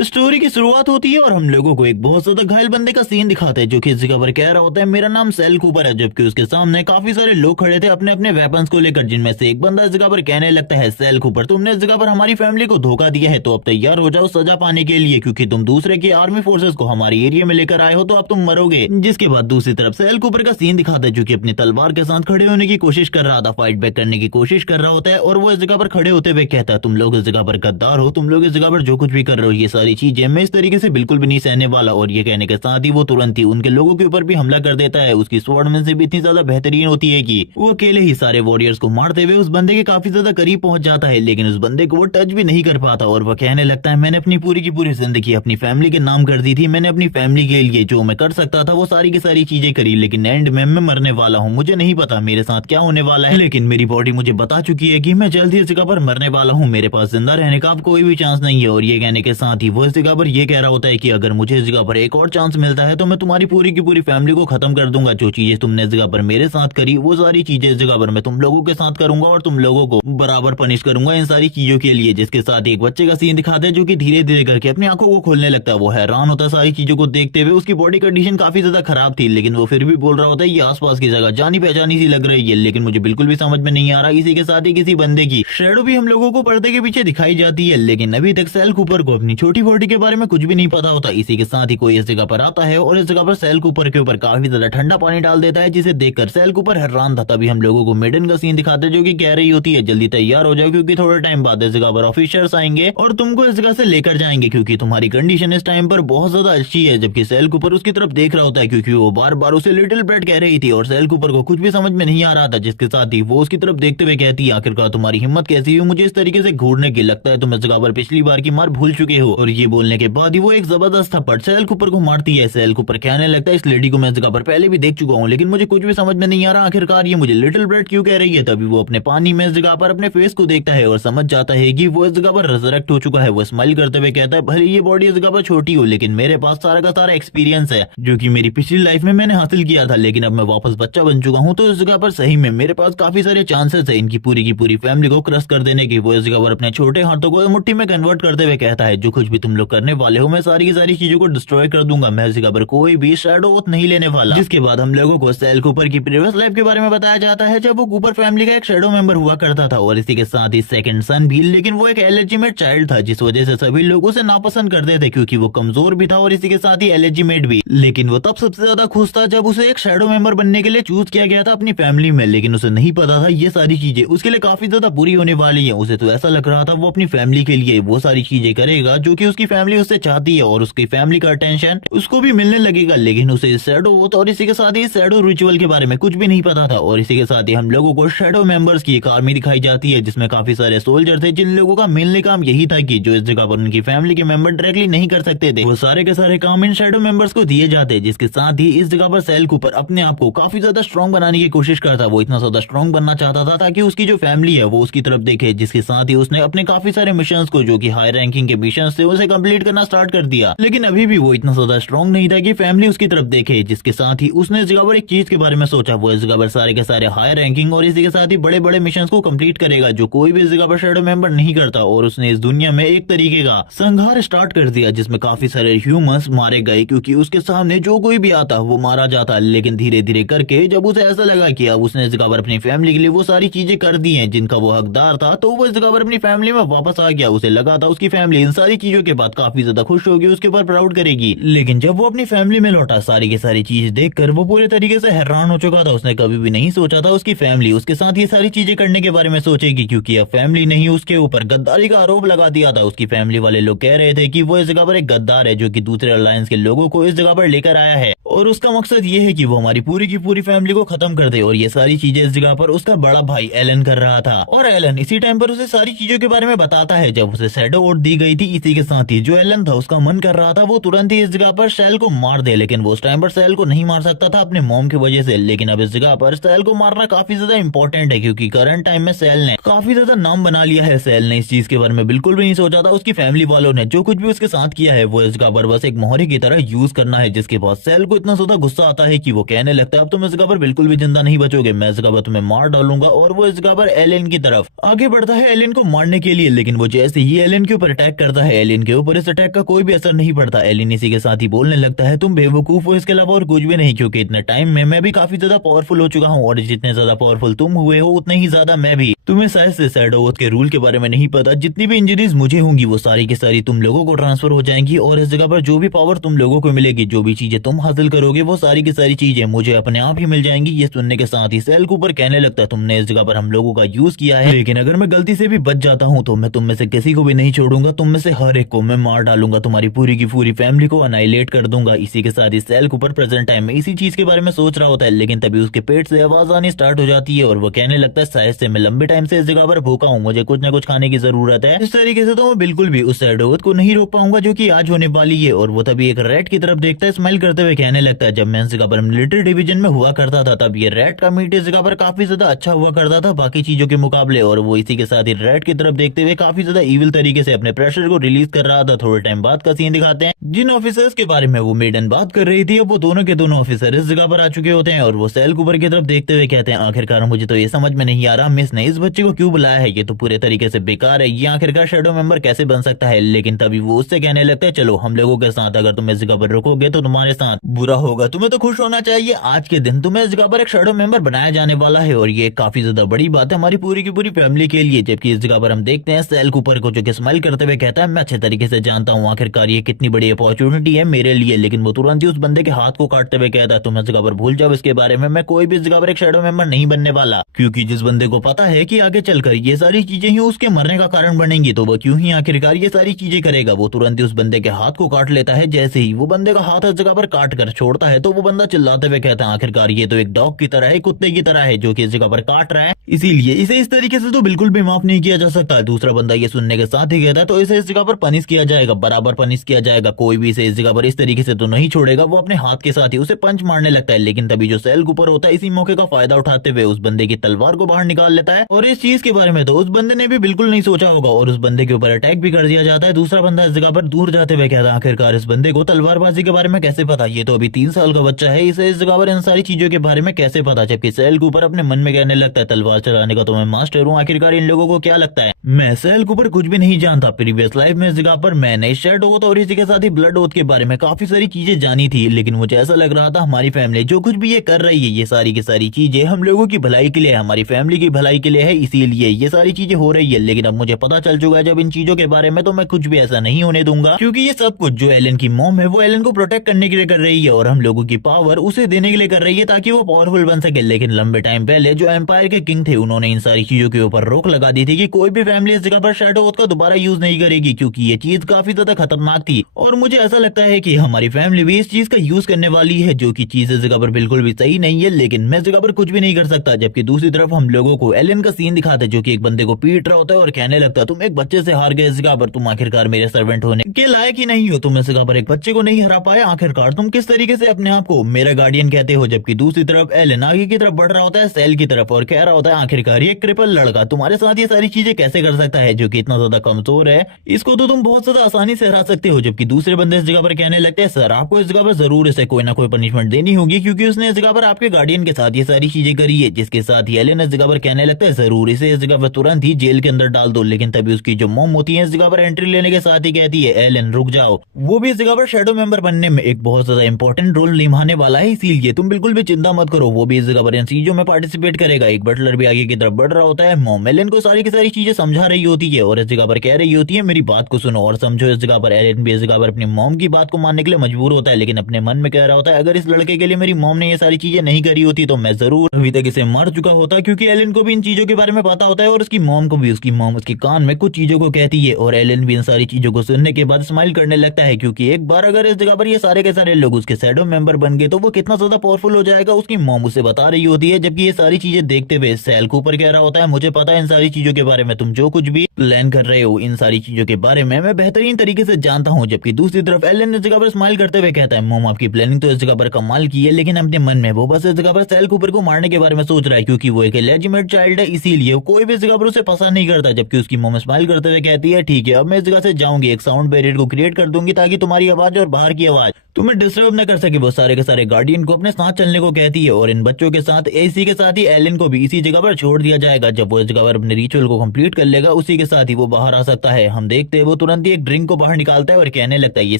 Story की शुरुआत होती है और हम लोगों को एक बहुत ज्यादा घायल बंदे का सीन दिखाते हैं जो कि इस जगह पर कह रहा होता है मेरा नाम सेल कूपर है, जबकि उसके सामने काफी सारे लोग खड़े थे अपने अपने वेपन्स को लेकर, जिनमें से एक बंदा इस जगह पर कहने लगता है सेल कूपर तुमने इस जगह पर हमारी फैमिली को धोखा दिया है, तो अब तैयार हो जाओ सजा पाने के लिए, क्योंकि तुम दूसरे की आर्मी फोर्सेस को हमारे एरिया में लेकर आए हो तो अब तुम मरोगे। जिसके बाद दूसरी तरफ सेल कूपर का सीन दिखाता है जो कि अपनी तलवार के साथ खड़े होने की कोशिश कर रहा था, फाइट बैक करने की कोशिश कर रहा होता है, और वो इस जगह पर खड़े होते हुए कहता है तुम लोग इस जगह पर गद्दार हो, तुम लोग इस जगह पर जो कुछ भी कर रहे हो ये सारी चीजें मैं इस तरीके से बिल्कुल भी नहीं सहने वाला। और ये कहने के साथ ही वो तुरंत ही उनके लोगों के ऊपर भी हमला कर देता है। उसकी स्वॉर्डमैनशिप इतनी ज्यादा बेहतरीन होती है कि वो अकेले ही सारे वॉरियर्स को मारते हुए उस बंदे के काफी ज्यादा करीब पहुंच जाता है, लेकिन उस बंदे को वो टच भी नहीं कर पाता। और वो कहने लगता है मैंने अपनी पूरी की पूरी जिंदगी अपनी फैमिली के नाम कर दी थी, मैंने अपनी फैमिली के लिए जो मैं कर सकता था वो सारी की सारी चीजें करी, लेकिन एंड में मैं मरने वाला हूँ। मुझे नहीं पता मेरे साथ क्या होने वाला है, लेकिन मेरी बॉडी मुझे बता चुकी है कि मैं जल्द ही इस जगह पर मरने वाला हूँ, मेरे पास जिंदा रहने का अब कोई भी चांस नहीं है। और ये कहने के साथ ही वो इस जगह पर ये कह रहा होता है कि अगर मुझे इस जगह पर एक और चांस मिलता है तो मैं तुम्हारी पूरी की पूरी फैमिली को खत्म कर दूंगा। जो चीजें तुमने इस जगह पर मेरे साथ करी वो सारी चीजें इस जगह पर मैं तुम लोगों के साथ करूंगा और तुम लोगों को बराबर पनिश करूंगा इन सारी चीजों के लिए। जिसके साथ एक बच्चे का सीन दिखाते हैं जो कि धीरे धीरे करके अपनी आंखों को खोलने लगता है। वो हैरान होता है सारी चीजों को देखते हुए, उसकी बॉडी कंडीशन काफी ज्यादा खराब थी, लेकिन वो फिर भी बोल रहा होता है ये आसपास की जगह जानी पहचानी सी लग रही है, लेकिन मुझे बिल्कुल भी समझ में नहीं आ रहा। इसी के साथ ही किसी बंदे की शेडो भी हम लोगों को पर्दे के पीछे दिखाई जाती है, लेकिन अभी तक सेल कूपर को अपनी छोटी बॉडी के बारे में कुछ भी नहीं पता होता। इसी के साथ ही कोई इस जगह पर आता है और इस जगह पर सेल कूपर के ऊपर काफी ज्यादा ठंडा पानी डाल देता है, जिसे देखकर सेल कूपर हैरान था। तभी हम लोगों को मेडन का सीन दिखाते हैं जो कि कह रही होती है जल्दी तैयार हो जाओ, क्योंकि थोड़े टाइम बाद इस जगह पर ऑफिसर्स आएंगे और तुमको इस जगह से लेकर जाएंगे, क्योंकि तुम्हारी कंडीशन इस टाइम पर बहुत ज्यादा अच्छी है। जबकि सेल कूपर उसकी तरफ देख रहा होता है क्योंकि वो बार बार उसे लिटिल ब्रेड कह रही थी और सेल कूपर को कुछ भी समझ में नहीं आ रहा था। जिसके साथ ही वो उसकी तरफ देखते हुए कहती है आखिरकार तुम्हारी हिम्मत कैसी हुई मुझे इस तरीके से घूरने की, लगता है तुम इस जगह पर पिछली बार की मार भूल चुके हो। और ये बोलने के बाद ही वो एक जबरदस्त थप्पड़ सेल कूपर को मारती है। सेल कूपर कहने लगता है इस लेडी को मैं इस जगह पर पहले भी देख चुका हूँ, लेकिन मुझे कुछ भी समझ में नहीं आ रहा आखिरकार ये मुझे लिटिल ब्रेड क्यों कह रही है। तभी वो अपने पानी में इस जगह पर अपने फेस को देखता है और समझ जाता है कि वो इस जगह पर रिजरेक्ट हो चुका है। वो स्माइल करते हुए कहता है भले ये बॉडी इस जगह पर छोटी हो, लेकिन मेरे पास सारा का सारा एक्सपीरियंस है जो कि मेरी पिछली लाइफ में मैंने हासिल किया था, लेकिन अब मैं वापस बच्चा बन चुका हूँ, तो इस जगह पर सही में मेरे पास काफी सारे चांसेस है इनकी पूरी की पूरी फैमिली को क्रश कर देने की। वो इस जगह पर अपने छोटे हाथों को मुट्ठी में कन्वर्ट करते हुए कहता है जो कुछ भी तुम लोग करने वाले हो मैं सारी की सारी चीजों को डिस्ट्रॉय कर दूंगा, मैं इस जगह पर कोई भी शैडो ओथ नहीं लेने वाला। जिसके बाद हम लोगों को सेल कूपर की प्रीवियस लाइफ के बारे में बताया जाता है जब वो कूपर फैमिली का एक शैडो मेंबर हुआ करता था और इसी के साथ ही सेकंड सन भी, लेकिन वो एक एलिजिमेट चाइल्ड था जिस वजह से सभी लोग उसे नापसंद करते थे क्योंकि वो कमजोर भी था और इसी के साथ ही एलिजिमेट भी। लेकिन वो तब सबसे ज्यादा खुश था जब उसे एक शैडो मेंबर बनने के लिए चूज किया गया था अपनी फैमिली में, लेकिन उसे नहीं पता था ये सारी चीजें उसके लिए काफी ज्यादा बुरी होने वाली है। उसे तो ऐसा लग रहा था वो अपनी फैमिली के लिए वो सारी चीजें करेगा जो कि उसकी फैमिली उससे चाहती है और उसकी फैमिली का अटेंशन उसको भी मिलने लगेगा, लेकिन उसे शैडो ओथ और इसी के साथ ही शैडो रिचुअल के बारे में कुछ भी नहीं पता था। और इसी के साथ ही हम लोगों को शैडो मेंबर्स की एक आर्मी दिखाई जाती है जिसमें काफी सारे सोल्जर थे जिन लोगों का मेनली काम यही था कि जो इस जगह पर उनकी फैमिली के मेंबर डायरेक्टली नहीं कर सकते थे वो सारे के सारे काम इन शैडो मेंबर्स को दिए जाते। जिसके साथ ही इस जगह पर सेल कूपर अपने आप को काफी ज्यादा स्ट्रॉन्ग बनाने की कोशिश करता, वो इतना ज्यादा स्ट्रॉन्ग बनना चाहता था ताकि उसकी जो फैमिली है वो उसकी तरफ देखे। जिसके साथ ही उसने अपने काफी सारे मिशन को जो कि हाई रैंकिंग के मिशन थे उसे कंप्लीट करना स्टार्ट कर दिया, लेकिन अभी भी वो इतना ज्यादा स्ट्रॉन्ग नहीं था कि फैमिली उसकी तरफ देखे। जिसके साथ ही उसने इस जगह पर एक चीज के बारे में सोचा, वो इस जगह पर सारे के सारे हाई रैंकिंग और इसी के साथ ही बड़े बड़े मिशन को कंप्लीट करेगा जो कोई भी इस जगह पर शैडो मेंबर नहीं करता। और उसने इस दुनिया में एक तरीके का संघार स्टार्ट कर दिया जिसमें काफी सारे ह्यूमंस मारे गए क्योंकि उसके सामने जो कोई भी आता वो मारा जाता। लेकिन धीरे धीरे करके जब उसे ऐसा लगा कि अब उसने इस जगह पर अपनी फैमिली के लिए वो सारी चीजें कर दी हैं जिनका वो हकदार था, तो वो इस जगह पर अपनी फैमिली में वापस आ गया। उसे लगा था उसकी फैमिली इन सारी चीजों के बाद काफी ज्यादा खुश होगी, उसके ऊपर प्राउड करेगी, लेकिन जब वो अपनी फैमिली में लौटा सारी की सारी चीज देखकर वो पूरे तरीके से हैरान हो चुका था। उसने कभी भी नहीं सोचा था उसकी फैमिली उसके साथ ये सारी चीजें करने के बारे में सोचेगी, क्योंकि अब फैमिली नहीं उसके ऊपर गद्दारी का आरोप लगा दिया था। उसकी फैमिली वाले लोग कह रहे थे कि वो इस जगह पर एक गद्दार है जो कि दूसरे अलायंस के लोगों को इस जगह पर लेकर आया है और उसका मकसद ये है कि वो हमारी पूरी की पूरी फैमिली को खत्म कर दे। और ये सारी चीजें इस जगह पर उसका बड़ा भाई एलन कर रहा था और एलन इसी टाइम पर उसे सारी चीजों के बारे में बताता है जब उसे शैडो ओथ दी गई थी। इसी के साथ ही जो एलन था उसका मन कर रहा था वो तुरंत ही इस जगह पर सेल को मार दे, लेकिन वो उस टाइम पर सेल को नहीं मार सकता था अपने मॉम की वजह से। लेकिन अब इस जगह पर सेल को मारना काफी ज्यादा इंपॉर्टेंट है क्योंकि करंट टाइम में सेल ने काफी ज्यादा नाम बना लिया है। सेल ने इस चीज के बारे में बिल्कुल भी नहीं सोचा था। उसकी फैमिली वालों ने जो कुछ भी उसके साथ किया है वो इस जगह पर बस एक मोहरे की तरह यूज करना है, जिसके बाद सेल को इतना ज्यादा गुस्सा आता है कि वो कहने लगता है अब तुम इस जगह पर बिल्कुल भी जिंदा नहीं बचोगे, मैं इस जगह पर तुम्हें मार डालूंगा। और वो इस जगह पर एलियन की तरफ आगे बढ़ता है एलियन को मारने के लिए, लेकिन वो जैसे ही एलियन के ऊपर अटैक करता है, एलियन के ऊपर इस अटैक का कोई भी असर नहीं पड़ता। एलियन इसी के साथ ही बोलने लगता है तुम बेवकूफ हो, इसके अलावा और कुछ भी नहीं, क्योंकि इतने टाइम में मैं भी काफी ज्यादा पावरफुल हो चुका हूँ और जितने ज्यादा पावरफुल तुम हुए हो उतने ही ज्यादा मैं भी। तुम्हें शायद से शैडो के रूल के बारे में नहीं पता, जितनी भी इंजरीज मुझे होंगी वो सारी की सारी तुम लोगों को ट्रांसफर हो जाएंगी और इस जगह पर जो भी पावर तुम लोगों को मिलेगी, जो भी चीजें तुम हासिल करोगे, वो सारी की सारी चीजें मुझे अपने आप ही मिल जाएंगी। ये सुनने के साथ ही सेल कूपर कहने लगता है तुमने इस जगह पर हम लोगों का यूज किया है, लेकिन अगर मैं गलती से भी बच जाता हूँ तो मैं तुम में से किसी को भी नहीं छोड़ूंगा, तुम में से हर एक को मैं मार डालूंगा, तुम्हारी पूरी की पूरी फैमिली को अनाइलेट कर दूंगा। इसी के साथ ही सेल कूपर प्रेजेंट टाइम में इसी चीज के बारे में सोच रहा होता है, लेकिन तभी उसके पेट से आवाज आनी स्टार्ट हो जाती है और वो कहने लगता है शायद से मैं लंबे टाइम से इस जगह पर भूखा हूँ, मुझे कुछ ना कुछ खाने की जरूरत है। इस तरीके से तो मैं बिल्कुल भी उस शैडोवत को नहीं रोक पाऊंगा जो कि आज होने वाली है। और वो तभी एक रैट की तरफ देखता है, स्माइल करते हुए कहने लगता है जब मैं इस जगह पर मिलिट्री डिवीजन में हुआ करता था तब ये रैट का मीट इस जगह पर काफी ज्यादा अच्छा हुआ करता था बाकी चीजों के मुकाबले। और वो इसी के साथ ही रैट की तरफ देखते हुए काफी ज्यादा इविल तरीके से अपने प्रेशर को रिलीज कर रहा था। थोड़े टाइम बाद का सीन दिखाते हैं, जिन ऑफिसर्स के बारे में वो मेडन बात कर रही थी अब वो दोनों के दोनों ऑफिसर इस जगह पर आ चुके होते हैं और वो सेल कूपर की तरफ देखते हुए कहते हैं आखिरकार मुझे तो ये समझ में नहीं आ रहा मिस ने इस बच्चे को क्यों बुलाया है, ये तो पूरे तरीके से बेकार है, ये आखिरकार शैडो मेंबर कैसे बन सकता है। लेकिन तभी वो उससे कहने लगता है चलो हम लोगों के साथ, अगर तुम इस जगह पर रुकोगे तो तुम्हारे साथ बुरा होगा, तुम्हें तो खुश होना चाहिए, आज के दिन तुम्हें इस जगह पर एक शैडो मेंबर बनाया जाने वाला है और ये काफी ज्यादा बड़ी बात है हमारी पूरी की पूरी फैमिली के लिए। जबकि इस जगह पर हम देखते हैं सेल कूपर को जो कि स्माइल करते हुए कहता है मैं अच्छे तरीके से जानता हूँ आखिरकार ये कितनी बड़ी अपॉर्चुनिटी है मेरे लिए, लेकिन वो तुरंत ही उस बंदे के हाथ को काटते हुए कहता है तुम इस जगह पर भूल जाओ इसके बारे में, मैं कोई भी इस जगह पर एक शैडो मेंबर नहीं बनने वाला, क्योंकि जिस बंदे को पता है कि आगे चलकर ये सारी चीजें ही उसके मरने का कारण बनेंगी तो वो क्यों ही आखिरकार ये सारी चीजें करेगा। वो तुरंत ही उस बंदे के हाथ को काट लेता है, जैसे ही वो बंदे का हाथ इस जगह पर काट कर छोड़ता है तो वो बंदा चिल्लाते हुए कहता है आखिरकार ये तो एक डॉग की तरह है, कुत्ते की तरह है जो कि इस जगह पर काट रहा है, इसीलिए इसे इस तरीके से तो बिल्कुल भी माफ नहीं किया जा सकता। दूसरा बंदा ये सुनने के साथ ही कहता है तो इसे इस जगह पर पनिश किया जाएगा, बराबर पनिश किया जाएगा, कोई भी इसे इस जगह पर इस तरीके से तो नहीं छोड़ेगा। वो अपने हाथ के साथ ही उसे पंच मारने लगता है, लेकिन तभी जो सेल कूपर होता है इसी मौके का फायदा उठाते हुए उस बंदे की तलवार को बाहर निकाल लेता है और इस चीज के बारे में तो उस बंदे ने भी बिल्कुल नहीं सोचा होगा और उस बंदे के ऊपर अटैक भी कर दिया जाता है। दूसरा बंदा इस जगह पर दूर जाते हुए कहता है आखिरकार इस बंदे को तलवारबाजी के बारे में कैसे पता, ये तो अभी 3 साल का बच्चा है, इसे इस जगह पर इन सारी चीजों के बारे में कैसे पता। जबकि सेल कूपर अपने मन में कहने लगता है तलवार चलाने का तो मैं मास्टर हूँ, आखिरकार इन लोगों को क्या लगता है मैं सेल कूपर कुछ भी नहीं जानता। प्रीवियस लाइफ में इस जगह पर मैंने शैडो ओथ और इसी के साथ ही ब्लड ओथ के बारे में काफी सारी चीजें जानी थी, लेकिन मुझे ऐसा लग रहा था हमारी फैमिली जो कुछ भी ये कर रही है ये सारी की सारी चीजें हम लोगों की भलाई के लिए, हमारी फैमिली की भलाई के लिए है, इसीलिए ये सारी चीजें हो रही है। लेकिन अब मुझे पता चल चुका है जब इन चीजों के बारे में तो मैं कुछ भी ऐसा नहीं होने दूंगा, क्योंकि ये सब कुछ जो एलन की मॉम है वो एलन को प्रोटेक्ट करने के लिए कर रही है और हम लोगों की पावर उसे देने के लिए कर रही है ताकि वो पावरफुल बन सके। लेकिन लंबे टाइम पहले जो एम्पायर के किंग थे उन्होंने इन सारी चीजों के ऊपर रोक लगा दी थी कि कोई भी फैमिली इस जगह पर शैडो ओथ का दोबारा यूज नहीं करेगी, क्योंकि ये चीज काफी ज्यादा खतरनाक थी। और मुझे ऐसा लगता है कि हमारी फैमिली भी इस चीज का यूज करने वाली है, जो कि चीज इस जगह पर बिल्कुल भी सही नहीं है, लेकिन मैं इस जगह पर कुछ भी नहीं कर सकता। जबकि दूसरी तरफ हम लोगों को एलन का सीन दिखाते जो कि एक बंदे को पीट रहा होता है और कहने लगता है तुम एक बच्चे से हार गए इस जगह पर, तुम आखिरकार मेरे सर्वेंट होने के लायक ही नहीं हो, तुम इस जगह पर एक बच्चे को नहीं हरा पाए, आखिरकार तुम किस तरीके से अपने आप को मेरा गार्डियन कहते हो। जबकि दूसरी तरफ एलन आगे की तरफ बढ़ रहा होता है सेल की तरफ और कह रहा होता है आखिरकार ये क्रिपल लड़का तुम्हारे साथ ये सारी चीजें कैसे कर सकता है जो कि इतना ज्यादा कमजोर है, इसको तो तुम बहुत ज्यादा आसानी से हरा सकते हो। जबकि दूसरे बंदे इस जगह पर कहने लगते हैं सर आपको इस जगह पर जरूर इसे कोई ना कोई पनिशमेंट देनी होगी, क्योंकि उसने इस जगह पर आपके गार्डियन के साथ ये सारी चीजें करी है। जिसके साथ ही एलन इस जगह पर कहने लगता है जरूर इसे इस जगह पर तुरंत ही जेल के अंदर डाल दो। लेकिन तभी उसकी जो मॉम होती है इस जगह पर एंट्री लेने के साथ ही कहती है एलन रुक जाओ, वो भी इस जगह पर शैडो मेंबर बनने में एक बहुत ज्यादा इंपॉर्टेंट रोल निभाने वाला है, इसीलिए तुम बिल्कुल भी चिंता मत करो, वो भी इस जगह पर इन चीजों में पार्टिसिपेट करेगा। एक बटलर भी आगे की तरफ बढ़ रहा होता है, मॉम एलन को सारी की सारी चीजें समझा रही होती है और इस जगह पर कह रही होती है मेरी बात को सुनो और समझो। इस जगह पर एलन भी इस जगह पर अपनी मॉम की बात को मानने के लिए मजबूर होता है, लेकिन अपने मन में कह रहा होता है अगर इस लड़के के लिए मेरी मॉम ने ये सारी चीजें नहीं करी होती तो मैं जरूर अभी तक इसे मार चुका होता, क्योंकि एलन को भी इन चीजों के बारे में पता होता है और उसकी मॉम को भी। उसकी मॉम उसके कान में कुछ चीजों को कहती है और एलन भी इन सारी चीजों को सुनने के बाद स्माइल करने लगता है, क्योंकि एक बार अगर इस जगह पर ये सारे के सारे लोग उसके शैडो मेंबर बन गए तो वो कितना ज्यादा पावरफुल हो जाएगा, उसकी मॉम उसे बता रही होती है। जबकि ये सारी चीजें देखते हुए सेल कूपर कह रहा होता है मुझे पता है इन सारी चीजों के बारे में, तुम जो कुछ भी प्लान कर रहे हो इन सारी चीजों के बारे में मैं बेहतरीन तरीके से जानता हूँ। जबकि दूसरी तरफ एलन इस जगह पर स्माइल करते हुए कहता है मॉम आपकी प्लानिंग तो इस जगह पर कमाल की है, लेकिन अपने मन में वो बस इस जगह पर सेल कूपर को मारने के बारे में सोच रहा है, क्योंकि वो एक लेजिमेट चाइल्ड है, इसीलिए कोई भी इस जगह पर उसे पसंद नहीं करता। जबकि उसकी मॉम स्माइल करते हुए कहती है ठीक है अब मैं इस जगह से जाऊंगी, एक साउंड बैरियर को क्रिएट कर दूंगी ताकि तुम्हारी आवाज और बाहर की आवाज तुम्हें डिस्टर्ब न कर सके वो सारे के सारे गार्डियन को अपने साथ चलने को कहती है और इन बच्चों के साथ इसी के साथ ही एलन को भी इसी जगह पर छोड़ दिया जाएगा। जब वो इस जगह पर अपने रिचुअल को कंप्लीट कर लेगा उसी के साथ ही वो बाहर आ सकता है। हम देखते हैं वो तुरंत ही एक ड्रिंक को बाहर निकालता है और कहने लगता है ये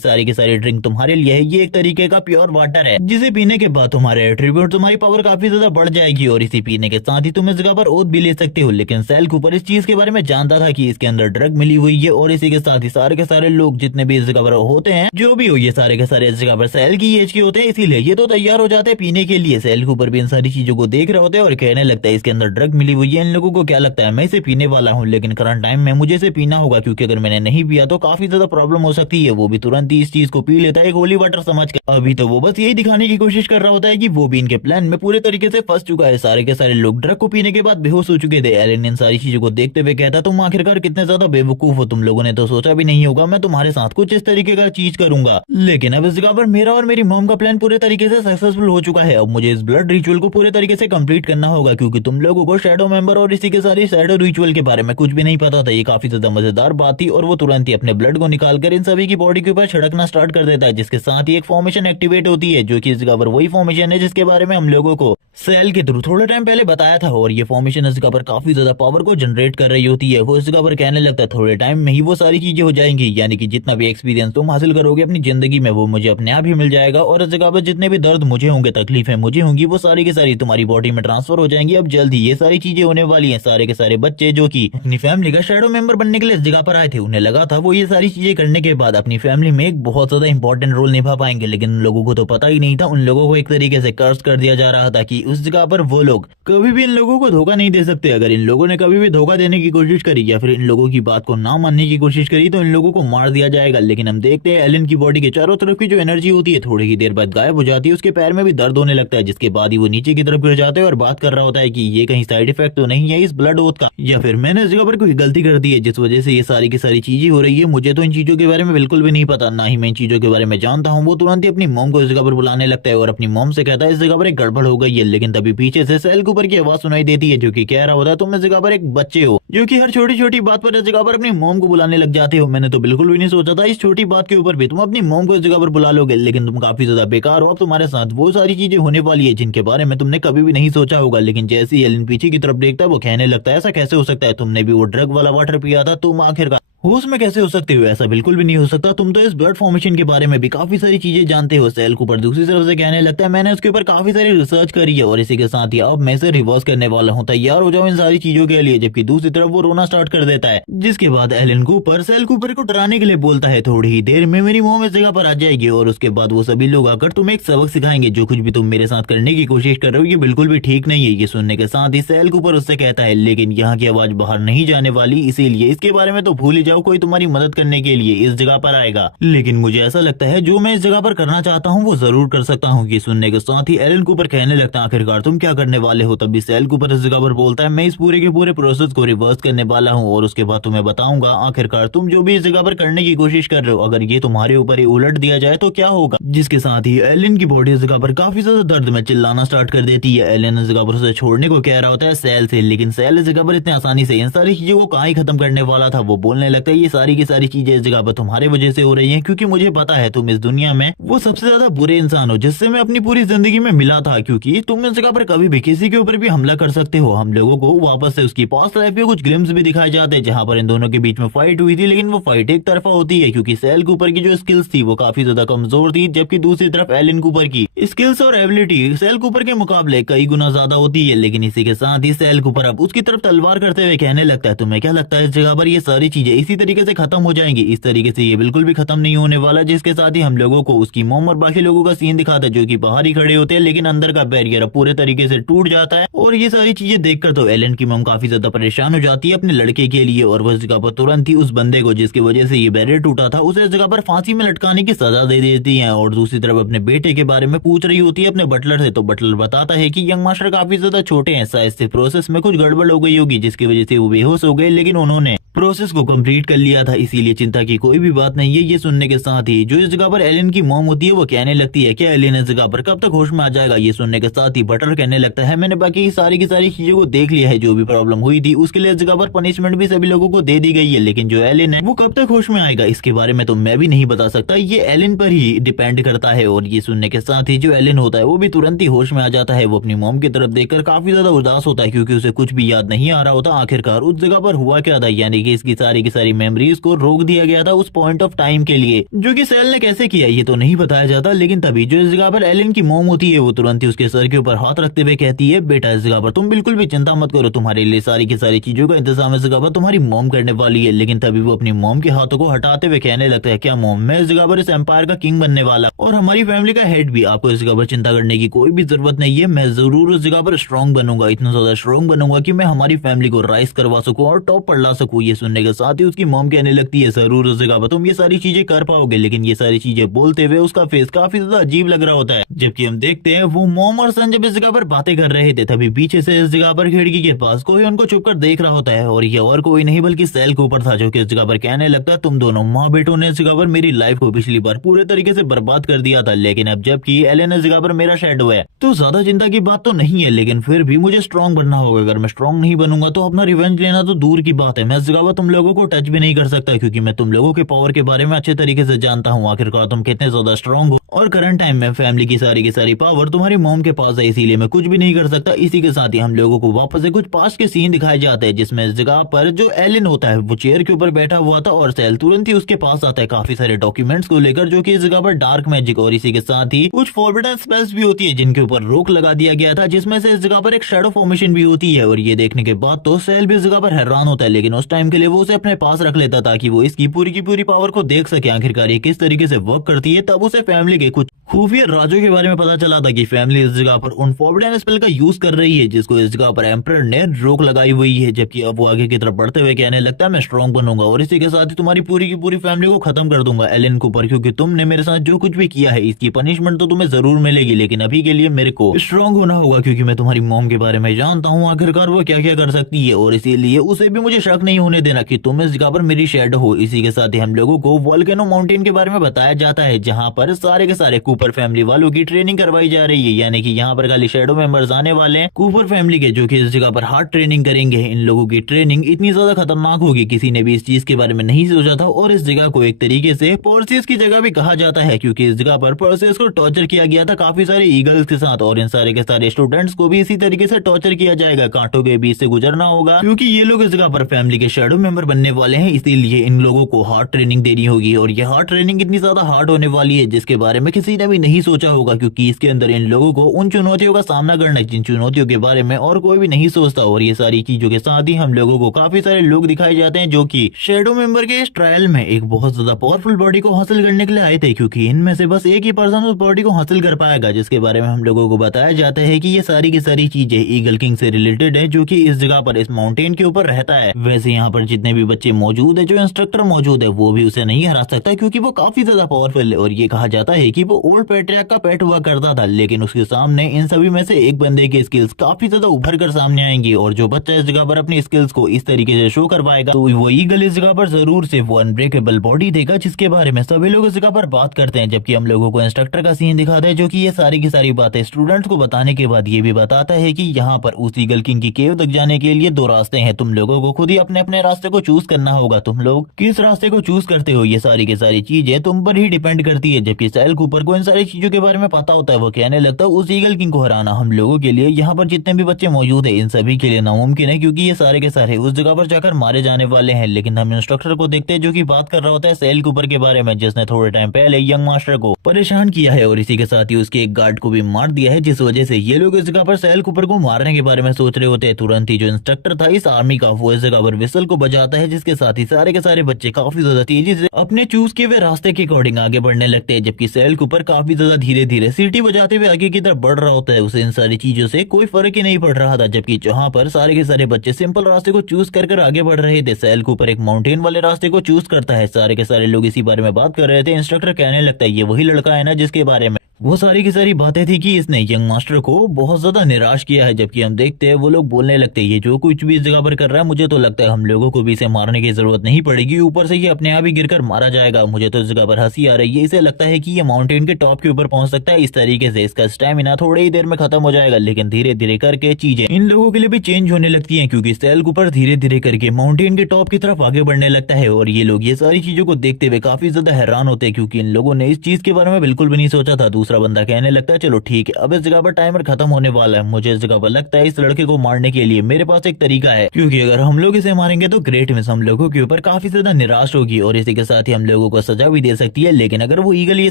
सारी की सारी ड्रिंक तुम्हारे लिए है, ये एक तरीके का प्योर वाटर है जिसे पीने के बाद तुम्हारे एट्रीब्यूट तुम्हारी पावर काफी ज्यादा बढ़ जाएगी और इसी पीने के साथ ही तुम इस जगह पर ओथ भी ले सकते हो। लेकिन सेल कूपर इस चीज के बारे में जानता था कि इसके अंदर ड्रग मिली हुई है और इसी के साथ ही सारे के सारे लोग जितने भी इस जगह पर होते हैं जो भी हो ये सारे के सारे इस जगह पर सेल की एज के होते हैं, इसीलिए ये तो तैयार हो जाते हैं पीने के लिए। सेल कूपर भी इन सारी चीजों को देख रहे होते हैं और कहने लगता है इसके अंदर ड्रग मिली हुई है, इन लोगों को क्या लगता है मैं इसे पीने वाला हूँ, लेकिन करंट टाइम में मुझे इसे पीना होगा क्योंकि अगर मैंने नहीं पिया तो काफी ज्यादा प्रॉब्लम हो सकती है। वो भी तुरंत ही इस चीज को पी लेता है एक होली वाटर समझ कर। अभी तो वो बस यही दिखाने की कोशिश कर रहा होता है कि वो भी इनके प्लान में पूरे तरीके से फंस चुका है। सारे के सारे लोग ड्रग को पीने के बाद बेहोश हो चुके थे। एलन इन सारी चीजों को देखते हुए कहता तुम आखिरकार कितने ज्यादा बेवकूफ हो, तुम लोगों ने तो सोचा भी नहीं होगा मैं तुम्हारे साथ कुछ इस तरीके का चीज करूंगा। लेकिन अब इस जगह पर मेरा और मेरी मॉम का प्लान पूरे तरीके से सक्सेसफुल हो चुका है। अब मुझे इस ब्लड रिचुअल को पूरे तरीके से कंप्लीट करना होगा क्योंकि तुम लोगों को शैडो मेंबर और इसी के सारे शैडो रिचुअल के बारे में कुछ भी नहीं पता था। ये काफी ज्यादा मजेदार बात थी और वो तुरंत ही अपने ब्लड को निकालकर इन सभी की बॉडी के ऊपर छिड़कना स्टार्ट कर देता है जिसके साथ ही एक फॉर्मेशन एक्टिवेट होती है जो कि इस जगह पर वही फॉर्मेशन है जिसके बारे में हम लोगों को सेल के थ्रू थोड़े टाइम पहले बताया था। और ये फॉर्मेशन इस जगह पर काफी ज्यादा पावर को जनरेट कर रही होती है। वो इस जगह पर कहने लगता है थोड़े टाइम में ही वो सारी चीजें हो जाएंगी, यानी कि जितना भी एक्सपीरियंस तुम हासिल करोगे अपनी जिंदगी में वो मुझे अपने आप ही मिल जाएगा और इस जगह पर जितने भी दर्द मुझे होंगे तकलीफें मुझे होंगी वो सारी की सारी तुम्हारी बॉडी में ट्रांसफर हो जाएंगी। अब जल्द ही ये सारी चीजें होने वाली है। सारे के सारे बच्चे जो की अपनी फैमिली का शैडो मेंबर बनने के लिए इस जगह पर आए थे उन्हें लगा था वो ये सारी चीजें करने के बाद अपनी फैमिली में एक बहुत ज्यादा इंपॉर्टेंट रोल निभा पाएंगे, लेकिन उन लोगों को तो पता ही नहीं था। उन लोगों को एक तरीके से कर्ज कर दिया जा रहा था कि उस जगह पर वो लोग कभी भी इन लोगों को धोखा नहीं दे सकते। अगर इन लोगों ने कभी भी धोखा देने की कोशिश करी या फिर इन लोगों की बात को ना मानने की कोशिश करी तो इन लोगों को मार दिया जाएगा। लेकिन हम देखते हैं एलन की बॉडी के चारों तरफ की जो एनर्जी होती है थोड़ी ही देर बाद गायब हो जाती है। उसके पैर में भी दर्द होने लगता है जिसके बाद ही वो नीचे की तरफ गिर जाते हैं और बात कर रहा होता है कि ये कहीं साइड इफेक्ट तो नहीं है इस ब्लड ओथ का, या फिर मैंने इस जगह पर कोई गलती कर दी है जिस वजह से ये सारी की सारी चीजें हो रही है। मुझे तो इन चीजों के बारे में बिल्कुल भी नहीं पता, ना ही मैं इन चीजों के बारे में जानता हूँ। वो तुरंत ही अपनी मॉम को इस जगह पर बुलाने लगता है और अपनी मॉम से कहता है इस जगह पर एक गड़बड़ हो गई है। लेकिन तभी पीछे से सेल कूपर की आवाज सुनाई देती है जो कि कह रहा होता है तुम इस जगह पर एक बच्चे हो जो कि हर छोटी छोटी बात पर इस जगह पर अपनी मॉम को बुलाने लग जाते हो। मैंने तो बिल्कुल भी नहीं सोचा था इस छोटी बात के ऊपर भी तुम अपनी मॉम को इस जगह पर बुला लोगे, लेकिन तुम काफी ज्यादा बेकार हो। अब तुम्हारे साथ वो सारी चीजें होने वाली है जिनके बारे में तुमने कभी भी नहीं सोचा होगा। लेकिन जैसे ही एलन पीछे की तरफ देखता है वो कहने लगता है ऐसा कैसे हो सकता है, तुमने भी वो ड्रग वाला वाटर पिया था, तुम आखिरकार होश में कैसे हो सकते हो, ऐसा बिल्कुल भी नहीं हो सकता। तुम तो इस ब्लड फॉर्मेशन के बारे में भी काफी सारी चीजें जानते हो। सेल कूपर दूसरी तरफ से कहने लगता है मैंने उसके ऊपर काफी सारी रिसर्च करी है और इसी के साथ ही अब मैं इसे रिवर्स करने वाला हूँ, तैयार हो जाओ इन सारी चीजों के लिए। जबकि दूसरी तरफ वो रोना स्टार्ट कर देता है जिसके बाद एलन कूपर सेल कूपर को डराने के लिए बोलता है थोड़ी ही देर में मेरी मॉम इस जगह पर आ जाएगी और उसके बाद वो सभी लोग आकर तुम्हें एक सबक सिखाएंगे। जो कुछ भी तुम मेरे साथ करने की कोशिश कर रहे हो ये बिल्कुल भी ठीक नहीं है। ये सुनने के साथ ही सेल कूपर उससे कहता है लेकिन यहाँ की आवाज बाहर नहीं जाने वाली, इसीलिए इसके बारे में तो भूल ही जाओ, कोई तुम्हारी मदद करने के लिए इस जगह पर आएगा। लेकिन मुझे ऐसा लगता है जो मैं इस जगह पर करना चाहता हूँ वो जरूर कर सकता हूँ। ये सुनने के साथ ही एलन कूपर कहने लगता है आखिरकार तुम क्या करने वाले हो। तभी सेल कूपर इस जगह पर बोलता है मैं इस पूरे के पूरे प्रोसेस को रिवर्स करने वाला हूँ और उसके बाद तुम्हें बताऊंगा आखिरकार तुम जो भी इस जगह पर करने की कोशिश कर रहे हो अगर ये तुम्हारे ऊपर ही उलट दिया जाए तो क्या होगा। जिसके साथ ही एलन की बॉडी इस जगह पर काफी ज्यादा दर्द में चिल्लाना स्टार्ट कर देती है। एलन इस जगह पर उसे छोड़ने को कह रहा होता है सेल से, लेकिन सेल इस जगह पर इतनी आसानी से इन सारी चीजों को कहाँ ही खत्म करने वाला था। वो बोलने लगता है ये सारी की सारी चीजें इस जगह पर तुम्हारे वजह से हो रही है क्योंकि मुझे पता है तुम इस दुनिया में वो सबसे ज्यादा बुरे इंसान हो जिससे मैं अपनी पूरी जिंदगी में मिला था, क्योंकि तुम इस जगह पर कभी भी किसी के ऊपर भी हमला कर सकते हो। हम लोगों को वापस से उसकी पास्ट लाइफ के कुछ ग्लिम्स भी दिखाए जाते हैं जहां पर इन दोनों के बीच में फाइट हुई थी, लेकिन वो फाइट एक तरफा होती है क्योंकि सेल कूपर की जो स्किल्स थी वो काफी ज्यादा कमजोर थी, जबकि दूसरी तरफ एलन कूपर की स्किल्स और एबिलिटी सेल कूपर के मुकाबले कई गुना ज्यादा होती है। लेकिन इसी के साथ ही सेल कूपर अब उसकी तरफ तलवार करते हुए कहने लगता है तुम्हें क्या लगता है इस जगह पर ये सारी चीजें इसी तरीके से खत्म हो जाएंगी। इस तरीके से ये बिल्कुल भी खत्म नहीं होने वाला। जिसके साथ ही हम लोगों को उसकी मॉम और बाकी लोगों का सीन दिखाता है जो कि बाहर ही खड़े होते हैं, लेकिन अंदर का बैरियर पूरे तरीके से टूट जाता है। और ये सारी चीजें देखकर तो एलन की मॉम काफी ज्यादा परेशान हो जाती है अपने लड़के के लिए और वह जगह पर तुरंत ही उस बंदे को जिसकी वजह से ये बैरियर टूटा था उसे इस जगह पर फांसी में लटकाने की सजा दे देती है। और दूसरी तरफ अपने बेटे के बारे में पूछ रही होती है अपने बटलर से, तो बटलर बताता है कि यंग मास्टर काफी ज्यादा छोटे हैं, शायद से प्रोसेस में कुछ गड़बड़ हो गई होगी जिसकी वजह से वो बेहोश हो गए, लेकिन उन्होंने प्रोसेस को कंप्लीट कर लिया था, इसीलिए चिंता की कोई भी बात नहीं है। ये सुनने के साथ ही जो इस जगह पर एलन की मॉम होती है वो कहने लगती है कि एलन इस जगह पर कब तक होश में आ जाएगा। ये सुनने के साथ ही बटर कहने लगता है मैंने बाकी की सारी चीजों को देख लिया है, जो भी प्रॉब्लम हुई थी उसके लिए इस जगह पर पनिशमेंट भी सभी लोगों को दे दी गई है, लेकिन जो एलन है वो कब तक होश में आएगा इसके बारे में तो मैं भी नहीं बता सकता, ये एलन पर ही डिपेंड करता है। और ये सुनने के साथ ही जो एलन होता है वो भी तुरंत ही होश में आ जाता है। वो अपनी मॉम की तरफ देखकर काफी ज्यादा उदास होता है क्योंकि उसे कुछ भी याद नहीं आ रहा होता आखिरकार उस जगह पर हुआ क्या था, यानी कि इसकी सारी मेमोरीज को रोक दिया गया था उस पॉइंट ऑफ टाइम के लिए, जो कि सेल ने कैसे किया ये तो नहीं बताया जाता। लेकिन तभी जो इस जगह पर एलन की मॉम होती है वो तुरंत ही उसके सर के ऊपर हाथ रखते हुए कहती है बेटा इस जगह पर तुम बिल्कुल भी चिंता मत करो, तुम्हारे लिए सारी की सारी चीजों का इंतजाम इस जगह पर तुम्हारी मॉम करने वाली है। लेकिन तभी वो अपनी मॉम के हाथों को हटाते हुए कहने लगता है क्या मॉम, मैं इस जगह पर इस एम्पायर का किंग बनने वाला और हमारी फैमिली का हेड भी, आपको इस जगह पर चिंता करने की कोई भी जरूरत नहीं है, मैं जरूर उस जगह पर स्ट्रॉन्ग बनूंगा, इतना ज्यादा स्ट्रॉन्ग बनूंगा कि मैं हमारी फैमिली को राइज करवा सकूं और टॉप पर ला सकूं। ये सुनने के साथ ही उसकी मॉम कहने लगती है जरूर उस जगह पर तुम ये सारी चीजें कर पाओगे, लेकिन ये सारी चीजें बोलते हुए उसका फेस काफी ज्यादा अजीब लग रहा होता है। जबकि हम देखते हैं वो मॉम और सन जब इस जगह पर बातें कर रहे थे तभी पीछे से इस जगह पर खिड़की के पास कोई उनको छुपकर देख रहा होता है और ये और कोई नहीं बल्कि सेल कूपर था, जो कि इस जगह पर कहने लगता है तुम दोनों माँ बेटों ने इस जगह पर मेरी लाइफ को पिछली बार पूरे तरीके से बर्बाद कर दिया था, लेकिन अब जबकि एलन इस जगह पर मेरा शैडो है तो ज्यादा चिंता की बात तो नहीं है, लेकिन फिर भी मुझे स्ट्रॉन्ग बनना होगा। अगर मैं स्ट्रॉन्ग नहीं बनूंगा तो अपना रिवेंज लेना तो दूर की बात है, मैं इस जगह पर तुम लोगों को टच भी नहीं कर सकता क्योंकि मैं तुम लोगों के पावर के बारे में अच्छे तरीके से जानता हूँ, आखिरकार तुम कितने ज्यादा स्ट्रॉन्ग हो और करंट टाइम में फैमिली की सारी पावर तुम्हारी मॉम के पास है, इसीलिए मैं कुछ भी नहीं कर सकता। इसी के साथ ही हम लोगों को वापस से कुछ पास्ट के सीन दिखाए जाते हैं जिसमें इस जगह पर जो एलन होता है वो चेयर के ऊपर बैठा हुआ था और सेल तुरंत ही उसके पास आता है काफी सारे डॉक्यूमेंट्स को लेकर, जो कि इस जगह पर डार्क मैजिक और इसी के साथ ही कुछ फॉरबिडन स्पेल्स भी होती है जिनके ऊपर रोक लगा दिया गया था, जिसमें से इस जगह पर एक शैडो फॉर्मेशन भी होती है। और ये देखने के बाद तो सेल भी इस जगह पर हैरान होता है, लेकिन उस टाइम के लिए वो उसे अपने पास रख लेता ताकि वो इसकी पूरी की पूरी पावर को देख सके आखिरकार ये किस तरीके से वर्क करती है। तब उसे फैमिली के कुछ खुफिया राजों के बारे में पता चला था कि फैमिली इस जगह पर उन फॉरबिडन स्पेल का यूज कर रही है जिसको इस जगह पर एम्परर ने रोक लगाई हुई है। जबकि अब वो आगे की तरफ बढ़ते हुए कहने लगता है मैं स्ट्रॉन्ग बनूंगा और इसी के साथ ही तुम्हारी पूरी की पूरी फैमिली को खत्म कर दूंगा एलन कूपर, क्योंकि तुमने मेरे साथ जो कुछ भी किया है इसकी पनिशमेंट तो तुम्हें जरूर मिलेगी, लेकिन अभी के लिए मेरे को स्ट्रॉन्ग होना होगा क्योंकि मैं तुम्हारी मॉम के बारे में जानता हूँ आखिरकार वो क्या क्या कर सकती है और इसीलिए उसे भी मुझे शक नहीं होने देना कि तुम इस जगह पर मेरी शेडो हो। इसी के साथ ही हम लोगों को वोल्केनो माउंटेन के बारे में बताया जाता है जहाँ पर सारे के सारे कूपर फैमिली वालों की ट्रेनिंग करवाई जा रही है, यानी कि यहाँ पर खाली शेडो मेंबर्स आने वाले हैं कूपर फैमिली के, जो कि इस जगह पर हार्ड ट्रेनिंग करेंगे। इन लोगों की ट्रेनिंग इतनी ज्यादा खतरनाक होगी किसी ने भी इस चीज के बारे में नहीं सोचा था और इस जगह को एक तरीके से पर्सियस की जगह भी कहा जाता है क्योंकि इस जगह पर पर्सियस को टॉर्चर किया गया था काफी सारे ईगल्स के साथ और इन सारे के सारे स्टूडेंट्स को भी इसी तरीके से टॉर्चर किया जाएगा, कांटों के बीच से गुजरना होगा क्योंकि ये लोग इस जगह पर फैमिली के शेडो मेंबर बनने वाले हैं, इसीलिए इन लोगों को हार्ड ट्रेनिंग देनी होगी और ये हार्ड ट्रेनिंग इतनी ज्यादा हार्ड होने वाली है जिसके बारे में किसी ने भी नहीं सोचा होगा क्योंकि इसके अंदर इन लोगों को उन चुनौतियों का सामना करना है जिन चुनौतियों के बारे में और कोई भी नहीं सोचता। और ये सारी चीजों के साथ ही हम लोगों को काफी सारे लोग दिखाए जाते हैं जो कि शेडो मेंबर के इस ट्रायल में एक बहुत ज्यादा पावरफुल बॉडी को हासिल करने के लिए आए थे, क्योंकि इनमें से बस एक ही पर्सन उस बॉडी को हासिल कर पाएगा, जिसके बारे में हम लोगों को बताया जाता है कि ये सारी की सारी चीजें ईगल किंग से रिलेटेड है जो कि इस जगह पर इस माउंटेन के ऊपर रहता है। वैसे यहाँ पर जितने भी बच्चे मौजूद है, जो इंस्ट्रक्टर मौजूद है, वो भी उसे नहीं हरा सकता क्योंकि वो काफी ज्यादा पावरफुल है और ये कहा जाता है कि वो ओल्ड पैट्रियार्क का पेट हुआ करता था, लेकिन उसके सामने इन सभी में से एक बंदे की स्किल्स काफी ज्यादा उभर कर सामने आएंगी और जो बच्चा इस जगह पर अपनी स्किल्स को इस तरीके से शो करवाएगा तो वो ईगल इस जगह पर जरूर से वो अनब्रेकेबल बॉडी देगा जिसके बारे में सभी लोग इस जगह पर बात करते हैं। जबकि हम लोगों को इंस्ट्रक्टर का सीन दिखाता है जो कि ये सारी की सारी बातें स्टूडेंट्स को बताने के बाद ये भी बताता है कि यहाँ पर उस ईगल किंग की केव तक जाने के लिए दो रास्ते हैं, तुम लोगों को खुद ही अपने अपने रास्ते को चूज करना होगा, तुम लोग किस रास्ते को चूज करते हो ये सारी की सारी चीजें तुम पर ही डिपेंड करती है। जबकि सेल कूपर को इन सारी चीजों के बारे में पता होता है, वो कहने लगता है उस ईगल किंग को हराना हम लोगों के लिए, यहाँ पर जितने भी बच्चे मौजूद है इन सभी के लिए नामुमकिन है क्योंकि ये सारे के सारे उस जगह पर जाकर मारे जाने वाले हैं। लेकिन हम इंस्ट्रक्टर को देखते हैं जो कि बात कर रहा होता है सेल कूपर के बारे में जिसने थोड़े टाइम पहले यंग मास्टर को परेशान किया है और इसी के साथ ही उसके एक गार्ड को भी मार दिया है, जिस वजह से ये लोग इस जगह पर सेल कूपर को मारने के बारे में सोच रहे होते हैं। तुरंत ही जो इंस्ट्रक्टर था इस आर्मी का वो इस जगह पर विसल को बजाता है, जिसके साथ ही सारे के सारे बच्चे काफी ज्यादा तेजी से अपने चूज किए हुए रास्ते के अकॉर्डिंग आगे बढ़ने लगते हैं, जबकि सेल कूपर काफी ज्यादा धीरे धीरे सीटी बजाते हुए आगे की तरफ बढ़ रहा होता है। उसे इन सारी चीजों से कोई फर्क ही नहीं पड़ रहा था, जबकि जहाँ पर सारे के सारे बच्चे सिंपल रास्ते को चूज कर आगे बढ़ रहे थे, सेल कूपर एक माउंटेन वाले रास्ते को चूज करता है। सारे के सारे लोग इसी बारे में बात कर रहे थे। इंस्ट्रक्टर कहने लगता है ये वही लड़का है ना जिसके बारे में वो सारी की सारी बातें थी कि इसने यंग मास्टर को बहुत ज्यादा निराश किया है। जबकि हम देखते हैं वो लोग बोलने लगते हैं ये जो कुछ भी इस जगह पर कर रहा है, मुझे तो लगता है हम लोगों को भी इसे मारने की जरूरत नहीं पड़ेगी, ऊपर से ये अपने आप ही गिरकर मारा जाएगा। मुझे तो इस जगह पर हंसी आ रही है, इसे लगता है कि ये माउंटेन के टॉप के ऊपर पहुंच सकता है। इस तरीके से इसका स्टेमिना थोड़ी ही देर में खत्म हो जाएगा। लेकिन धीरे धीरे करके चीजें इन लोगों के लिए भी चेंज होने लगती है, क्योंकि सैल कूपर धीरे धीरे करके माउंटेन के टॉप की तरफ आगे बढ़ने लगता है। और ये लोग ये सारी चीजों को देखते हुए काफी ज्यादा हैरान होते हैं, क्योंकि इन लोगों ने इस चीज के बारे में बिल्कुल भी नहीं सोचा था। दूसरा बंदा कहने लगता है चलो ठीक है, अब इस जगह पर टाइमर खत्म होने वाला है। मुझे इस जगह पर लगता है इस लड़के को मारने के लिए मेरे पास एक तरीका है, क्योंकि अगर हम लोग इसे मारेंगे तो ग्रेट मिस हम लोगों के ऊपर काफी ज्यादा निराश होगी और इसी के साथ ही हम लोगों को सजा भी दे सकती है। लेकिन अगर वो ईगल ये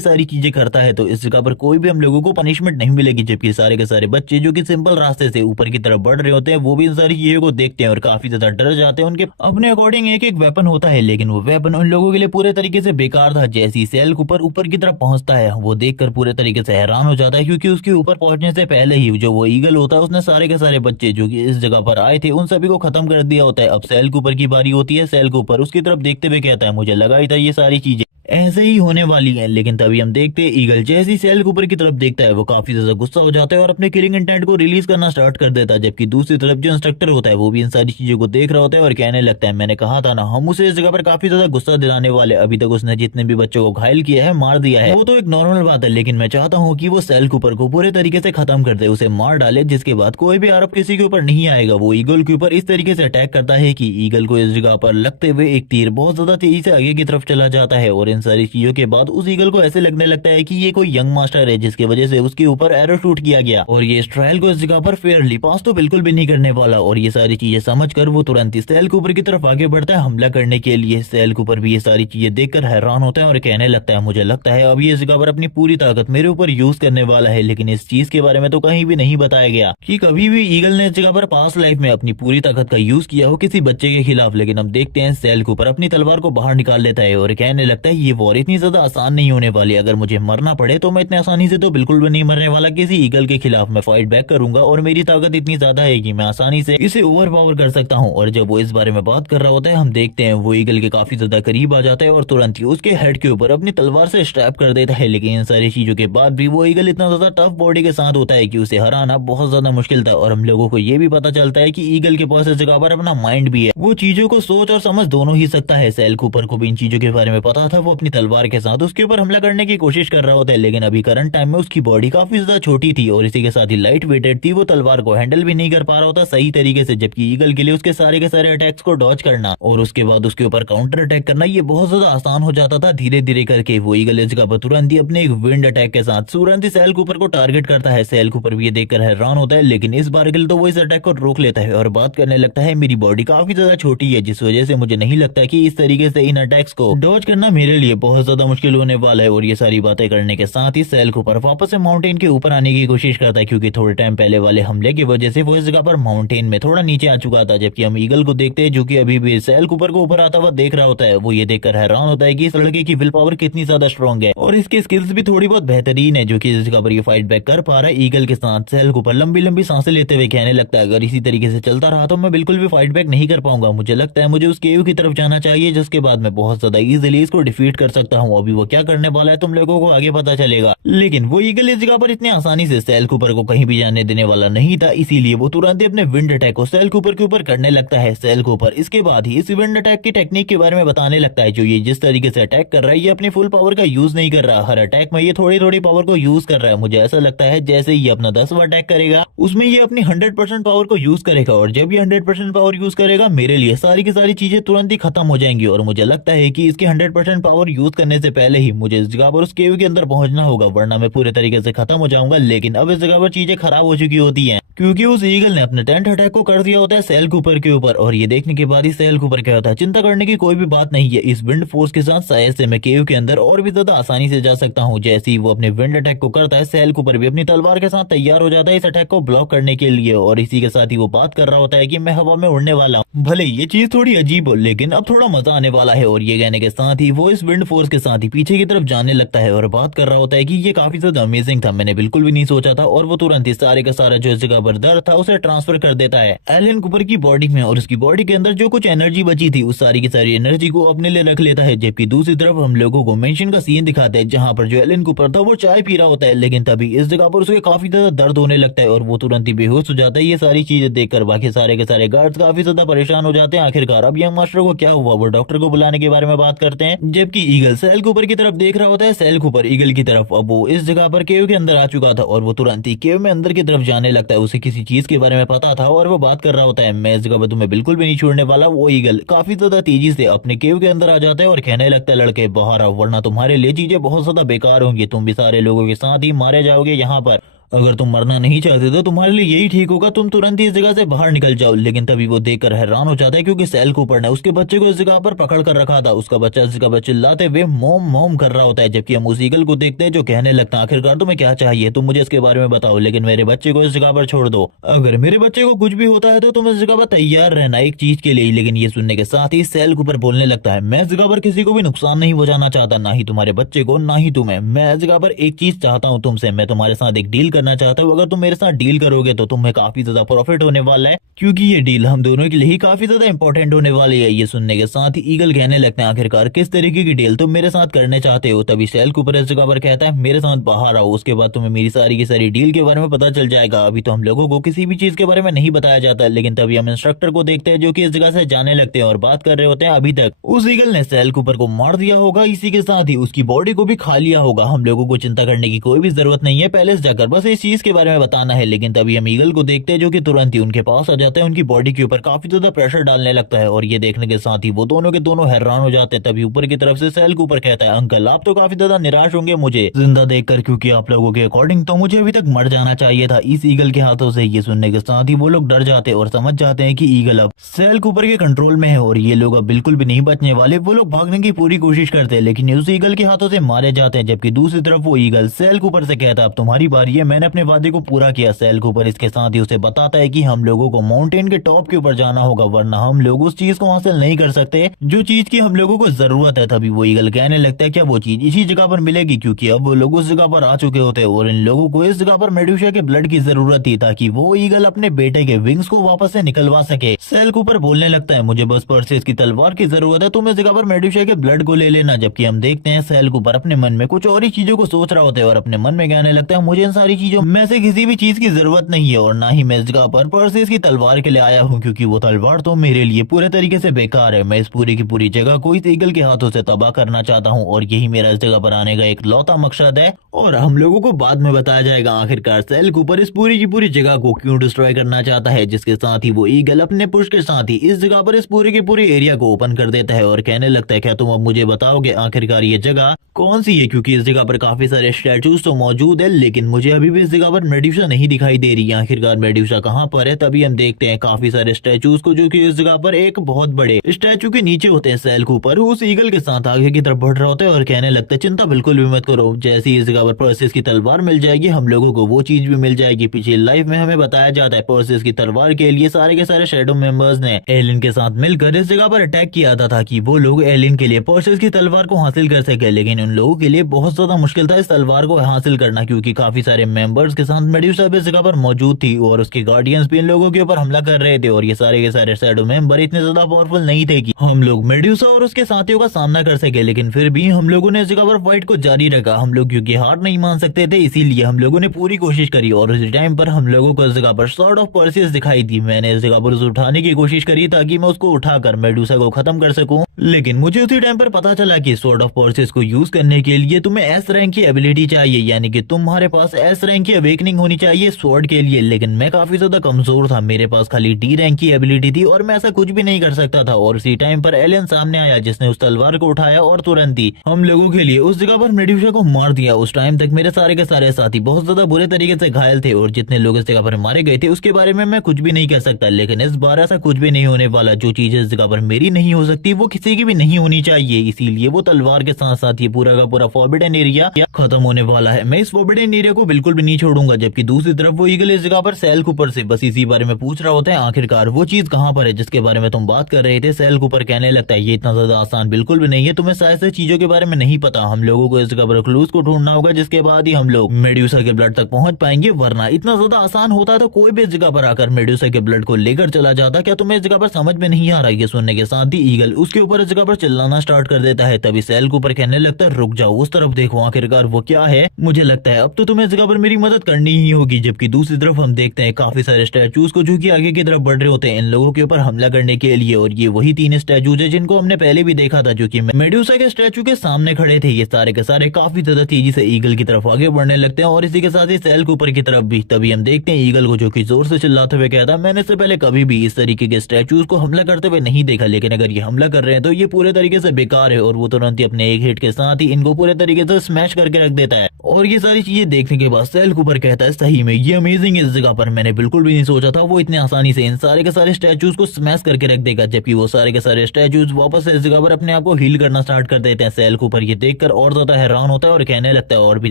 सारी चीजें करता है तो इस जगह पर कोई भी हम लोगों को पनिशमेंट नहीं मिलेगी। जबकि सारे के सारे बच्चे जो कि सिंपल रास्ते से ऊपर की तरफ बढ़ रहे होते हैं वो भी इन सारी चीजों को देखते हैं और काफी ज्यादा डर जाते हैं। उनके अपने अकॉर्डिंग एक एक वेपन होता है, लेकिन वो वेपन उन लोगों के लिए पूरे तरीके से बेकार था। जैसी सैल कूपर ऊपर की तरफ पहुंचता है वो देखकर पूरे तरीके से हैरान हो जाता है, क्योंकि उसके ऊपर पहुंचने से पहले ही जो वो ईगल होता है उसने सारे के सारे बच्चे जो कि इस जगह पर आए थे उन सभी को खत्म कर दिया होता है। अब सैल कूपर की बारी होती है। सैल कूपर उसकी तरफ देखते हुए कहता है मुझे लगा ही था ये सारी चीजें ऐसे ही होने वाली है। लेकिन तभी हम देखते हैं ईगल जैसे ही सैल कूपर की तरफ देखता है वो काफी ज्यादा गुस्सा हो जाता है और अपने किलिंग इंटेंट को रिलीज करना स्टार्ट कर देता है। जबकि दूसरी तरफ जो इंस्ट्रक्टर होता है वो भी इन सारी चीजों को देख रहा होता है और कहने लगता है मैंने कहा था ना हम उसे इस जगह पर काफी ज्यादा गुस्सा दिलाने वाले, अभी तक उसने जितने भी बच्चों को घायल किया है मार दिया है वो तो एक नॉर्मल बात है, लेकिन मैं चाहता हूँ कि वो सैल कूपर को पूरे तरीके से खत्म कर दे, उसे मार डाले, जिसके बाद कोई भी आरोप किसी के ऊपर नहीं आएगा। वो ईगल के ऊपर इस तरीके से अटैक करता है कि ईगल को इस जगह पर लगते हुए एक तीर बहुत ज्यादा तेजी से आगे की तरफ चला जाता है। और इन सारी चीजों के बाद उस ईगल को ऐसे लगने लगता है कि ये कोई यंग मास्टर है जिसकी वजह से उसके ऊपर एरो शूट किया गया और ये इस ट्रायल को इस जगह पर फेयरली पास तो बिल्कुल भी नहीं करने वाला। और ये सारी चीजें समझकर वो तुरंत ही सैल कूपर की तरफ आगे बढ़ता है हमला करने के लिए। सैल कूपर भी ये सारी चीजें देखकर हैरान होता है और कहने लगता है मुझे लगता है अब ये इस जगह पर अपनी पूरी ताकत मेरे ऊपर यूज करने वाला है। लेकिन इस चीज के बारे में तो कहीं भी नहीं बताया गया कि कभी भी ईगल ने इस जगह पर पास्ट लाइफ में अपनी पूरी ताकत का यूज किया हो किसी बच्चे के खिलाफ। लेकिन हम देखते हैं सैल कूपर अपनी तलवार को बाहर निकाल लेता है और कहने लगता है ये वॉर इतनी ज्यादा आसान नहीं होने वाली, अगर मुझे मरना पड़े तो मैं इतने आसानी से तो बिल्कुल भी नहीं मरने वाला, किसी ईगल के खिलाफ मैं फाइट बैक करूंगा और मेरी ताकत इतनी ज्यादा है कि मैं आसानी से इसे ओवर पावर कर सकता हूँ। और जब वो इस बारे में बात कर रहा होता है हम देखते हैं वो ईगल के काफी ज्यादा करीब आ जाता है और तुरंत ही उसके हेड के ऊपर अपनी तलवार से स्ट्रैप कर देता है। लेकिन इन सारी चीजों के बाद भी वो ईगल इतना ज्यादा टफ बॉडी के साथ होता है कि उसे हराना बहुत ज्यादा मुश्किल था। और हम लोगों को ये भी पता चलता है कि ईगल के पास इस जगह पर अपना माइंड भी है, वो चीजों को सोच और समझ दोनों ही सकता है। सैल कूपर को भी इन चीजों के बारे में पता था, वो अपनी तलवार के साथ उसके ऊपर हमला करने की कोशिश कर रहा होता है। लेकिन अभी करंट टाइम में उसकी बॉडी काफी ज्यादा छोटी थी और इसी के साथ ही लाइट वेटेड थी, वो तलवार को हैंडल भी नहीं कर पा रहा होता सही तरीके से। जबकि ईगल के लिए उसके सारे के सारे अटैक्स को डॉज करना और उसके बाद उसके ऊपर काउंटर अटैक करना ये बहुत ज्यादा आसान हो जाता था। धीरे धीरे करके वो ईगल इस जगह पर तुरंत ही अपने एक विंड अटैक के साथ तुरंत ही सैल कूपर को टारगेट करता है। सैल कूपर भी ये देखकर हैरान होता है, लेकिन इस बार के लिए तो वो इस अटैक को रोक लेता है और बात करने लगता है मेरी बॉडी काफी ज्यादा छोटी है जिस वजह से मुझे नहीं लगता कि इस तरीके से इन अटैक्स को डॉज करना मेरे लिए बहुत ज्यादा मुश्किल होने वाला है। और ये सारी बातें करने के साथ ही सैल कूपर वापस से माउंटेन के ऊपर आने की कोशिश करता है, क्योंकि थोड़े टाइम पहले वाले हमले की वजह से वो इस जगह पर माउंटेन में थोड़ा नीचे आ चुका था। जबकि हम ईगल को देखते हैं जो कि अभी भी सैल कूपर को ऊपर आता हुआ देख रहा होता है। वो ये देखकर हैरान होता है कि इस लड़के की विल पावर कितनी ज्यादा स्ट्रॉन्ग है और इसकी स्किल्स भी थोड़ी बहुत बेहतरीन है, जो कि इस जगह पर ये फाइट बैक कर पा रहा है ईगल के साथ। सैल कूपर लंबी लंबी सांसें लेते हुए कहने लगता है अगर इसी तरीके से चलता रहा तो मैं बिल्कुल भी फाइट बैक नहीं कर पाऊंगा, मुझे लगता है मुझे उस केव की तरफ जाना चाहिए जिसके बाद मैं बहुत ज्यादा इजीली इसको डिफीट कर सकता हूँ। अभी वो क्या करने वाला है तुम लोगों को आगे पता चलेगा। लेकिन वो ईगल इस जगह पर इतने आसानी से सैल कूपर को कहीं भी जाने देने वाला नहीं था, इसीलिए वो तुरंत ही अपने विंड अटैक को सैल कूपर के ऊपर करने लगता है। सैल कूपर इसके बाद ही इस विंड अटैक की टेक्निक के बारे में बताने लगता है। जो ये जिस तरीके से अटैक कर रहा है ये अपनी फुल पावर का यूज नहीं कर रहा, हर अटैक में ये थोड़ी थोड़ी पावर को यूज कर रहा है। मुझे ऐसा लगता है जैसे ये अपना 10वां अटैक करेगा उसमें ये अपनी 100% पावर को यूज करेगा और जब ये 100% पावर यूज करेगा मेरे लिए सारी की सारी चीजें तुरंत ही खत्म हो जाएंगी। और मुझे लगता है कि इसके 100% पावर यूज करने से पहले ही मुझे इस जगह पर उस केव के अंदर पहुंचना होगा, वरना मैं पूरे तरीके से खत्म हो जाऊंगा। लेकिन अब इस जगह पर चीजें खराब हो चुकी होती हैं, क्योंकि उस ईगल ने अपने टेंट अटैक को कर दिया होता है सैल कूपर के ऊपर। और ये देखने के बाद ही सैल कूपर क्या होता है चिंता करने की कोई भी बात नहीं है, इस विंड फोर्स के साथ शायद से मैं केव के अंदर और भी ज्यादा आसानी से जा सकता हूँ। जैसे ही वो अपने विंड अटैक को करता है सैल कूपर भी अपनी तलवार के साथ तैयार हो जाता है इस अटैक को ब्लॉक करने के लिए। और इसी के साथ ही वो बात कर रहा होता है कि मैं हवा में उड़ने वाला हूँ, भले ये चीज थोड़ी अजीब हो लेकिन अब थोड़ा मजा आने वाला है। और ये कहने के साथ ही वो इस विंड फोर्स के साथ ही पीछे की तरफ जाने लगता है और बात कर रहा होता है कि ये काफी ज्यादा अमेजिंग था, मैंने बिल्कुल भी नहीं सोचा था। और वो तुरंत ही सारे का सारा जो इस जगह पर दर्द था उसे ट्रांसफर कर देता है एलन कूपर की बॉडी में, और उसकी बॉडी के अंदर जो कुछ एनर्जी बची थी उस सारी की सारी एनर्जी को अपने लिए रख लेता है। जबकि दूसरी तरफ हम लोगों को मेंशन का सीन दिखाते हैं जहाँ पर जो एलन कूपर था वो चाय पी रहा होता है, लेकिन तभी इस जगह पर उसे काफी ज्यादा दर्द होने लगता है और वो तुरंत ही बेहोश हो जाता है। ये सारी चीजें देखकर बाकी सारे के सारे गार्ड्स काफी ज्यादा परेशान हो जाते हैं। आखिरकार अब यंग मास्टर को क्या हुआ, वो डॉक्टर को बुलाने के बारे में बात करते हैं। जबकि ईगल सेल कूपर की तरफ देख रहा होता है, सेल कूपर ईगल की तरफ। अब वो इस जगह पर केव के अंदर आ चुका था और वो तुरंत ही केव में अंदर की तरफ जाने लगता है। उसे किसी चीज के बारे में पता था और वो बात कर रहा होता है, मैं इस जगह पर तुम्हें बिल्कुल भी नहीं छोड़ने वाला। वो ईगल काफी ज्यादा तेजी से अपने केव के अंदर आ जाता है और कहने लगता है, लड़के बाहर आओ वरना तुम्हारे लिए चीजें बहुत ज्यादा बेकार होंगी, तुम भी सारे लोगों के साथ ही मारे जाओगे यहाँ पर। अगर तुम मरना नहीं चाहते तो तुम्हारे लिए यही ठीक होगा, तुम तुरंत ही इस जगह से बाहर निकल जाओ। लेकिन तभी वो देखकर हैरान हो जाता है क्योंकि सेल कूपर ने उसके बच्चे को इस जगह पर पकड़ कर रखा था। उसका बच्चा इस जगह पर चिल्लाते हुए मोम मोम कर रहा होता है। जबकि हम उस ईगल को देखते हैं जो कहने लगता है, आखिरकार तुम्हें क्या चाहिए, तुम मुझे इसके बारे में बताओ, लेकिन मेरे बच्चे को इस जगह पर छोड़ दो। अगर मेरे बच्चे को कुछ भी होता है तो तुम इस जगह पर तैयार रहना एक चीज के लिए। लेकिन ये सुनने के साथ ही सेल कूपर बोलने लगता है, मैं इस जगह पर किसी को भी नुकसान नहीं पहुंचाना चाहता, ना ही तुम्हारे बच्चे को ना ही तुम्हें। मैं इस जगह पर एक चीज चाहता हूँ तुमसे, मैं तुम्हारे साथ एक डील करना चाहता हूँ। अगर तुम मेरे साथ डील करोगे तो तुम्हें काफी ज्यादा प्रॉफिट होने वाला है, क्योंकि ये डील हम दोनों के लिए ही काफी ज्यादा इंपॉर्टेंट होने वाली है। ये सुनने के साथ ही ईगल कहने लगते हैं, आखिरकार किस तरीके की डील तुम मेरे साथ करने चाहते हो। तभी सेल कूपर इस जगह पर कहता है, मेरे साथ बाहर आओ, उसके बाद तुम्हें मेरी सारी की सारी डील के बारे में पता चल जाएगा। अभी तो हम लोगों को किसी भी चीज के बारे में नहीं बताया जाता। लेकिन तभी हम इंस्ट्रक्टर को देखते हैं जो कि इस जगह से जाने लगते हैं और बात कर रहे होते हैं। अभी तक उस ईगल ने सेल कूपर को मार दिया होगा, इसी के साथ ही उसकी बॉडी को भी खा लिया होगा। हम लोगों को चिंता करने की कोई भी जरूरत नहीं है, पहले से जाकर बस इस चीज के बारे में बताना है। लेकिन तभी हम ईगल को देखते हैं जो कि तुरंत ही उनके पास आ जाता है, उनकी बॉडी के ऊपर काफी ज्यादा प्रेशर डालने लगता है। और ये देखने के साथ ही वो दोनों के दोनों हैरान हो जाते हैं। तभी ऊपर की तरफ से सेल कूपर कहता है, अंकल आप तो काफी ज्यादा निराश होंगे मुझे जिंदा देखकर, क्योंकि आप लोगों के अकॉर्डिंग तो मुझे अभी तक मर जाना चाहिए था इस ईगल के हाथों से। ये सुनने के साथ ही वो लोग डर जाते हैं और समझ जाते हैं कि ईगल अब सेल कूपर के कंट्रोल में है और ये लोग अब बिल्कुल भी नहीं बचने वाले। वो लोग भागने की पूरी कोशिश करते हैं लेकिन उस ईगल के हाथों से मारे जाते हैं। जबकि दूसरी तरफ वो ईगल सेल कूपर से कहता है, अब तुम्हारी बारी है, मैंने अपने वादे को पूरा किया। सेल कूपर इसके साथ ही उसे बताता है कि हम लोगों को माउंटेन के टॉप के ऊपर जाना होगा, वरना हम लोग उस चीज को हासिल नहीं कर सकते जो चीज की हम लोगों को जरूरत है। तभी वो ईगल कहने लगता है, क्या वो चीज इसी जगह पर मिलेगी, क्योंकि अब वो लोग उस जगह पर आ चुके होते हैं और इन लोगों को इस जगह पर मेडुसा के ब्लड की जरूरत थी ताकि वो ईगल अपने बेटे के विंग्स को वापस से निकलवा सके। सेल कूपर बोलने लगता है, मुझे बस पर्सेस की तलवार की जरूरत है, तुम इस जगह पर मेडुसा के ब्लड को ले लेना। जबकि हम देखते हैं सेल कूपर अपने मन में कुछ और ही चीजों को सोच रहा होता है और अपने मन में कहने लगता है, मुझे इन सारी चीजों में से किसी भी चीज की जरूरत नहीं है और ना ही मैं इस जगह पर पर्सेस की तलवार के लिए आया हूँ, क्योंकि वो तलवार तो मेरे लिए पूरे तरीके से बेकार है। मैं इस पूरी की पूरी जगह को इस ईगल के हाथों से तबाह करना चाहता हूँ और यही मेरा इस जगह पर आने का एक लौता मकसद है। और हम लोगों को बाद में बताया जाएगा आखिरकार सेल कूपर इस पूरी की पूरी जगह को क्यों डिस्ट्रॉय करना चाहता है। जिसके साथ ही वो ईगल अपने पुश के साथ ही इस जगह पर इस पूरी की पूरी एरिया को ओपन कर देता है और कहने लगता है, क्या तुम अब मुझे बताओगे आखिरकार ये जगह कौन सी है, क्योंकि इस जगह पर काफी सारे स्टैचूज तो मौजूद है लेकिन मुझे अभी भी इस जगह पर मेडुसा नहीं दिखाई दे रही है। आखिरकार मेडुसा कहाँ पर है। तभी हम देखते हैं काफी सारे स्टैचूज को जो कि इस जगह पर एक बहुत बड़े स्टैचू के नीचे होते हैं। सेल कूपर उस ईगल के साथ आगे की तरफ बढ़ रहा होता है और कहने लगता है, चिंता बिल्कुल भी मत करो, जैसी इस जगह पर पर्सेस की तलवार मिल जाएगी हम लोगों को वो चीज भी मिल जाएगी। पिछली लाइफ में हमें बताया जाता है पर्सेस की तलवार के लिए सारे के सारे शैडो मेंबर्स ने एलियन के साथ मिलकर इस जगह पर अटैक किया था ताकि वो लोग एलियन के लिए पर्सेस की तलवार को हासिल कर सके। लेकिन उन लोगों के लिए बहुत ज्यादा मुश्किल था इस तलवार को हासिल करना, क्योंकि काफी सारे मेंबर्स के साथ मेडुसा भी इस जगह पर मौजूद थी और उसके गार्डियंस भी इन लोगों के ऊपर हमला कर रहे थे। और ये सारे के सारे शैडो मेंबर इतने ज्यादा पावरफुल नहीं थे कि हम लोग मेडुसा और उसके साथियों का सामना कर सके। लेकिन फिर भी हम लोगों ने इस जगह पर फाइट को जारी रखा। हम लोग क्योंकि हार नहीं मान सकते थे इसीलिए हम लोगों ने पूरी कोशिश करी और उस टाइम पर हम लोगों को इस जगह पर सॉर्ड ऑफ पर्सेस दिखाई दी। मैंने इस जगह पर उसे उठाने की कोशिश करी ताकि मैं उसको उठाकर मेडुसा को खत्म कर सकूं। लेकिन मुझे उसी टाइम पर पता चला कि सॉर्ड ऑफ पर्सेस को यूज करने के लिए तुम्हें एस रैंक की एबिलिटी चाहिए, यानी कि तुम्हारे पास एस रैंक की अवेकनिंग होनी चाहिए स्वॉर्ड के लिए। लेकिन मैं काफी ज्यादा कमजोर था, मेरे पास खाली डी रैंक की एबिलिटी थी और मैं ऐसा कुछ भी नहीं कर सकता था। और उसी टाइम पर एलियन सामने आया जिसने उस तलवार को उठाया और तुरंत ही हम लोगों के लिए उस जगह पर मेडुसा को मार दिया। उस टाइम तक मेरे सारे के सारे साथी बहुत ज्यादा बुरे तरीके से घायल थे और जितने लोग इस जगह पर मारे गए थे उसके बारे में मैं कुछ भी नहीं कह सकता। लेकिन इस बार ऐसा कुछ भी नहीं होने वाला। जो चीज इस जगह पर मेरी नहीं हो सकती वो किसी की भी नहीं होनी चाहिए, इसीलिए वो तलवार के साथ साथ ये पूरा का पूरा फॉरबिडन एरिया खत्म होने वाला है। मैं इस फॉरबिडन एरिया को बिल्कुल भी भी नहीं छोड़ूंगा। जबकि दूसरी तरफ वो ईगल इस जगह पर सेल कूपर से बस इसी बारे में पूछ रहा होता है, आखिरकार वो चीज कहाँ पर है जिसके बारे में तुम बात कर रहे थे। सेल कूपर कहने लगता है ये इतना ज्यादा आसान बिल्कुल भी नहीं है, तुम्हें शायद से चीजों के बारे में नहीं पता। हम लोगों को इस जगह पर क्लूज को ढूंढना होगा, जिसके बाद ही हम लोग मेड्यूसा के ब्लड तक पहुंच पाएंगे, वरना इतना ज्यादा आसान होता है तो कोई भी इस जगह पर आकर मेड्यूसा के ब्लड को लेकर चला जाता। क्या तुम्हें इस जगह पर समझ में नहीं आ रहा? ये सुनने के साथ ही ईगल उसके ऊपर इस जगह पर चिल्लाना स्टार्ट कर देता है। तभी सेल कूपर कहने लगता है रुक जाओ, उस तरफ देखो आखिरकार वो क्या है। मुझे लगता है अब तो तुम्हें इस जगह पर मेरी मदद करनी ही होगी। जबकि दूसरी तरफ हम देखते हैं काफी सारे स्टैचूज को जो कि आगे की तरफ बढ़ रहे होते हैं इन लोगों के ऊपर हमला करने के लिए। और ये वही 3 स्टैचूज है जिनको हमने पहले भी देखा था, जो कि मेड्यूसा के स्टैचू के सामने खड़े थे। ये सारे के सारे काफी ज्यादा तेजी से ईगल की तरफ आगे बढ़ने लगते हैं और इसी के साथ ही सेल कूपर की तरफ भी। तभी हम देखते हैं ईगल को जो कि जोर से चिल्लाते हुए कहता है मैंने इससे पहले कभी भी इस तरीके के स्टैचूज को हमला करते हुए नहीं देखा, लेकिन अगर ये हमला कर रहे हैं तो ये पूरे तरीके से बेकार है। और वो तुरंत ही अपने एक हिट के साथ ही इनको पूरे तरीके से स्मैश करके रख देता है। और ये सारी चीजें देखने के बाद सेल कूपर कहता है सही में ये अमेजिंग है, इस जगह पर मैंने बिल्कुल भी नहीं सोचा था वो इतने आसानी से इन सारे के सारे स्टैचूज को स्मैश करके रख देगा। जबकि वो सारे के सारे स्टैचूज वापस इस जगह पर अपने आप को हील करना स्टार्ट कर देते हैं। सेल कूपर ये देखकर और ज्यादा हैरान होता है और कहने लगता है और भी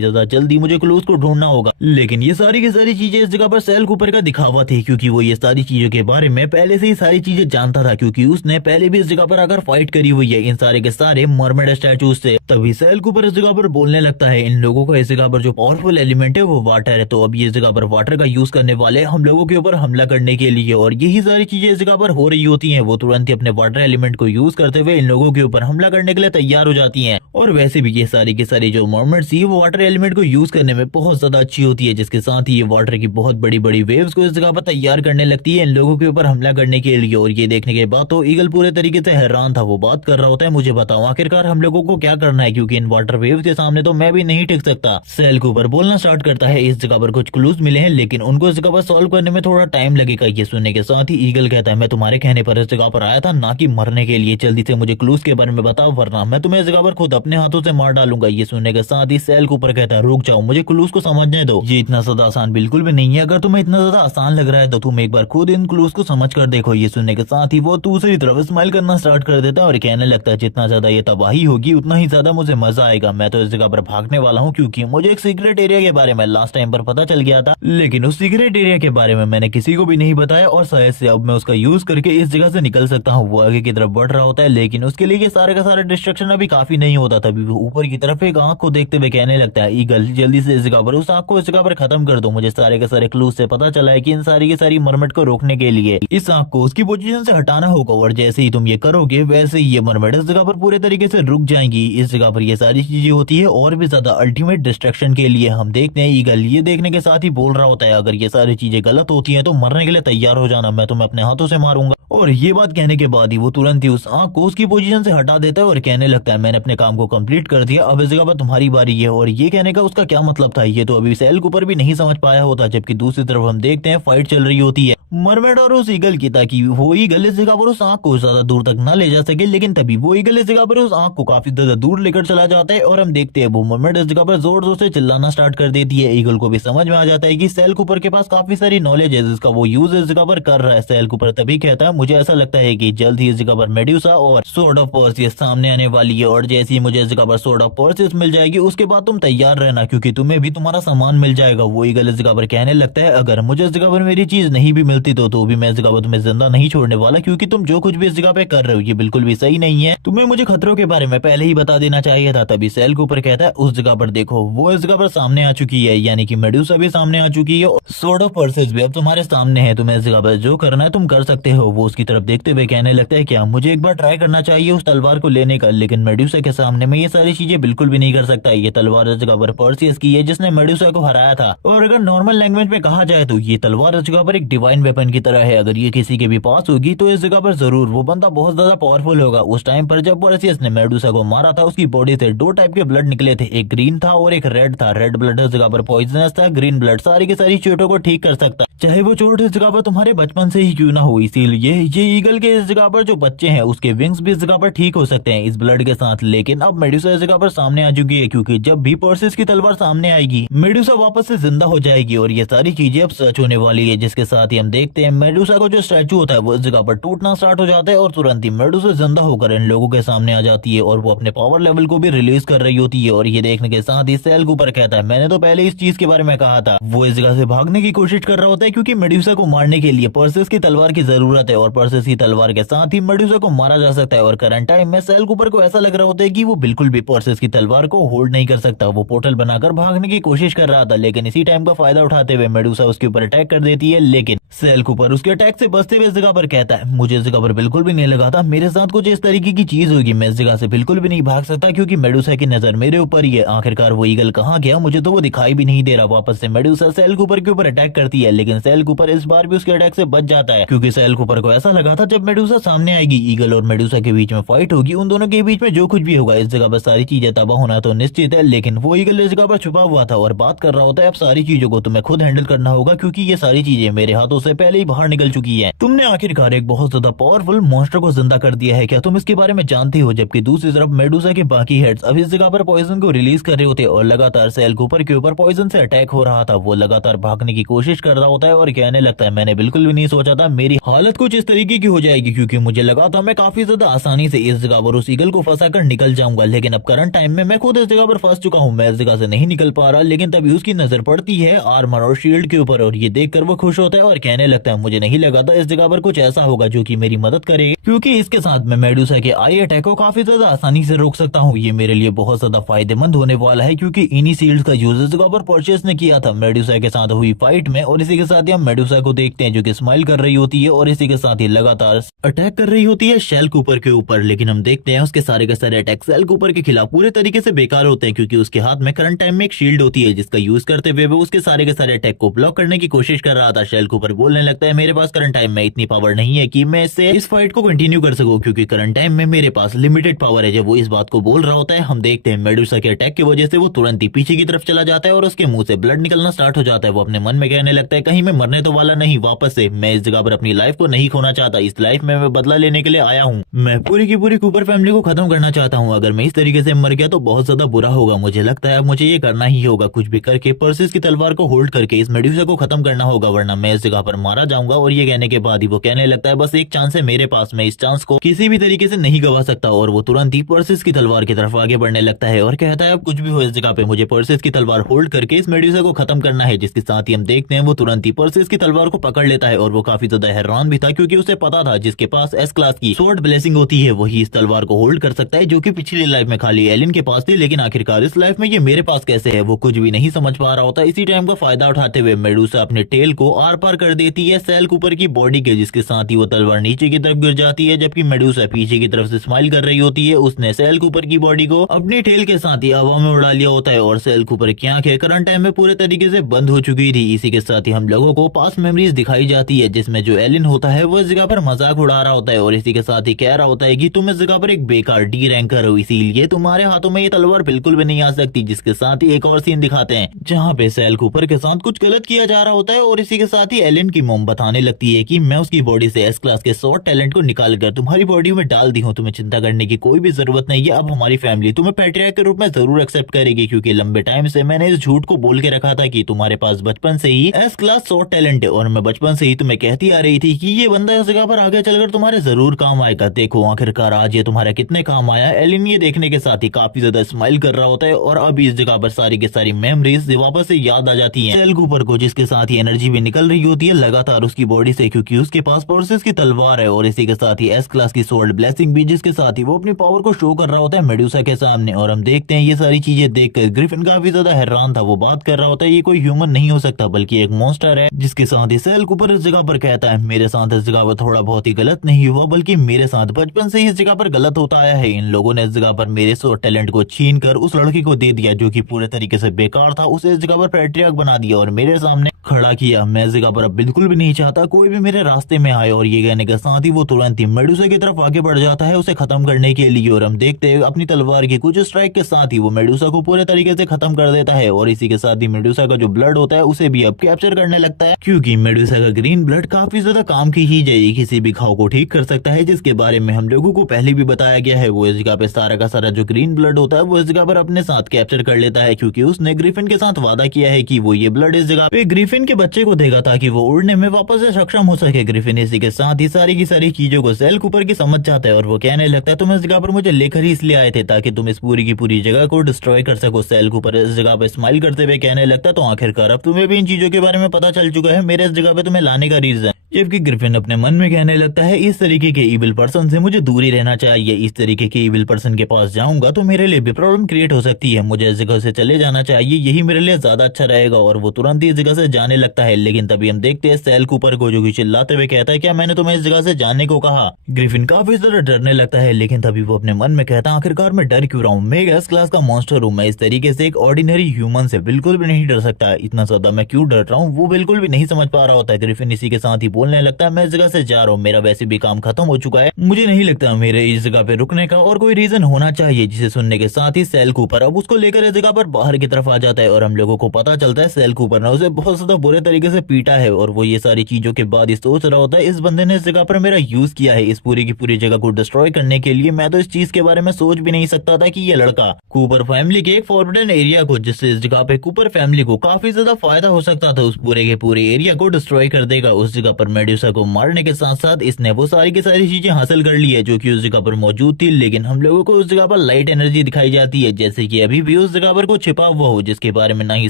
ज्यादा जल्दी मुझे क्लूज को ढूंढना होगा। लेकिन ये सारी की सारी चीजें इस जगह पर सेल कूपर का दिखावा थी, क्योंकि वो ये सारी चीजों के बारे में पहले से ही सारी चीजें जानता था, क्योंकि उसने पहले भी इस जगह पर आकर फाइट करी हुई है इन सारे के सारे मरमेड स्टैचूज से। तभी सेल कूपर इस जगह पर बोलने लगता है इन लोगों का इस जगह पर जो पावरफुल एलिमेंट है वो वाटर है, तो अब ये जगह पर वाटर का यूज करने वाले हम लोगों के ऊपर हमला करने के लिए। और यही सारी चीजें इस जगह पर हो रही होती हैं। वो तुरंत ही अपने वाटर एलिमेंट को यूज करते हुए इन लोगों के ऊपर हमला करने के लिए तैयार हो जाती हैं। और वैसे भी ये सारी की सारी जो मर्मेड्स थी वो वाटर एलिमेंट को यूज करने में बहुत ज्यादा अच्छी होती है, जिसके साथ ही ये वाटर की बहुत बड़ी बड़ी वेव्स को इस जगह पर तैयार करने लगती है इन लोगों के ऊपर हमला करने के लिए। और ये देखने के बाद तो ईगल पूरे तरीके से हैरान था। वो बात कर रहा होता है मुझे बताओ आखिरकार हम लोगों को क्या करना है, क्योंकि इन वाटर वेव्स के सामने तो मैं भी नहीं टिक सकता। सेल कूपर बोलना स्टार्ट करता है इस जगह पर कुछ क्लूज मिले हैं, लेकिन उनको इस जगह पर सॉल्व करने में थोड़ा टाइम लगेगा। ये सुनने के साथ ही ईगल कहता है मैं तुम्हारे कहने पर इस जगह पर आया था ना कि मरने के लिए, जल्दी से मुझे क्लूज के बारे में बताओ वरना मैं तुम्हें इस जगह पर खुद अपने हाथों से मार डालूंगा। ये सुनने के साथ ही सेल कूपर कहता है रुक जाओ, मुझे क्लूज को समझने दो, ये इतना ज्यादा आसान बिल्कुल भी नहीं है। अगर तुम्हें इतना ज्यादा आसान लग रहा है तो तुम एक बार खुद इन क्लूज को समझ कर देखो। ये सुनने के साथ ही वो दूसरी तरफ स्माइल करना स्टार्ट कर देता है और कहने लगता है जितना ज्यादा ये तबाही होगी उतना ही ज्यादा मुझे मजा आएगा। मैं तो इस जगह पर भागने वाला हूँ, क्योंकि मुझे एक सीक्रेट एरिया के बारे में लास्ट टाइम पर पता चल गया था, लेकिन उस सीक्रेट एरिया के बारे में मैंने किसी को भी नहीं बताया और शायद से अब मैं उसका यूज करके इस जगह से निकल सकता हूँ। वो आगे की तरफ बढ़ रहा होता है, लेकिन उसके लिए ये सारे का सारा डिस्ट्रक्शन अभी काफी नहीं होता। तभी वो ऊपर की तरफ एक आंख को देखते हुए कहने लगता है ईगल जल्दी से इस जगह पर उस आंख को इस जगह पर खत्म कर दो। मुझे सारे के सारे क्लूज से पता चला है कि इन सारी की सारी मरमेड को रोकने के लिए इस आंख को उसकी पोजीशन से हटाना होगा, और जैसे ही तुम ये करोगे वैसे ही ये मरमेड इस जगह पर पूरे तरीके से रुक जाएंगी। इस जगह पर ये सारी चीजें होती है और भी ज्यादा अल्टीमेट डिस्ट्रक्शन के लिए। हम देखते हैं ईगल ये देखने के साथ ही बोल रहा होता है अगर ये सारी चीजें गलत होती हैं तो मरने के लिए तैयार हो जाना, मैं तुम्हें अपने हाथों से मारूंगा। और ये बात कहने के बाद ही वो तुरंत ही उस आंख को उसकी पोजीशन से हटा देता है और कहने लगता है मैंने अपने काम को कंप्लीट कर दिया, अब इस जगह पर तुम्हारी बारी है। और ये कहने का उसका क्या मतलब था ये तो अभी सेल कूपर भी नहीं समझ पाया होता। जबकि दूसरी तरफ हम देखते हैं फाइट चल रही होती है मरमेड और उस ईगल की, ताकि वो ईगल इस जगह पर उस आंख को ज्यादा दूर तक ना ले जा सके। लेकिन तभी वो ईगल इस जगह पर उस आंख को काफी ज्यादा दूर लेकर चला जाता है और हम देखते हैं वो मरमेड इस जगह पर जोर जोर से चिल्लाना स्टार्ट कर देती है। ईगल को भी समझ में आ जाता है कि सेल कूपर के पास काफी सारी नॉलेज है जिसका वो यूज इस जगह पर कर रहा है। सेल कूपर तभी कहता है मुझे ऐसा लगता है कि जल्द ही इस जगह पर मेड्यूसा और स्वॉर्ड ऑफ पर्सियस सामने आने वाली है, और जैसे ही मुझे इस जगह पर स्वॉर्ड ऑफ पर्सियस मिल जाएगी उसके बाद तुम तैयार रहना, क्योंकि तुम्हें भी तुम्हारा सामान मिल जाएगा। वो ईगल इस जगह पर कहने लगता है अगर मुझे इस जगह पर मेरी चीज नहीं भी मिलती तो भी मैं इस जगह पर तुम्हें जिंदा नहीं छोड़ने वाला, क्योंकि तुम जो कुछ भी इस जगह पे कर रहे हो ये बिल्कुल भी सही नहीं है। तुम्हें मुझे खतरों के बारे में पहले ही बता देना चाहिए था। तभी सेल कूपर कहता है उस जगह पर देखो वो इस जगह पर सामने आ चुकी है, यानी कि मेड्यूसा भी सामने आ चुकी है, स्वॉर्ड ऑफ पर्सियस भी अब तुम्हारे सामने है। तुम्हें इस जगह पर जो करना है तुम कर सकते हो। वो उसकी तरफ देखते हुए कहने लगता है क्या मुझे एक बार ट्राई करना चाहिए उस तलवार को लेने का, लेकिन मेड्यूसा के सामने मैं ये सारी चीजें बिल्कुल भी नहीं कर सकता। ये तलवार इस जगह पर पर्सियस की है जिसने मेड्यूसा को हराया था, और अगर नॉर्मल लैंग्वेज में कहा जाए तो ये तलवार इस जगह पर एक डिवाइन वेपन की तरह है। अगर ये किसी के भी पास होगी तो इस जगह पर जरूर वो बंदा बहुत ज्यादा पावरफुल होगा। उस टाइम पर जब पर्सियस ने मेडुसा को मारा था उसकी बॉडी से 2 टाइप के ब्लड निकले थे, एक ग्रीन था और एक रेड था। रेड ब्लड इस जगह पर पॉइजनस था, ग्रीन ब्लड सारी की सारी चोटों को ठीक कर सकता। चाहे वो चोट इस जगह पर तुम्हारे बचपन से ही क्यों ना हो। इसीलिए ये ईगल के इस जगह पर जो बच्चे हैं उसके विंग्स भी इस जगह पर ठीक हो सकते हैं इस ब्लड के साथ। लेकिन अब मेडुसा इस जगह पर सामने आ चुकी है, क्योंकि जब भी पर्सिस की तलवार सामने आएगी मेडुसा वापस से जिंदा हो जाएगी और ये सारी चीजें अब सच होने वाली है। जिसके साथ ही हम देखते हैं मेडुसा को जो स्टैचू होता है वो इस जगह पर टूटना स्टार्ट हो जाता है और तुरंत ही मेडुसा जिंदा होकर इन लोगों के सामने आ जाती है और वो अपने पावर लेवल को भी रिलीज कर रही होती है। और ये देखने के साथ ही सेल कूपर कहता है मैंने तो पहले इस चीज के बारे में कहा था। वो इस जगह से भागने की कोशिश कर रहा होता है क्योंकि मेडुसा को मारने के लिए पर्सिस की तलवार की जरूरत है और पर्सिस की तलवार के साथ ही मेडुसा को मारा जा सकता है। और करंट टाइम में सेल कूपर को ऐसा लग रहा होता है कि वो बिल्कुल भी पर्सिस की तलवार को होल्ड नहीं कर सकता। वो पोर्टल बनाकर भागने की कोशिश कर रहा था, लेकिन इसी टाइम का फायदा उठाते हुए मेडुसा उसके ऊपर अटैक कर देती है। लेकिन सेल कूपर उसके अटैक से बचते हुए इस जगह पर कहता है मुझे इस जगह पर बिल्कुल भी नहीं लगा था मेरे साथ कुछ इस तरीके की चीज होगी। मैं इस जगह से बिल्कुल भी नहीं भाग सकता क्योंकि मेडुसा की नजर मेरे ऊपर ही है। आखिरकार वो ईगल कहाँ गया, मुझे तो वो दिखाई भी नहीं दे रहा। वापस से मेडुसा सेल कूपर के ऊपर अटैक करती है, लेकिन सेल कूपर इस बार भी उसके अटैक से बच जाता है क्योंकि सेल कूपर को ऐसा लगा था जब मेडुसा सामने आएगी ईगल और मेडुसा के बीच में फाइट होगी, उन दोनों के बीच में जो कुछ भी होगा इस जगह पर सारी चीजें तबाह होना तो निश्चित है। लेकिन वो ईगल इस जगह पर छुपा हुआ था और बात कर रहा होता है अब सारी चीजों को तुम्हें खुद हैंडल करना होगा क्योंकि ये सारी चीजें मेरे हाथों से पहले ही बाहर निकल चुकी है। तुमने आखिरकार एक बहुत ज्यादा पावरफुल मॉन्स्टर को जिंदा कर दिया है, क्या तुम इसके बारे में जानती हो? जबकि दूसरी तरफ मेडुसा के बाकी हेड्स अब इस जगह पर पॉइजन को रिलीज कर रहे होते और लगातार सेल कूपर के ऊपर पॉइजन से अटैक हो रहा था। वो लगातार भागने की कोशिश कर रहा होता है और कहने लगता है मैंने बिल्कुल भी नहीं सोचा था मेरी हालत कुछ इस तरीके की हो जाएगी, क्योंकि मुझे लगा था मैं काफी ज्यादा आसानी से इस जगह पर उस ईगल को फंसा कर निकल जाऊंगा। लेकिन अब करंट टाइम में मैं खुद इस जगह पर फंस चुका हूँ, मैं इस जगह से नहीं निकल पा रहा। लेकिन तभी उसकी नजर पड़ती है आर्मर और शील्ड के ऊपर और ये देखकर वो खुश होता है और कहने लगता है मुझे नहीं लगा था इस जगह पर कुछ ऐसा होगा जो कि मेरी मदद करे, क्योंकि इसके साथ मैं मेडुसा के आई अटैक को काफी ज्यादा आसानी से रोक सकता हूँ। ये मेरे लिए बहुत ज्यादा फायदेमंद होने वाला है क्योंकि इन्हीं शील्ड्स का यूज इस जगह पर परचेस ने किया था मेडुसा के साथ हुई फाइट में। और इसी के साथ ही हम मेडुसा को देखते हैं जो कि स्माइल कर रही होती है और इसी के साथ ही लगातार अटैक कर रही होती है शेल कूपर के ऊपर। लेकिन हम देखते हैं उसके सारे के सारे अटैक सेल कूपर के खिलाफ पूरे तरीके से बेकार होते हैं क्योंकि उसके हाथ में करंट टाइम में एक शील्ड होती है जिसका यूज करते हुए वो उसके सारे के सारे अटैक को ब्लॉक करने की कोशिश कर रहा था। शेल कूपर बोलने लगता है मेरे पास करंट टाइम में इतनी पावर नहीं है कि मैं इससे इस फाइट को कंटिन्यू कर सकूं, क्योंकि करंट टाइम में मेरे पास लिमिटेड पावर है। जब वो इस बात को बोल रहा होता है हम देखते हैं मेडुसा के अटैक की वजह से वो तुरंत ही पीछे की तरफ चला जाता है और उसके मुंह से ब्लड निकलना स्टार्ट हो जाता है। वो अपने मन में कहने लगता है कहीं मैं मरने तो वाला नहीं, वापस से मैं इस जगह पर अपनी लाइफ को नहीं खोना चाहता, इस लाइफ में मैं बदला लेने के लिए आया हूँ, मैं पूरी की पूरी कूपर फैमिली को खत्म करना चाहता हूँ। अगर मैं इस तरीके से मर गया तो बहुत ज्यादा बुरा होगा, मुझे लगता है अब मुझे ये करना ही होगा, कुछ भी करके पर्सिस की तलवार को होल्ड करके इस मेडुसा को खत्म करना होगा वरना मैं इस जगह पर मारा जाऊंगा। और ये कहने के बाद ही वो कहने लगता है बस एक चांस है मेरे पास, मैं इस चांस को किसी भी तरीके से नहीं गवा सकता। और वो तुरंत ही पर्सिस की तलवार की तरफ आगे बढ़ने लगता है और कहता है अब कुछ भी हो इस जगह पे मुझे पर्सिस की तलवार होल्ड करके इस मेडुसा को खत्म करना है। जिसके साथ ही हम देखते हैं वो तुरंत ही पर्सिस की तलवार को पकड़ लेता है और वो काफी ज्यादा हैरान भी था क्योंकि उसे पता था जिसके पास एस क्लास की स्वॉर्ड ब्लेसिंग होती है वही इस तलवार को होल्ड कर सकता है, जो कि पिछली लाइफ में खाली एलिन के पास थी। लेकिन आखिरकार इस लाइफ में ये मेरे पास कैसे है वो कुछ भी नहीं समझ पा रहा होता। इसी टाइम का फायदा उठाते हुए मेडुसा अपने टेल को आर पार कर देती है सेल कूपर की बॉडी के, जिसके साथ ही वो तलवार नीचे की तरफ गिर जाती है। जबकि मेडुसा पीछे की तरफ से स्माइल कर रही होती है, उसने सेल कूपर की बॉडी को अपने टेल के साथ ही हवा में उड़ा लिया होता है और सेल कूपर की आंखें करंट टाइम में पूरे तरीके से बंद हो चुकी थी। इसी के साथ ही हम लोगों को पास मेमोरीज दिखाई जाती है जिसमें जो एलिन होता है वो इस जगह पर मजाक उड़ा रहा होता है और इसी के साथ ही कह रहा होता है कि तुम इस जगह पर एक बेकार डी रैंकर हो, इसीलिए तुम्हारे हाथों में ये तलवार बिल्कुल भी नहीं आ सकती। जिसके साथ ही एक और सीन दिखाते हैं जहाँ पे सेल कूपर के साथ कुछ गलत किया जा रहा होता है और इसी के साथ ही एलिन की मोम बताने लगती है कि मैं उसकी बॉडी से एस क्लास के स्वॉर्ड टैलेंट को निकाल कर तुम्हारी बॉडी में डाल दी हूँ, तुम्हें चिंता करने की कोई भी जरूरत नहीं है। अब हमारी फैमिली तुम्हें पैट्रियार्क के रूप में जरूर एक्सेप्ट करेगी क्योंकि लंबे टाइम से मैंने इस झूठ को बोल के रखा था कि तुम्हारे पास बचपन से ही एस क्लास स्वॉर्ड टैलेंट है और मैं बचपन से ही तुम्हें कहती आ रही थी कि ये बंदा इस जगह पर आगे चलकर तुम्हारे जरूर काम आएगा। देखो आखिरकार आज ये तुम्हारे कितने काम आया। एलिन ये देखने के साथ ही काफी ज्यादा स्माइल कर रहा होता है और अभी इस जगह पर सारी की सारी मेमोरीज वापस से याद आ जाती हैं सेल कूपर को, जिसके साथ ही एनर्जी भी निकल रही होती है लगातार उसकी बॉडी से क्योंकि उसके पास पर्सिस की तलवार है और इसी के साथ ही एस क्लास की स्वॉर्ड ब्लेसिंग भी, जिसके साथ ही वो अपनी पावर को शो कर रहा होता है मेडुसा के सामने। और हम देखते हैं ये सारी चीजें देखकर ग्रिफिन काफी ज्यादा हैरान था, वो बात कर रहा होता है ये कोई ह्यूमन नहीं हो सकता बल्कि एक मॉन्स्टर है। जिसके साथ ही सेल कूपर इस जगह पर कहता है मेरे साथ इस जगह पर थोड़ा बहुत ही गलत नहीं हुआ बल्कि मेरे साथ बचपन से ही इस जगह पर गलत होता आया है। इन लोगों ने इस जगह पर मेरे स्वॉर्ड टैलेंट को छीन कर उस लड़की को दे दिया जो कि पूरे तरीके से बेकार था, उसे इस जगह पर पैट्रियार्क बना दिया और मेरे सामने खड़ा किया। मैं इस जगह पर अब बिल्कुल भी नहीं चाहता कोई भी मेरे रास्ते में आए, और ये कहने के साथ ही वो तुरंत ही मेडुसा की तरफ आगे बढ़ जाता है उसे खत्म करने के लिए। और हम देखते हैं अपनी तलवार की कुछ स्ट्राइक के साथ ही वो मेडुसा को पूरे तरीके से खत्म कर देता है, और इसी के साथ ही मेडुसा का जो ब्लड होता है उसे भी अब कैप्चर करने लगता है, क्योंकि मेडुसा का ग्रीन ब्लड काफी ज्यादा काम की ही जाए, किसी भी घाव को ठीक कर सकता है, जिसके बारे में हम लोगों को पहले भी बताया गया है। वो इस जगह पे सारा का सारा जो ग्रीन ब्लड होता है वो इस जगह पर अपने साथ कैप्चर कर लेता है, क्योंकि उसने ग्रिफिन के साथ वादा किया है कि वो ये ब्लड इस जगह पे ग्रिफिन के बच्चे को देगा ताकि वो उड़ने में वापस से सक्षम हो सके। ग्रिफिन इसी के साथ ही सारी की सारी चीजों को सेल कूपर की समझ जाता है, और वो कहने लगता है तुम इस जगह पर मुझे लेकर ही इसलिए आए थे ताकि तुम इस पूरी की पूरी जगह को डिस्ट्रॉय कर सको। सेल कूपर इस जगह पे स्माइल करते हुए कहने लगता है तो आखिरकार अब तुम्हें भी इन चीजों के बारे में पता चल चुका है मेरे इस जगह पे तुम्हें लाने का रीजन। जबकि ग्रिफिन अपने मन में कहने लगता है इस तरीके के इविल पर्सन से मुझे दूर ही रहना चाहिए, इस तरीके के इविल पर्सन के पास जाऊंगा तो मेरे लिए भी प्रॉब्लम क्रिएट हो सकती है, मुझे इस जगह से चले जाना चाहिए, यही मेरे लिए ज्यादा अच्छा रहेगा। और वो तुरंत ही इस जगह से जाने लगता है, लेकिन तभी हम देखते हैं सेल कूपर को जो कि चिल्लाते हुए कहता है क्या मैंने तुम्हें इस जगह से जाने को कहा। ग्रिफिन काफी ज्यादा डरने लगता है, लेकिन तभी वो अपने मन में कहता है आखिरकार मैं डर क्यों रहा हूँ, मैं एस क्लास का मॉन्स्टर हूँ, मैं इस तरीके से एक ऑर्डिनरी ह्यूमन से बिल्कुल भी नहीं डर सकता, इतना ज्यादा मैं क्यों डर रहा हूँ वो बिल्कुल भी नहीं समझ पा रहा होता है। ग्रिफिन इसी के साथ ही बोलने लगता है मैं इस जगह से जा रहा हूँ, मेरा वैसे भी काम खत्म हो चुका है, मुझे नहीं लगता मेरे इस जगह पे रुकने का और कोई रीजन होना चाहिए। जिसे सुनने के साथ ही सेल कूपर अब उसको लेकर इस जगह पर बाहर की तरफ आ जाता है, और हम लोगों को पता चलता है सेल कूपर ने उसे बहुत ज्यादा बुरे तरीके से पीटा है, और वो ये सारी चीजों के बाद सोच रहा होता है इस बंदे ने इस जगह पर मेरा यूज किया है इस पूरी की पूरी जगह को डिस्ट्रॉय करने के लिए, मैं तो इस चीज के बारे में सोच भी नहीं सकता था कि ये लड़का कूपर फैमिली के एक फॉरबिडन एरिया को, जिससे इस जगह पे कूपर फैमिली को काफी ज्यादा फायदा हो सकता था, उस पूरे के पूरे एरिया को डिस्ट्रॉय कर देगा। उस जगह पर मेडुसा को मारने के साथ साथ इसने वो सारी की सारी चीजें हासिल कर ली है जो कि उस जगह पर मौजूद थी, लेकिन हम लोगों को उस जगह पर लाइट एनर्जी दिखाई जाती है, जैसे कि अभी भी उस जगह पर को छिपा हुआ हो, जिसके बारे में ना ही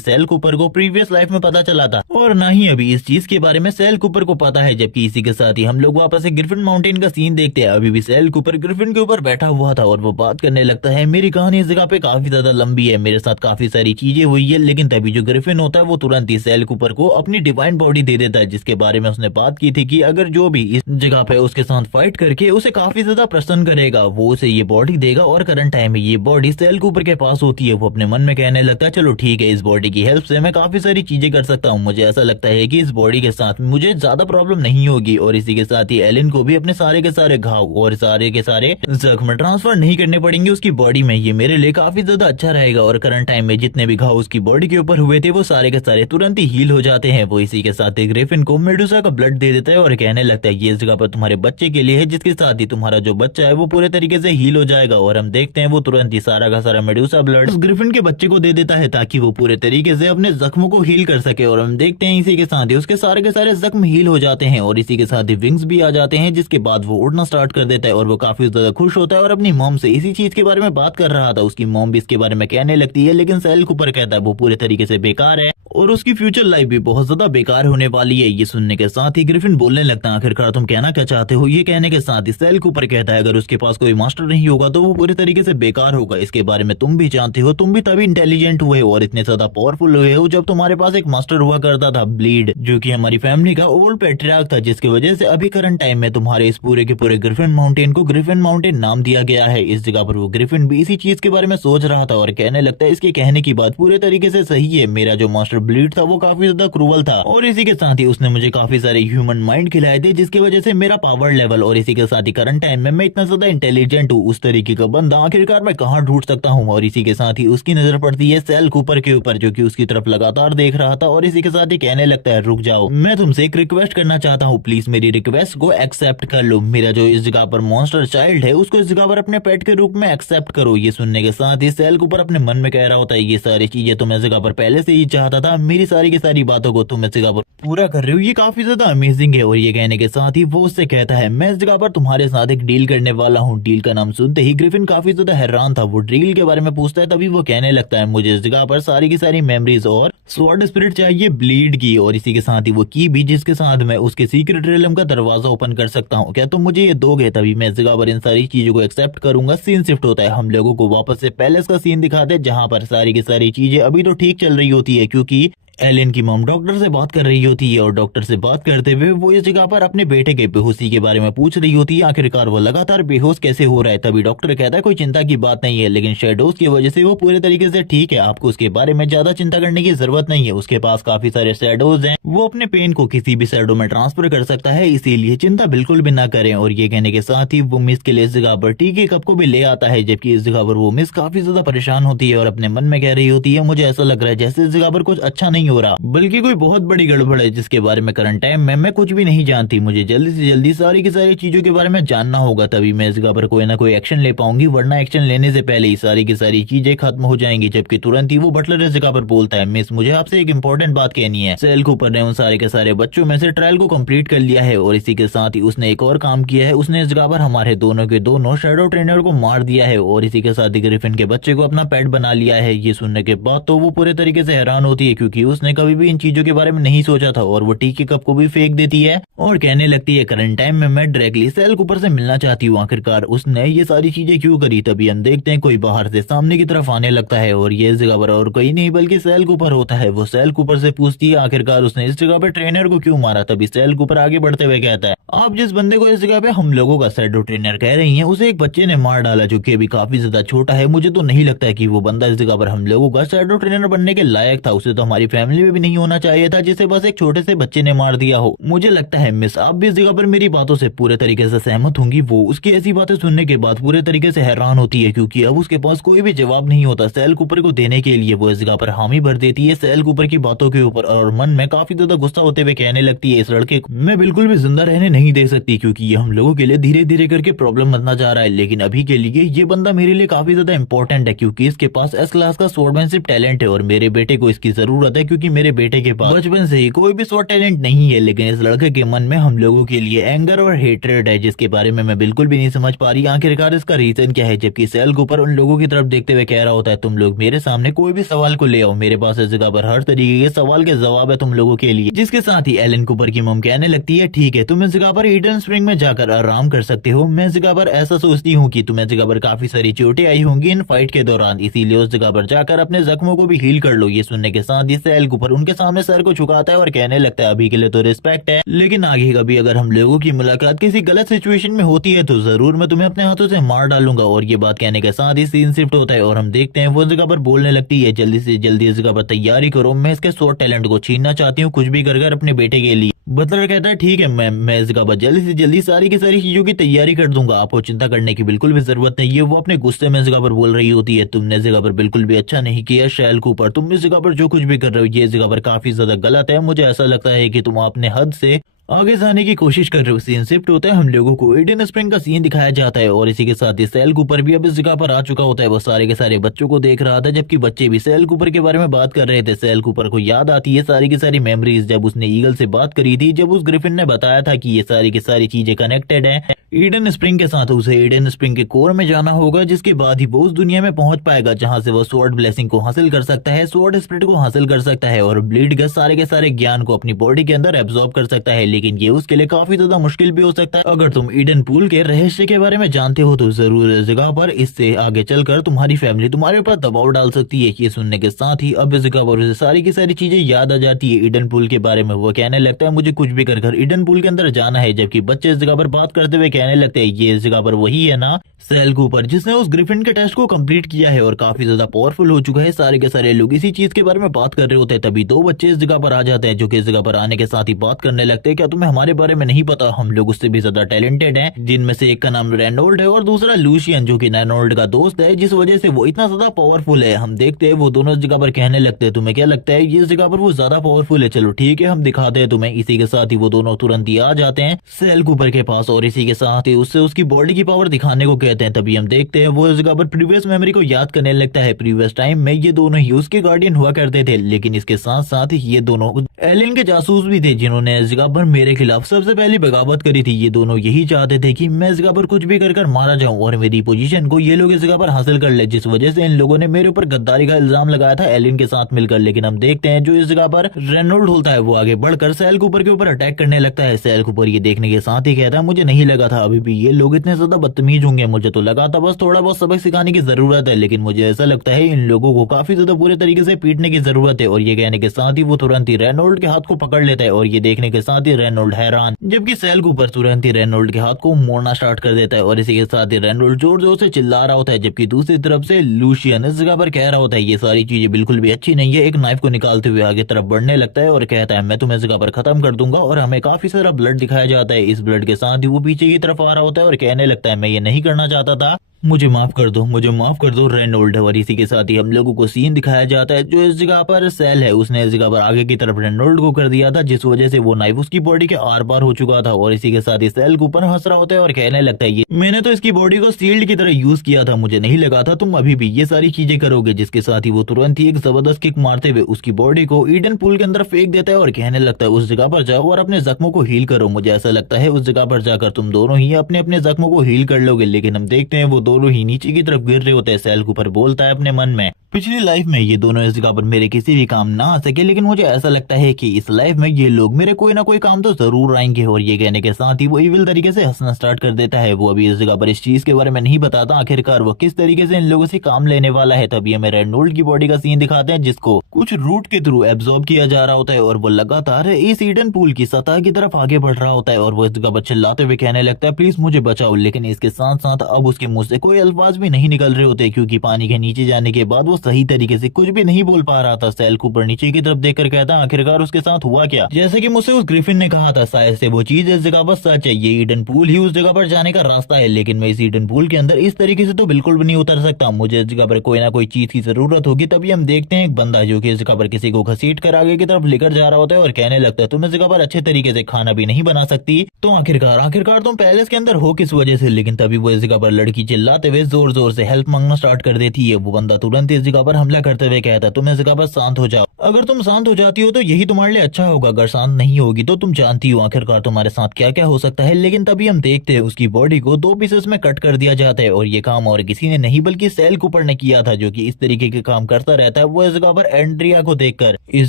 सेल कूपर को प्रीवियस लाइफ में पता चला था और ना ही अभी इस चीज के बारे में सेल कूपर को पता है। जबकि इसी के साथ ही हम लोग वापस से ग्रिफिन माउंटेन का सीन देखते हैं। अभी भी सेल कूपर ग्रिफिन के ऊपर बैठा हुआ था और वो बात करने लगता है मेरी कहानी इस जगह पे काफी ज्यादा लंबी है, मेरे साथ काफी सारी चीजें हुई है, लेकिन तभी जो ग्रिफिन होता है वो तुरंत ही सेल कूपर को अपनी डिवाइन बॉडी दे देता है, जिसके बारे में उसने बात की थी कि अगर जो भी इस जगह पे उसके साथ फाइट करके उसे काफी ज्यादा प्रसन्न करेगा वो उसे ये बॉडी देगा, और करंट टाइम में ये बॉडी सेल कूपर के पास होती है। वो अपने मन में कहने लगता है चलो ठीक है, इस बॉडी की हेल्प से मैं काफी सारी चीजें कर सकता हूँ, मुझे ऐसा लगता है कि इस बॉडी के साथ मुझे ज्यादा प्रॉब्लम नहीं होगी, और इसी के साथ ही एलिन को भी अपने सारे के सारे घाव और सारे के सारे जख्म ट्रांसफर नहीं करने पड़ेंगे उसकी बॉडी में, ये मेरे लिए काफी ज्यादा अच्छा रहेगा। और करंट टाइम में जितने भी घाव उसकी बॉडी के ऊपर हुए थे वो सारे के सारे तुरंत ही हील हो जाते हैं। वो इसी के साथ ही ग्रिफिन को मेडुसा का ब्लड दे देता है और कहने लगता है ये इस जगह पर तुम्हारे बच्चे के लिए है, जिसके साथ ही तुम्हारा जो बच्चा है वो पूरे तरीके से हील हो जाएगा। और हम देखते हैं वो तुरंत ही सारा का सारा मेडुसा ब्लड उस ग्रिफिन के बच्चे को दे देता है ताकि वो पूरे तरीके से अपने जख्मों को हील कर सके। और हम देखते हैं इसी के साथ ही उसके सारे के सारे जख्म हील हो जाते हैं, और इसी के साथ ही विंग्स भी आ जाते हैं, जिसके बाद वो उड़ना स्टार्ट कर देता है और वो काफी ज्यादा खुश होता है और अपनी मॉम से इसी चीज के बारे में बात कर रहा था। उसकी मॉम भी इसके बारे में कहने लगती है, लेकिन सेल कूपर कहता है वो पूरे तरीके से बेकार है और उसकी फ्यूचर लाइफ भी बहुत ज्यादा बेकार होने वाली है। ये सुनने के साथ ही ग्रिफिन बोलने लगता है आखिरकार तुम कहना क्या चाहते हो। ये कहने के साथ ही सेल कूपर कहता है अगर उसके पास कोई मास्टर नहीं होगा तो वो पूरे तरीके से बेकार होगा, इसके बारे में तुम भी जानते हो, तुम भी तभी इंटेलिजेंट हुए हो और इतने ज्यादा पावरफुल हुए हो जब तुम्हारे पास एक मास्टर हुआ करता था ब्लीड, जो कि हमारी फैमिली का ओल्ड पैट्रियार्क था, जिसकी वजह से अभी करंट टाइम में तुम्हारे इस पूरे के पूरे ग्रिफिन माउंटेन को ग्रिफिन माउंटेन नाम दिया गया है। इस जगह पर वो ग्रिफिन भी इसी चीज के बारे में सोच रहा था और कहने लगता है इसके कहने की बात पूरे तरीके से सही है, मेरा जो मास्टर ब्लीड था वो काफी ज्यादा क्रूवल था और इसी के साथ ही उसने मुझे काफी सारे ह्यूमन माइंड खिलाए थे, जिसकी वजह से मेरा पावर लेवल और इसी के साथ ही करंट टाइम में मैं इतना ज्यादा इंटेलिजेंट हूँ, उस तरीके का बंदा आखिरकार मैं कहाँ ढूंढ सकता हूँ। और इसी के साथ ही उसकी नजर पड़ती है सेल कूपर के ऊपर, जो कि उसकी तरफ लगातार देख रहा था और इसी के साथ ही कहने लगता है रुक जाओ, मैं तुमसे एक रिक्वेस्ट करना चाहता हूँ, प्लीज मेरी रिक्वेस्ट को एक्सेप्ट कर लो, मेरा जो इस जगह पर मॉन्स्टर चाइल्ड है उसको इस जगह पर अपने पेट के रूप में एक्सेप्ट करो। ये सुनने के साथ ही सेल कूपर अपने मन में कह रहा होता है ये सारी चीजें तो मैं इस जगह पर पहले से ही चाहता था, मेरी सारी की सारी बातों को तुम इस जगह पर पूरा कर रहे हो, ये काफी ज्यादा अमेजिंग है। और ये कहने के साथ ही वो उससे कहता है मैं इस जगह पर तुम्हारे साथ एक डील करने वाला हूँ। डील का नाम सुनते ही ग्रिफिन काफी ज्यादा हैरान था, वो डील के बारे में पूछता है, तभी वो कहने लगता है मुझे इस जगह पर सारी की सारी मेमोरीज और स्वॉर्ड स्पिरिट चाहिए ब्लीड की, और इसी के साथ ही वो की भी जिसके साथ मैं उसके सीक्रेट रियलम का दरवाजा ओपन कर सकता हूँ, क्या तुम मुझे ये दोगे? तभी मैं इस जगह पर इन सारी चीजों को एक्सेप्ट करूंगा। सीन शिफ्ट होता है, हम लोगों को वापस से पैलेस का सीन दिखाते हैं जहाँ पर सारी की सारी चीजें अभी तो ठीक चल रही होती है, क्योंकि एलिन की मॉम डॉक्टर से बात कर रही होती है और डॉक्टर से बात करते हुए वो इस जगह पर अपने बेटे के बेहोशी के बारे में पूछ रही होती है। आखिरकार वो लगातार बेहोश कैसे हो रहा है। तभी डॉक्टर कहता है कोई चिंता की बात नहीं है, लेकिन शेडोज की वजह से वो पूरे तरीके से ठीक है, आपको उसके बारे में ज्यादा चिंता करने की जरूरत नहीं है। उसके पास काफी सारे शेडोज हैं, वो अपने पेन को किसी भी शेडो में ट्रांसफर कर सकता है, इसीलिए चिंता बिल्कुल भी ना करें। और ये कहने के साथ ही वो मिस के लिए इस जगह पर टी के कप को भी ले आता है, जबकि इस जगह पर वो मिस काफी ज्यादा परेशान होती है और अपने मन में कह रही होती है मुझे ऐसा लग रहा है जैसे इस जगह पर कुछ अच्छा नहीं हो रहा, बल्कि कोई बहुत बड़ी गड़बड़ है जिसके बारे में करंट टाइम में मैं कुछ भी नहीं जानती। मुझे जल्दी से जल्दी सारी की सारी चीजों के बारे में जानना होगा, तभी मैं इस जगह पर कोई ना कोई एक्शन ले पाऊंगी, वरना एक्शन लेने से पहले ही सारी की सारी चीजें खत्म हो जाएंगी। जबकि तुरंत ही वो बटलर इस जगह पर बोलता है मिस मुझे आपसे एक इम्पोर्टेंट बात कहनी है। सेल कूपर ने उन सारे के सारे बच्चों में से ट्रायल को कंप्लीट कर लिया है और इसी के साथ ही उसने एक और काम किया है, उसने इस जगह पर हमारे दोनों के दोनों शैडो ट्रेनर को मार दिया है और इसी के साथ ही ग्रिफिन के बच्चे को अपना पेट बना लिया है। ये सुनने के बाद तो वो पूरे तरीके से हैरान होती है, क्योंकि उसने कभी भी इन चीजों के बारे में नहीं सोचा था और वो टी के कप को भी फेंक देती है और कहने लगती है करंट टाइम में मैं डायरेक्टली सेल कूपर से मिलना चाहती हूँ, आखिरकार उसने ये सारी चीजें क्यों करी। तभी हम देखते हैं कोई बाहर से सामने की तरफ आने लगता है और ये इस जगह पर और कोई नहीं बल्कि सेल कूपर होता है। वो सेल कूपर से पूछती है आखिरकार उसने इस जगह पर ट्रेनर को क्यों मारा। तभी सेल कूपर आगे बढ़ते हुए कहता है आप जिस बंदे को इस जगह पे हम लोगों का शैडो ट्रेनर कह रही हैं उसे एक बच्चे ने मार डाला जो कि अभी काफी ज्यादा छोटा है। मुझे तो नहीं लगता है कि वो बंदा इस जगह पर हम लोगों का शैडो ट्रेनर बनने के लायक था, उसे तो हमारी फैमिली में भी नहीं होना चाहिए था जिसे बस एक छोटे से बच्चे ने मार दिया हो। मुझे लगता है मिस आप भी इस जगह पर मेरी बातों से पूरे तरीके से सहमत होंगी। वो उसकी ऐसी बातें सुनने के बाद पूरे तरीके से हैरान होती है, क्योंकि अब उसके पास कोई भी जवाब नहीं होता सेल कूपर को देने के लिए। वो इस जगह पर हामी भर देती है सेल कूपर की बातों के ऊपर और मन में काफी ज्यादा गुस्सा होते हुए कहने लगती है इस लड़के को मैं बिल्कुल भी जिंदा रहने नहीं दे सकती, क्योंकि ये हम लोगों के लिए धीरे धीरे करके प्रॉब्लम बनना जा रहा है। लेकिन अभी के लिए ये बंदा मेरे लिए काफी ज्यादा इंपॉर्टेंट है, क्योंकि इसके पास एस क्लास का स्वॉर्डमैनशिप टैलेंट है और मेरे बेटे को इसकी जरूरत है, क्योंकि मेरे बेटे के पास बचपन से ही कोई भी स्वॉर्ड टैलेंट नहीं है। लेकिन इस लड़के के मन में हम लोगों के लिए एंगर और हेट्रेड है, जिसके बारे में मैं बिल्कुल भी नहीं समझ पा रही आखिरकार इसका रीजन क्या है। जबकि सेल कूपर उन लोगों की तरफ देखते हुए कह रहा होता है तुम लोग मेरे सामने कोई भी सवाल को ले आओ, मेरे पास इस जगह पर हर तरीके के सवाल के जवाब है तुम लोगों के लिए। जिसके साथ ही एलन कूपर की मम कहने लगती है ठीक है तुम इस जगह पर ईडन स्प्रिंग में जाकर आराम कर सकते हो। मैं इस जगह पर ऐसा सोचती हूँ कि तुम्हें जगह पर काफी सारी चोटें आई होंगी इन फाइट के दौरान, इसीलिए उस जगह पर जाकर अपने जख्मों को भी हील कर लो। ये सुनने के साथ ही सेल कूपर उनके सामने सर को झुकाता है और कहने लगता है अभी के लिए तो रिस्पेक्ट है, लेकिन आगे कभी अगर हम लोगों की मुलाकात किसी गलत सिचुएशन में होती है तो जरूर मैं तुम्हें अपने हाथों से मार डालूंगा। और ये बात कहने के साथ ही सीन शिफ्ट होता है और हम देखते हैं वो जगह पर बोलने लगती है जल्दी से जल्दी इस जगह पर तैयारी करो, मैं इसके स्वॉर्ड टैलेंट को छीनना चाहती हूँ कुछ भी कर अपने बेटे के लिए। बटलर कहता है ठीक है मैं इस जगह पर जल्दी से जल्दी सारी की सारी चीजों की तैयारी कर दूंगा, आपको चिंता करने की बिल्कुल भी जरूरत नहीं है। वो अपने गुस्से में इस जगह पर बोल रही होती है तुमने इस जगह पर बिल्कुल भी अच्छा नहीं किया शैल कूपर, तुम इस जगह पर जो कुछ भी कर रहे हो ये इस जगह पर काफी ज्यादा गलत है। मुझे ऐसा लगता है कि तुम अपने हद से आगे जाने की कोशिश कर रहे हो। सीन शिफ्ट होता है, हम लोगों को ईडन स्प्रिंग का सीन दिखाया जाता है और इसी के साथ ही सेल कूपर भी अब इस जगह पर आ चुका होता है। वो सारे के सारे बच्चों को देख रहा था, जबकि बच्चे भी सेल कूपर के बारे में बात कर रहे थे। सेल कूपर को याद आती है सारी की सारी मेमोरीज जब उसने ईगल से बात करी थी, जब उस ग्रिफिन ने बताया था कि ये सारी की सारी चीजें कनेक्टेड हैं ईडन स्प्रिंग के साथ। उसे ईडन स्प्रिंग के कोर में जाना होगा, जिसके बाद ही वो उस दुनिया में पहुंच पाएगा जहां से वो स्वॉर्ड ब्लेसिंग को हासिल कर सकता है, स्वॉर्ड स्पिरिट को हासिल कर सकता है और ब्लीड के सारे के सारे ज्ञान को अपनी बॉडी के अंदर एब्जॉर्ब कर सकता है। लेकिन ये उसके लिए काफी ज्यादा मुश्किल भी हो सकता है। अगर तुम ईडन पूल के रहस्य के बारे में जानते हो तो जरूर इस जगह पर इससे आगे चलकर तुम्हारी फैमिली तुम्हारे ऊपर दबाव डाल सकती है। ये सुनने के साथ ही अब इस जगह पर उसे सारी की सारी चीजें याद आ जाती है ईडन पूल के बारे में। वो कहने लगता है मुझे कुछ भी कर ईडन पूल के अंदर जाना है, जबकि बच्चे इस जगह पर बात करते हुए कहने लगते हैं ये इस जगह पर वही है ना सेल कूपर जिसने उस ग्रिफिन के टेस्ट को कंप्लीट किया है और काफी ज्यादा पावरफुल हो चुका है। सारे के सारे लोग इसी चीज के बारे में बात कर रहे होते हैं, तभी दो बच्चे इस जगह पर आ जाते हैं जो कि इस जगह पर आने के साथ ही बात करने लगते हैं क्या तुम्हें हमारे बारे में नहीं पता, हम लोग उससे भी ज्यादा टैलेंटेड हैं। जिनमें से एक का नाम रेनोल्ड है और दूसरा लूशियन जो कि रेनोल्ड का दोस्त है, जिस वजह से वो इतना ज्यादा पावरफुल है। हम देखते हैं वो दोनों इस जगह पर कहने लगते हैं तुम्हें क्या लगता है ये जगह पर वो ज्यादा पावरफुल है, चलो ठीक है हम दिखाते हैं तुम्हें। इसी के साथ ही वो दोनों तुरंत ही आ जाते हैं सेल कूपर के पास और इसी के साथ ही उससे उसकी बॉडी की पावर दिखाने को कहते हैं। तभी हम देखते हैं वो इस जगह पर प्रीवियस मेमोरी को याद करने लगता है। प्रीवियस टाइम में ये दोनों ही उसके गार्डियन हुआ करते थे, लेकिन इसके साथ साथ ही ये दोनों एलिन के जासूस भी थे जिन्होंने इस जगह पर मेरे खिलाफ सबसे पहली बगावत करी थी। ये दोनों यही चाहते थे कि मैं इस जगह पर कुछ भी कर मारा जाऊं और मेरी पोजीशन को ये लोग इस जगह पर हासिल कर ले, जिस वजह से इन लोगों ने मेरे ऊपर गद्दारी का इल्जाम लगाया था एलिन के साथ मिलकर। लेकिन हम देखते हैं जो इस जगह पर रेनोल्ड होता है वो आगे बढ़कर सैल कूपर के ऊपर अटैक करने लगता है। सैल कूपर ये देखने के साथ ही कहता है मुझे नहीं लगा था अभी भी ये लोग इतने ज्यादा बदतमीज होंगे, मुझे तो लगा था बस थोड़ा बहुत सबक सिखाने की जरूरत है, लेकिन मुझे ऐसा लगता है इन लोगों को काफी ज्यादा बुरे तरीके से पीटने की जरूरत है। और ये कहने के साथ ही वो तुरंत ही रेनोल्ड के हाथ को पकड़ लेता है और ये देखने के साथ ही रेनोल्ड हैरान, जबकि सैल कूपर तुरंत ही रेनोल्ड के हाथ को मोड़ना स्टार्ट कर देता है और इसी के साथ ही रेनोल्ड जोर जोर से चिल्ला रहा होता है, जबकि दूसरी तरफ से लूशियन इस जगह पर कह रहा होता है ये सारी चीजें बिल्कुल भी अच्छी नहीं है। एक नाइफ को निकालते हुए आगे तरफ बढ़ने लगता है और कहता है मैं तुम्हें इस जगह पर खत्म कर दूंगा। और हमें काफी सारा ब्लड दिखाया जाता है। इस ब्लड के साथ ही वो पीछे की तरफ आ रहा होता है और कहने लगता है मैं ये नहीं करना चाहता था, मुझे माफ कर दो, मुझे माफ कर दो रेनोल्ड। और इसी के साथ ही हम लोगों को सीन दिखाया जाता है जो इस जगह पर सेल है उसने इस जगह पर आगे की तरफ रेनोल्ड को कर दिया था, जिस वजह से वो नाइफ उसकी बॉडी के आर पार हो चुका था। और इसी के साथ ही सेल के ऊपर हंस रहा होता है और कहने लगता है ये मैंने तो इसकी बॉडी को शील्ड की तरह यूज किया था, मुझे नहीं लगा था तुम अभी भी ये सारी चीजें करोगे। जिसके साथ ही वो तुरंत ही एक जबरदस्त किक मारते हुए उसकी बॉडी को ईडन पूल के अंदर फेंक देता है और कहने लगता है उस जगह पर जाओ और अपने जख्मों को हील करो, मुझे ऐसा लगता है उस जगह पर जाकर तुम दोनों ही अपने अपने जख्मों को हील कर लोगे। लेकिन हम देखते हैं वो दोनों ही नीचे की तरफ गिर रहे होते हैं। सैल कूपर बोलता है अपने मन में पिछली लाइफ में ये दोनों इस जगह पर मेरे किसी भी काम ना आ सके, लेकिन मुझे ऐसा लगता है कि इस लाइफ में ये लोग मेरे कोई ना कोई काम तो जरूर आएंगे। और ये कहने के साथ ही वो इविल तरीके से हंसना स्टार्ट कर देता है। वो अभी इस जगह पर इस चीज के बारे में नहीं बताता आखिरकार वो किस तरीके से इन लोगों से काम लेने वाला है। तभी हमें रेनोल्ड की बॉडी का सीन दिखाते हैं जिसको कुछ रूट के थ्रू एब्जॉर्ब किया जा रहा होता है और वो लगातार इस ईडन पूल की सतह की तरफ आगे बढ़ रहा होता है और वो इस जगह पर चिल्लाते हुए कहने लगता है प्लीज मुझे बचाओ। लेकिन इसके साथ साथ अब उसके मुंह से कोई अल्फाज भी नहीं निकल रहे होते क्योंकि पानी के नीचे जाने के बाद वो सही तरीके से कुछ भी नहीं बोल पा रहा था। सैल कूपर नीचे की तरफ देखकर कहता आखिरकार उसके साथ हुआ क्या। जैसे कि मुझसे उस ग्रिफिन ने कहा था शायद से वो चीज इस जगह पर सच है, ये ईडन पूल ही उस जगह पर जाने का रास्ता है, लेकिन मैं इस ईडन पूल के अंदर इस तरीके से तो बिल्कुल भी नहीं उतर सकता, मुझे इस जगह पर कोई ना कोई चीज की जरूरत होगी। तभी हम देखते हैं एक बंदा जो कि इस जगह पर किसी को घसीट कर आगे की तरफ लेकर जा रहा होता है और कहने लगता है तुम इस जगह पर अच्छे तरीके से खाना भी नहीं बना सकती, तो आखिरकार तुम पैलेस के अंदर हो किस वजह से। लेकिन तभी वो इस जगह पर लड़की चिल्लाते हुए जोर जोर से हेल्प मांगना स्टार्ट कर देती है। वो बंदा तुरंत इस जगह पर हमला करते हुए कहता है तुम इस जगह पर शांत हो जाओ, अगर तुम शांत हो जाती हो तो यही तुम्हारे लिए अच्छा होगा, अगर शांत नहीं होगी तो तुम जानती हो आखिरकार तुम्हारे साथ क्या क्या हो सकता है। लेकिन तभी हम देखते हैं उसकी बॉडी को 2 पीसेस में कट कर दिया जाता है और ये काम और किसी ने नहीं बल्कि सैल कूपर ने किया था जो कि इस तरीके के काम करता रहता है। वो इस जगह पर एंड्रिया को देखकर इस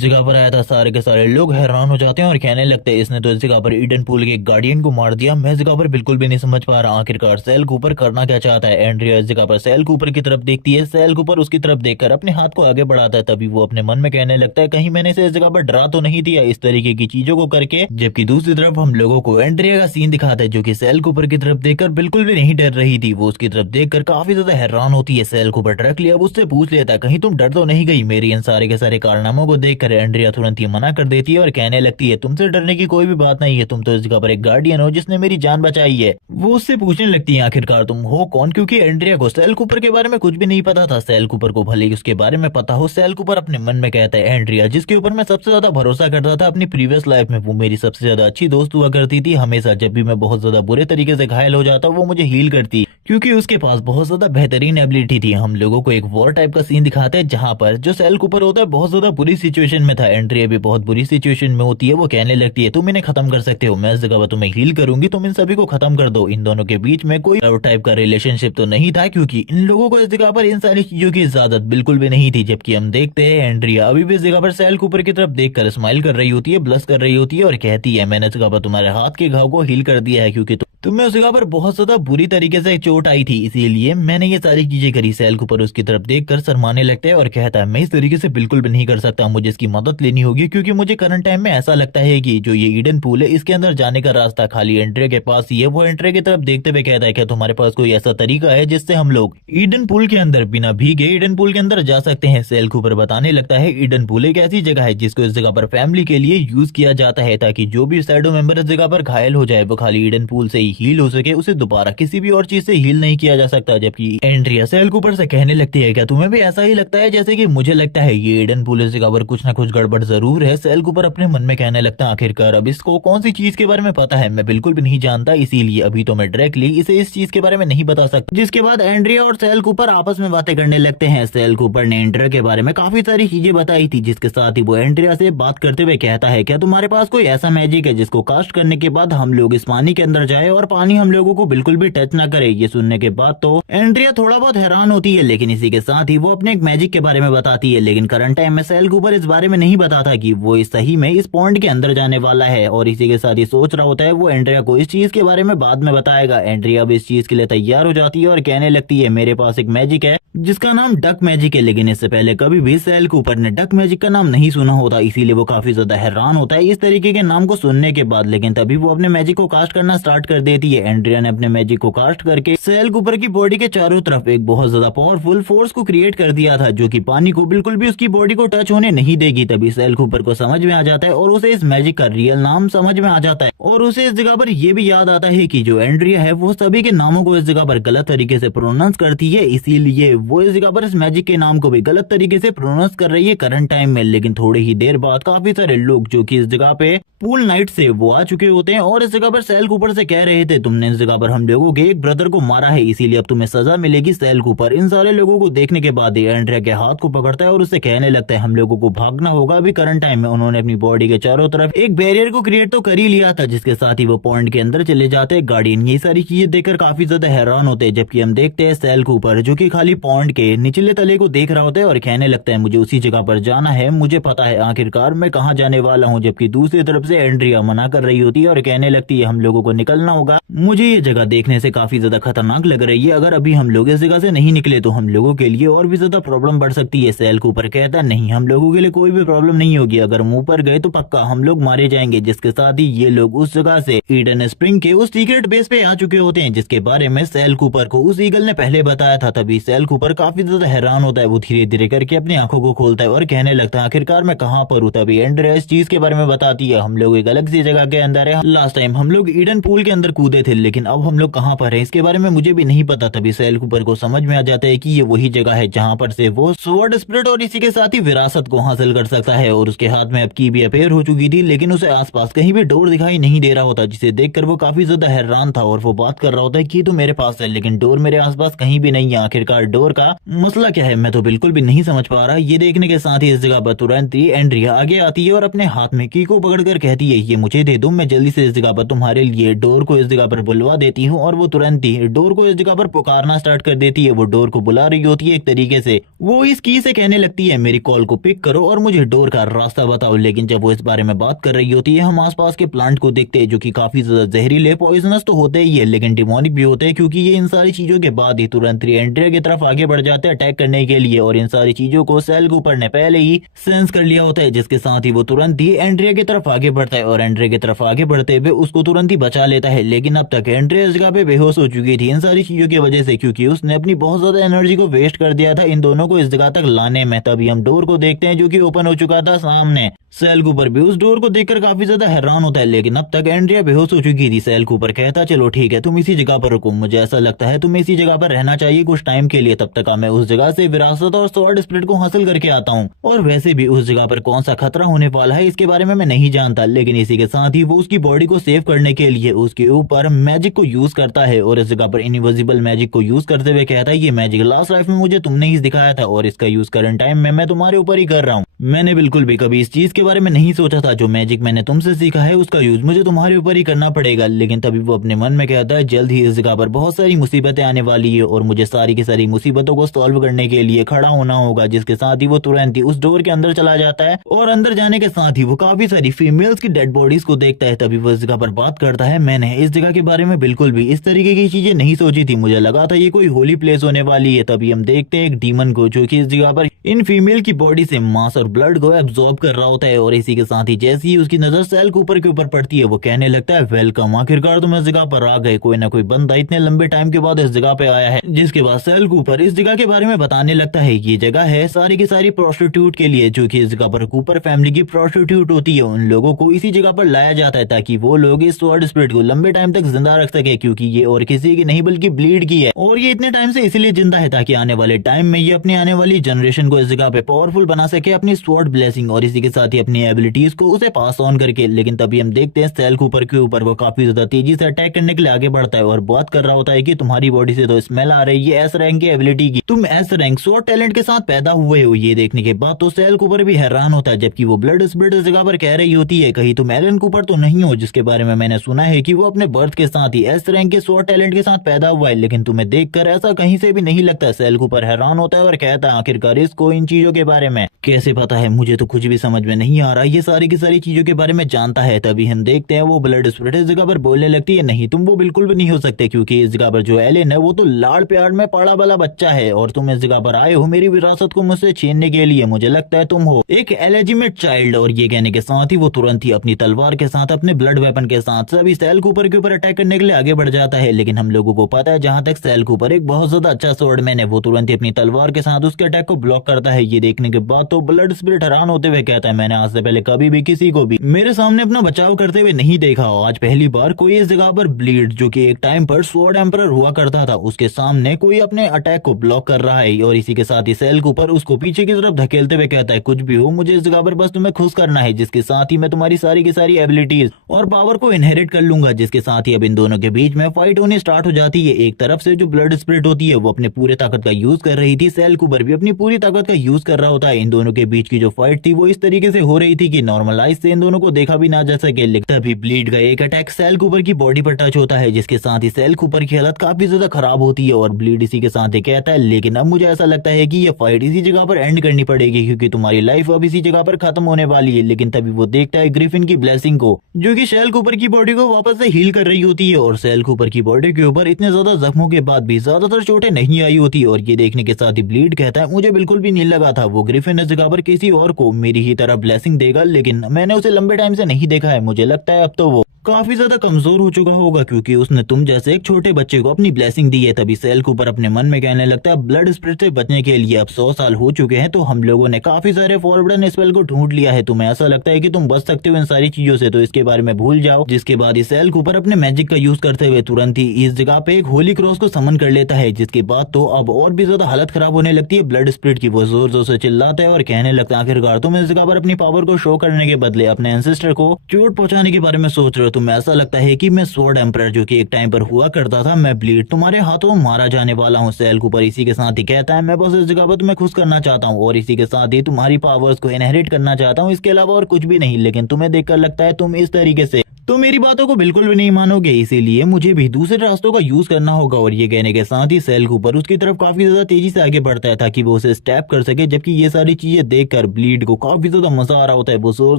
जगह पर आया था, सारे के सारे लोग हैरान हो जाते हैं और कहने लगते हैं इसने तो इस जगह पर ईडन पूल के गार्डियन को मार दिया, मैं इस जगह पर बिल्कुल भी नहीं समझ पा रहा आखिरकार सैल कूपर करना क्या चाहता है। एंड्रिया इस जगह पर सैल कूपर की तरफ देखती है, सैल कूपर उसकी तरफ देखकर अपने हाथ को आगे बढ़ाता है। तभी वो अपने मन में कहने लगता है कहीं मैंने इसे इस जगह पर डरा तो नहीं दिया इस तरीके की चीजों को करके। जबकि दूसरी तरफ हम लोगों को एंड्रिया का सीन दिखाता है जो कि सैल कूपर की तरफ देखकर बिल्कुल भी नहीं डर रही थी, वो उसकी तरफ देखकर काफी ज्यादा हैरान होती है। सैल कूपर डायरेक्टली अब उससे पूछ लेता है कहीं तुम डर तो नहीं गई। मेरी इन सारे के सारे कारनामों को देखकर एंड्रिया तुरंत ही मना कर देती है और कहने लगती है तुमसे डरने की कोई भी बात नहीं है, तुम तो इस जगह पर एक गार्डियन हो जिसने मेरी जान बचाई है। वो उससे पूछने लगती है आखिरकार तुम हो कौन, क्योंकि एंड्रिया को सैल कूपर के बारे में कुछ भी नहीं पता था। सैल कूपर को भले ही उसके बारे में पता हो, सैल कूपर अपने मन में कहता है एंड्रिया जिसके ऊपर मैं सबसे ज्यादा भरोसा करता था अपनी प्रीवियस लाइफ में, वो मेरी सबसे ज्यादा अच्छी दोस्त हुआ करती थी। हमेशा जब भी मैं बहुत ज्यादा बुरे तरीके से घायल हो जाता वो मुझे हील करती क्योंकि उसके पास बहुत ज्यादा बेहतरीन एबिलिटी थी। हम लोगों को एक वॉर टाइप का सीन दिखाते हैं जहाँ पर जो सैल कूपर होता है बहुत ज्यादा बुरी सिचुएशन में था, एंड्रिया भी बहुत बुरी सिचुएशन में होती है। वो कहने लगती है तुम इन्हें खत्म कर सकते हो, मैं इस जगह पर तुम्हें हील करूंगी, तुम इन सभी को खत्म कर दो। इन दोनों के बीच में कोई टाइप का रिलेशनशिप तो नहीं था क्योंकि इन लोगों को इस जगह पर इन सारी चीजों की इजाजत बिल्कुल भी नहीं थी। जबकि हम देखते हैं एंड्रिया अभी भी इस जगह पर सैल कूपर की तरफ देखकर स्माइल कर रही होती है, ब्लश कर रही होती है और कहती है मैंने इस जगह पर तुम्हारे हाथ के घाव को हील कर दिया है क्योंकि तुम्हें उस जगह पर बहुत ज्यादा बुरी तरीके से चोट आई थी, इसीलिए मैंने ये सारी चीजें करी। सैल कूपर उसकी तरफ देखकर शर्माने लगता है और कहता है मैं इस तरीके से बिल्कुल भी नहीं कर सकता, मुझे इसकी मदद लेनी होगी क्योंकि मुझे करंट टाइम में ऐसा लगता है कि जो ये ईडन पूल है इसके अंदर जाने का रास्ता खाली एंड्रिया के पास ही है। वो एंड्रिया की तरफ देखते हुए कहता है क्या तुम्हारे पास कोई ऐसा तरीका है जिससे हम लोग ईडन पूल के अंदर बिना भीगे ईडन पूल के अंदर जा सकते हैं। सैल कूपर बताने लगता है ईडन पूल एक ऐसी जगह है जिसको इस जगह पर फैमिली के लिए यूज किया जाता है ताकि जो भी शैडो मेंबर इस जगह पर घायल हो जाए वो खाली ईडन पूल से ही हील हो सके उसे दोबारा किसी भी और चीज से हील नहीं किया जा सकता। जबकि एंड्रिया सैल कूपर से कहने लगती है क्या तुम्हें भी ऐसा ही लगता है जैसे कि मुझे लगता है। ये ईडन पूल इस जगह पर कुछ ना कुछ गड़बड़ जरूर है। सैल कूपर अपने मन में कहने लगता है आखिरकार अब इसको कौन सी चीज के बारे में पता है, मैं बिल्कुल भी नहीं जानता, इसीलिए अभी तो मैं डायरेक्टली इसे इस चीज के बारे में नहीं बता सकता। जिसके बाद एंड्रिया और सैल कूपर आपस में बातें करने लगते हैं। सैल कूपर ने एंड्रिया के बारे में काफी सारी चीजें बताई थी, जिसके साथ ही वो एंड्रिया से बात करते हुए कहता है क्या तुम्हारे पास कोई ऐसा मैजिक है जिसको कास्ट करने के बाद हम लोग इस पानी के अंदर जाए और पानी हम लोगों को बिल्कुल भी टच ना करे। ये सुनने के बाद तो एंड्रिया थोड़ा बहुत हैरान होती है, लेकिन इसी के साथ ही वो अपने एक मैजिक के बारे में बताती है। लेकिन करंट टाइम में सैल कूपर इस बारे में नहीं बताता कि वो इस सही में इस पॉन्ड के अंदर जाने वाला है, और इसी के साथ ही सोच रहा होता है वो एंड्रिया को इस चीज के बारे में बाद में बताएगा। एंड्रिया अब इस चीज के लिए तैयार हो जाती है और कहने लगती है मेरे पास एक मैजिक है जिसका नाम डक मैजिक है। लेकिन इससे पहले कभी भी सैल कूपर ने डक मैजिक का नाम नहीं सुना होता, इसीलिए वो काफी ज्यादा हैरान होता है इस तरीके के नाम को सुनने के बाद। लेकिन तभी वो अपने मैजिक को कास्ट करना स्टार्ट कर देती है। एंड्रिया ने अपने मैजिक को कास्ट करके सैल कूपर की बॉडी के चारों तरफ एक बहुत ज्यादा पावरफुल फोर्स को क्रिएट कर दिया था, जो कि पानी को बिल्कुल भी उसकी बॉडी को टच होने नहीं देगी। तभी सैल कूपर को समझ में आ जाता है और उसे इस मैजिक का रियल नाम समझ में आ जाता है, और उसे इस जगह पर यह भी याद आता है कि जो एंड्रिया है वो सभी के नामों को इस जगह पर गलत तरीके से प्रोनाउंस करती है, इसीलिए वो इस जगह पर इस मैजिक के नाम को भी गलत तरीके से प्रोनाउंस कर रही है करंट टाइम में। लेकिन थोड़ी ही देर बाद काफी सारे लोग जो कि इस जगह पे पूल नाइट से वो आ चुके होते हैं और इस जगह पर सैल कूपर से कह रहे थे तुमने इस जगह पर हम लोगों के एक ब्रदर को मारा है, इसीलिए अब तुम्हें सजा मिलेगी। सैल कूपर इन सारे लोगों को देखने के बाद एंड्रिया के हाथ को पकड़ता है और उससे कहने लगता है हम लोगों को भागना होगा। अभी करंट टाइम में उन्होंने अपनी बॉडी के चारों तरफ एक बैरियर को क्रिएट तो कर ही लिया था, जिसके साथ ही वो पॉइंट के अंदर चले जाते हैं। गार्डियन ये सारी चीजें देखकर काफी ज्यादा हैरान होते हैं, जबकि हम देखते हैं सैल कूपर जो कि खाली पॉइंट के निचले तले को देख रहा होता है और कहने लगता है मुझे उसी जगह पर जाना है, मुझे पता है आखिरकार मैं कहाँ जाने वाला हूँ। जबकि दूसरी तरफ से एंड्रिया मना कर रही होती है और कहने लगती है हम लोगों को निकलना होगा, मुझे ये जगह देखने से काफी ज्यादा खतरनाक लग रही है, अगर अभी हम लोग इस जगह से नहीं निकले तो हम लोगों के लिए और भी ज्यादा प्रॉब्लम बढ़ सकती है। सैल कूपर कहता है नहीं हम लोगों के लिए कोई भी प्रॉब्लम नहीं होगी, अगर मुंह पर गए तो पक्का हम लोग मारे जाएंगे। जिसके साथ ही ये लोग उस जगह से ईडन स्प्रिंग के उस सीक्रेट बेस पे आ चुके होते हैं, जिसके बारे में सैल कूपर को उस ईगल ने पहले बताया था। तभी सैल कूपर काफी ज्यादा हैरान होता है, वो धीरे धीरे करके अपनी आंखों को खोलता है और कहने लगता है आखिरकार मैं कहाँ पर हूँ। तभी एंड्रिया इस चीज के बारे में बताती है हम लोग एक अलग सी जगह के अंदर है, लास्ट टाइम हम लोग ईडन पूल के अंदर कूदे थे, लेकिन अब हम लोग कहाँ पर है इसके बारे में मुझे भी नहीं पता। तभी सैल कूपर को समझ में आ जाता है कि ये वही जगह है जहाँ पर से वो स्वॉर्ड स्पिरिट और इसी के साथ ही विरासत को हासिल कर सकता है, और उसके हाथ में अब की भी अपेयर हो चुकी थी, लेकिन उसे आसपास कहीं भी डोर दिखाई नहीं दे रहा होता, जिसे देखकर वो काफी ज्यादा हैरान था और वो बात कर रहा होता है कि तो मेरे पास है लेकिन डोर मेरे आसपास कहीं भी नहीं है, आखिरकार डोर का मसला क्या है मैं तो बिल्कुल भी नहीं समझ पा रहा। ये देखने के साथ ही इस जगह पर तुरंत ही एंड्रिया आगे आती है और अपने हाथ में की को पकड़कर कहती है ये मुझे दे दो, मैं जल्दी से इस जगह पर तुम्हारे लिए डोर को इस जगह पर बुलवा देती हूँ। और वो तुरंत ही डोर को इस जगह पर पुकारना स्टार्ट कर देती है, वो डोर को बुला रही होती है एक तरीके से, वो इस की से कहने लगती है मेरी कॉल को पिक करो और मुझे डोर का रास्ता बताओ। लेकिन जब वो इस बारे में बात कर रही होती है हम आसपास के प्लांट को देखते हैं जो कि काफी ज्यादा जहरीले पॉइजनस तो होते ही है लेकिन डिमोनिक भी होते हैं, क्योंकि ये इन सारी चीजों के बाद ही तुरंत ही एंड्रिया की तरफ आगे बढ़ जाते हैं अटैक करने के लिए, और इन सारी चीजों को सैल कूपर ने पहले ही सेंस कर लिया होता है, जिसके साथ ही वो तुरंत ही एंड्रिया की तरफ आगे बढ़ता है और एंड्रिया की तरफ आगे बढ़ते हुए उसको तुरंत ही बचा लेता है। लेकिन अब तक एंड्रिया इस जगह पे बेहोश हो चुकी थी इन सारी चीजों की वजह से, क्योंकि उसने अपनी बहुत ज्यादा एनर्जी को वेस्ट कर दिया था इन दोनों को इस जगह तक लाने में। तभी हम डोर को देखते हैं जो कि ओपन हो चुका था सामने। सैल कूपर भी उस डोर को देखकर काफी ज्यादा हैरान होता है, लेकिन अब तक एंड्रिया बेहोश हो चुकी थी। सैल कूपर कहता चलो ठीक है तुम इसी जगह पर रुको, मुझे ऐसा लगता है तुम्हें इसी जगह पर रहना चाहिए कुछ टाइम के लिए, तब तक मैं उस जगह से विरासत और स्वॉर्ड स्पिरिट को हासिल करके आता हूँ। और वैसे भी उस जगह पर कौन सा खतरा होने वाला है इसके बारे में मैं नहीं जानता, लेकिन इसी के साथ ही वो उसकी बॉडी को सेव करने के लिए उसके ऊपर मैजिक को यूज करता है और इस जगह पर इनविजिबल मैजिक को यूज करते हुए कहता है ये मैजिक लास्ट लाइफ में मुझे तुमने ही दिखाया था और इसका यूज करंट टाइम में मैं तुम्हारे ऊपर ही कर रहा हूँ। मैंने बिल्कुल भी कभी इस चीज के बारे में नहीं सोचा था, जो मैजिक मैंने तुमसे सीखा है उसका यूज मुझे तुम्हारे ऊपर ही करना पड़ेगा। लेकिन तभी वो अपने मन में कहता है जल्द ही इस जगह पर बहुत सारी मुसीबतें आने वाली है और मुझे सारी की सारी मुसीबतों को सॉल्व करने के लिए खड़ा होना होगा। जिसके साथ ही वो तुरंत ही उस डोर के अंदर चला जाता है और अंदर जाने के साथ ही वो काफी सारी फीमेल्स की डेड बॉडीज को देखता है। तभी वो इस जगह पर बात करता है मैंने इस जगह के बारे में बिल्कुल भी इस तरीके की चीजें नहीं सोची थी, मुझे लगा था ये कोई होली प्लेस होने वाली है। तभी हम देखते हैं एक डीमन को जो कि इस जगह पर इन फीमेल की बॉडी से मांस और ब्लड को एब्जॉर्ब कर रहा होता है और इसी के साथ ही जैसे ही उसकी नजर सेल कूपर के ऊपर पड़ती है वो कहने लगता है वेलकम, आखिरकार तुम इस जगह पर आ गए। कोई ना कोई बंदा इतने लंबे टाइम के बाद इस जगह पे आया है। जिसके बाद सेल कूपर इस जगह के बारे में बताने लगता है। ये जगह है सारी की सारी प्रोस्टिट्यूट के लिए, जो कि इस जगह पर कूपर फैमिली की प्रोस्टिट्यूट होती है। उन लोगों को इसी जगह पर लाया जाता है ताकि वो लोग इस स्वॉर्ड स्पिरिट को लंबे टाइम तक जिंदा रख सके, क्योंकि ये और किसी की नहीं बल्कि ब्लीड की है। और ये इतने टाइम से इसीलिए जिंदा है ताकि आने वाले टाइम में ये अपने आने वाली जनरेशन को इस जगह पे पावरफुल बना सके अपनी स्वॉर्ड ब्लेसिंग और इसी के साथ ही अपनी एबिलिटीज को उसे पास ऑन करके। लेकिन तभी हम देखते हैं सेल कूपर के ऊपर वो काफी ज्यादा तेजी से अटैक करने के लिए आगे बढ़ता है और बात कर रहा होता है कि तुम्हारी बॉडी से तो स्मेल आ रही है एस रैंक की एबिलिटी की, तुम एस रैंक स्वॉर्ड टैलेंट के साथ पैदा हुए हो। ये देखने के बाद तो सेल कूपर भी हैरान होता है, जबकि वो ब्लड स्पिरिट इस जगह पर कह रही होती है कहीं तुम एलन कूपर तो नहीं हो, जिसके बारे में मैंने सुना है कि वो अपने बर्थ के साथ ही एस रैंक के स्वॉर्ड टैलेंट के साथ पैदा हुआ है, लेकिन तुम्हें देखकर ऐसा कहीं से भी नहीं लगता। सेल कूपर हैरान होता है और कहता है आखिरकार इसको इन चीजों के बारे में कैसे पता है, मुझे तो कुछ भी समझ में नहीं आ रहा, ये सारी की सारी चीजों के बारे में जानता है। तभी हम देखते हैं वो ब्लड स्पिरिट इस जगह पर बोलने लगती है नहीं तुम वो बिल्कुल भी नहीं हो सकते, क्योंकि इस जगह पर जो एलन है वो तो लाड़ प्यार में पड़ा वाला बच्चा है और तुम इस जगह पर आए हो मेरी विरासत को मुझसे छीनने के लिए। मुझे लगता है तुम हो एक एलिजिमेट चाइल्ड। और ये कहने के साथ ही वो तुरंत ही अपनी तलवार के साथ अपने ब्लड वेपन के साथ सभी सेल कूपर के ऊपर अटैक करने के लिए आगे बढ़ जाता है। लेकिन हम लोगों को पता है जहां तक सेल कूपर एक बहुत ज्यादा अच्छा स्वॉर्डमैन है, वो तुरंत ही अपनी तलवार के साथ उसके अटैक को ब्लॉक करता है। ये देखने के बाद तो ब्लड स्पिरिट हैरान होते हुए कहता है मैंने आज से पहले कभी भी किसी को भी मेरे सामने अपना बचाव करते हुए नहीं देखा। आज पहली बार कोई इस जगह पर ब्लीड, जो कि एक टाइम पर स्वॉर्ड एम्परर हुआ करता था, उसके सामने कोई अपने अटैक को ब्लॉक कर रहा है। और इसी के साथ ही सेल कूपर उसको पीछे की तरफ धकेलते हुए कहता है कुछ भी हो मुझे इस जगह पर बस तुम्हें खुश करना है, जिसके साथ ही मैं तुम्हारी सारी की सारी एबिलिटीज और पावर को इनहेरिट कर लूंगा। जिसके साथ ही अब इन दोनों के बीच में फाइट होनी स्टार्ट हो जाती है। एक तरफ से जो ब्लड स्पिरिट होती है वो अपने पूरे ताकत का यूज कर रही थी, सेल कूपर भी अपनी पूरी ताकत का यूज कर रहा होता है। इन दोनों के बीच की जो फाइट थी वो इस तरीके से हो रही थी कि नॉर्मल आइज से इन दोनों को देखा भी ना जा सके। लेकिन तभी ब्लीड का एक अटैक सेल कूपर की बॉडी पर टच होता है, जिसके साथ ही सेल कूपर की हालत काफी ज्यादा खराब होती है। और ब्लीड इसी के साथ ही कहता है लेकिन अब मुझे ऐसा लगता है कि ये फाइट इसी जगह पर एंड करनी पड़ेगी, क्योंकि तुम्हारी लाइफ अब इसी जगह पर खत्म होने वाली है। लेकिन तभी वो देखता है ग्रिफिन की ब्लेसिंग को, जो कि सेल कूपर की बॉडी को वापस से हील कर रही होती है। और सेल कूपर की बॉडी के ऊपर इतने ज्यादा जख्मों के बाद भी ज्यादातर चोटें नहीं आई होती। और ये देखने के साथ ही ब्लीड कहता है मुझे बिल्कुल भी नहीं लगा था वो ग्रिफिन इस जगह पर किसी और को मेरी ही तरह ब्लेसिंग देगा, लेकिन मैंने उसे लंबे टाइम से नहीं देखा है। मुझे लगता है अब तो वो काफी ज्यादा कमजोर हो चुका होगा, क्योंकि उसने तुम जैसे एक छोटे बच्चे को अपनी ब्लेसिंग दी है। तभी सेल कूपर अपने मन में कहने लगता है ब्लड स्पिरिट से बचने के लिए अब 100 साल हो चुके हैं, तो हम लोगों ने काफी सारे फॉरबिडन स्पेल को ढूंढ लिया है। तुम्हें ऐसा लगता है कि तुम बच सकते हो इन सारी चीजों से, तो इसके बारे में भूल जाओ। जिसके बाद सेल कूपर अपने मैजिक का यूज करते हुए तुरंत ही इस जगह पे एक होली क्रॉस को समन कर लेता है। जिसके बाद तो अब और भी ज्यादा हालत खराब होने लगती है ब्लड स्पिरिट की। वो जोर जोर से चिल्लाता है और कहने लगता है आखिरकार तुम इस जगह पर अपनी पावर को शो करने के बदले अपने एंसेस्टर को चोट पहुंचाने के बारे में सोच रहे हो। तुम्हें ऐसा लगता है कि मैं स्वॉर्ड एम्परर, जो कि एक टाइम पर हुआ करता था, मैं ब्लीड तुम्हारे हाथों मारा जाने वाला हूँ। सेल कूपर इसी के साथ ही कहता है मैं बस इस जगह पर तुम्हें खुश करना चाहता हूँ और इसी के साथ ही तुम्हारी पावर्स को इनहेरिट करना चाहता हूँ, इसके अलावा और कुछ भी नहीं। लेकिन तुम्हें देखकर लगता है तुम इस तरीके से तो मेरी बातों को बिल्कुल भी नहीं मानोगे, इसीलिए मुझे भी दूसरे रास्तों का यूज करना होगा। और ये कहने के साथ ही सेल कूपर उसकी तरफ काफी ज्यादा तेजी से आगे बढ़ता है ताकि वो उसे स्टैप कर सके। जबकि ये सारी चीजें देखकर ब्लीड को काफी ज्यादा मजा आ रहा होता है। वो जोर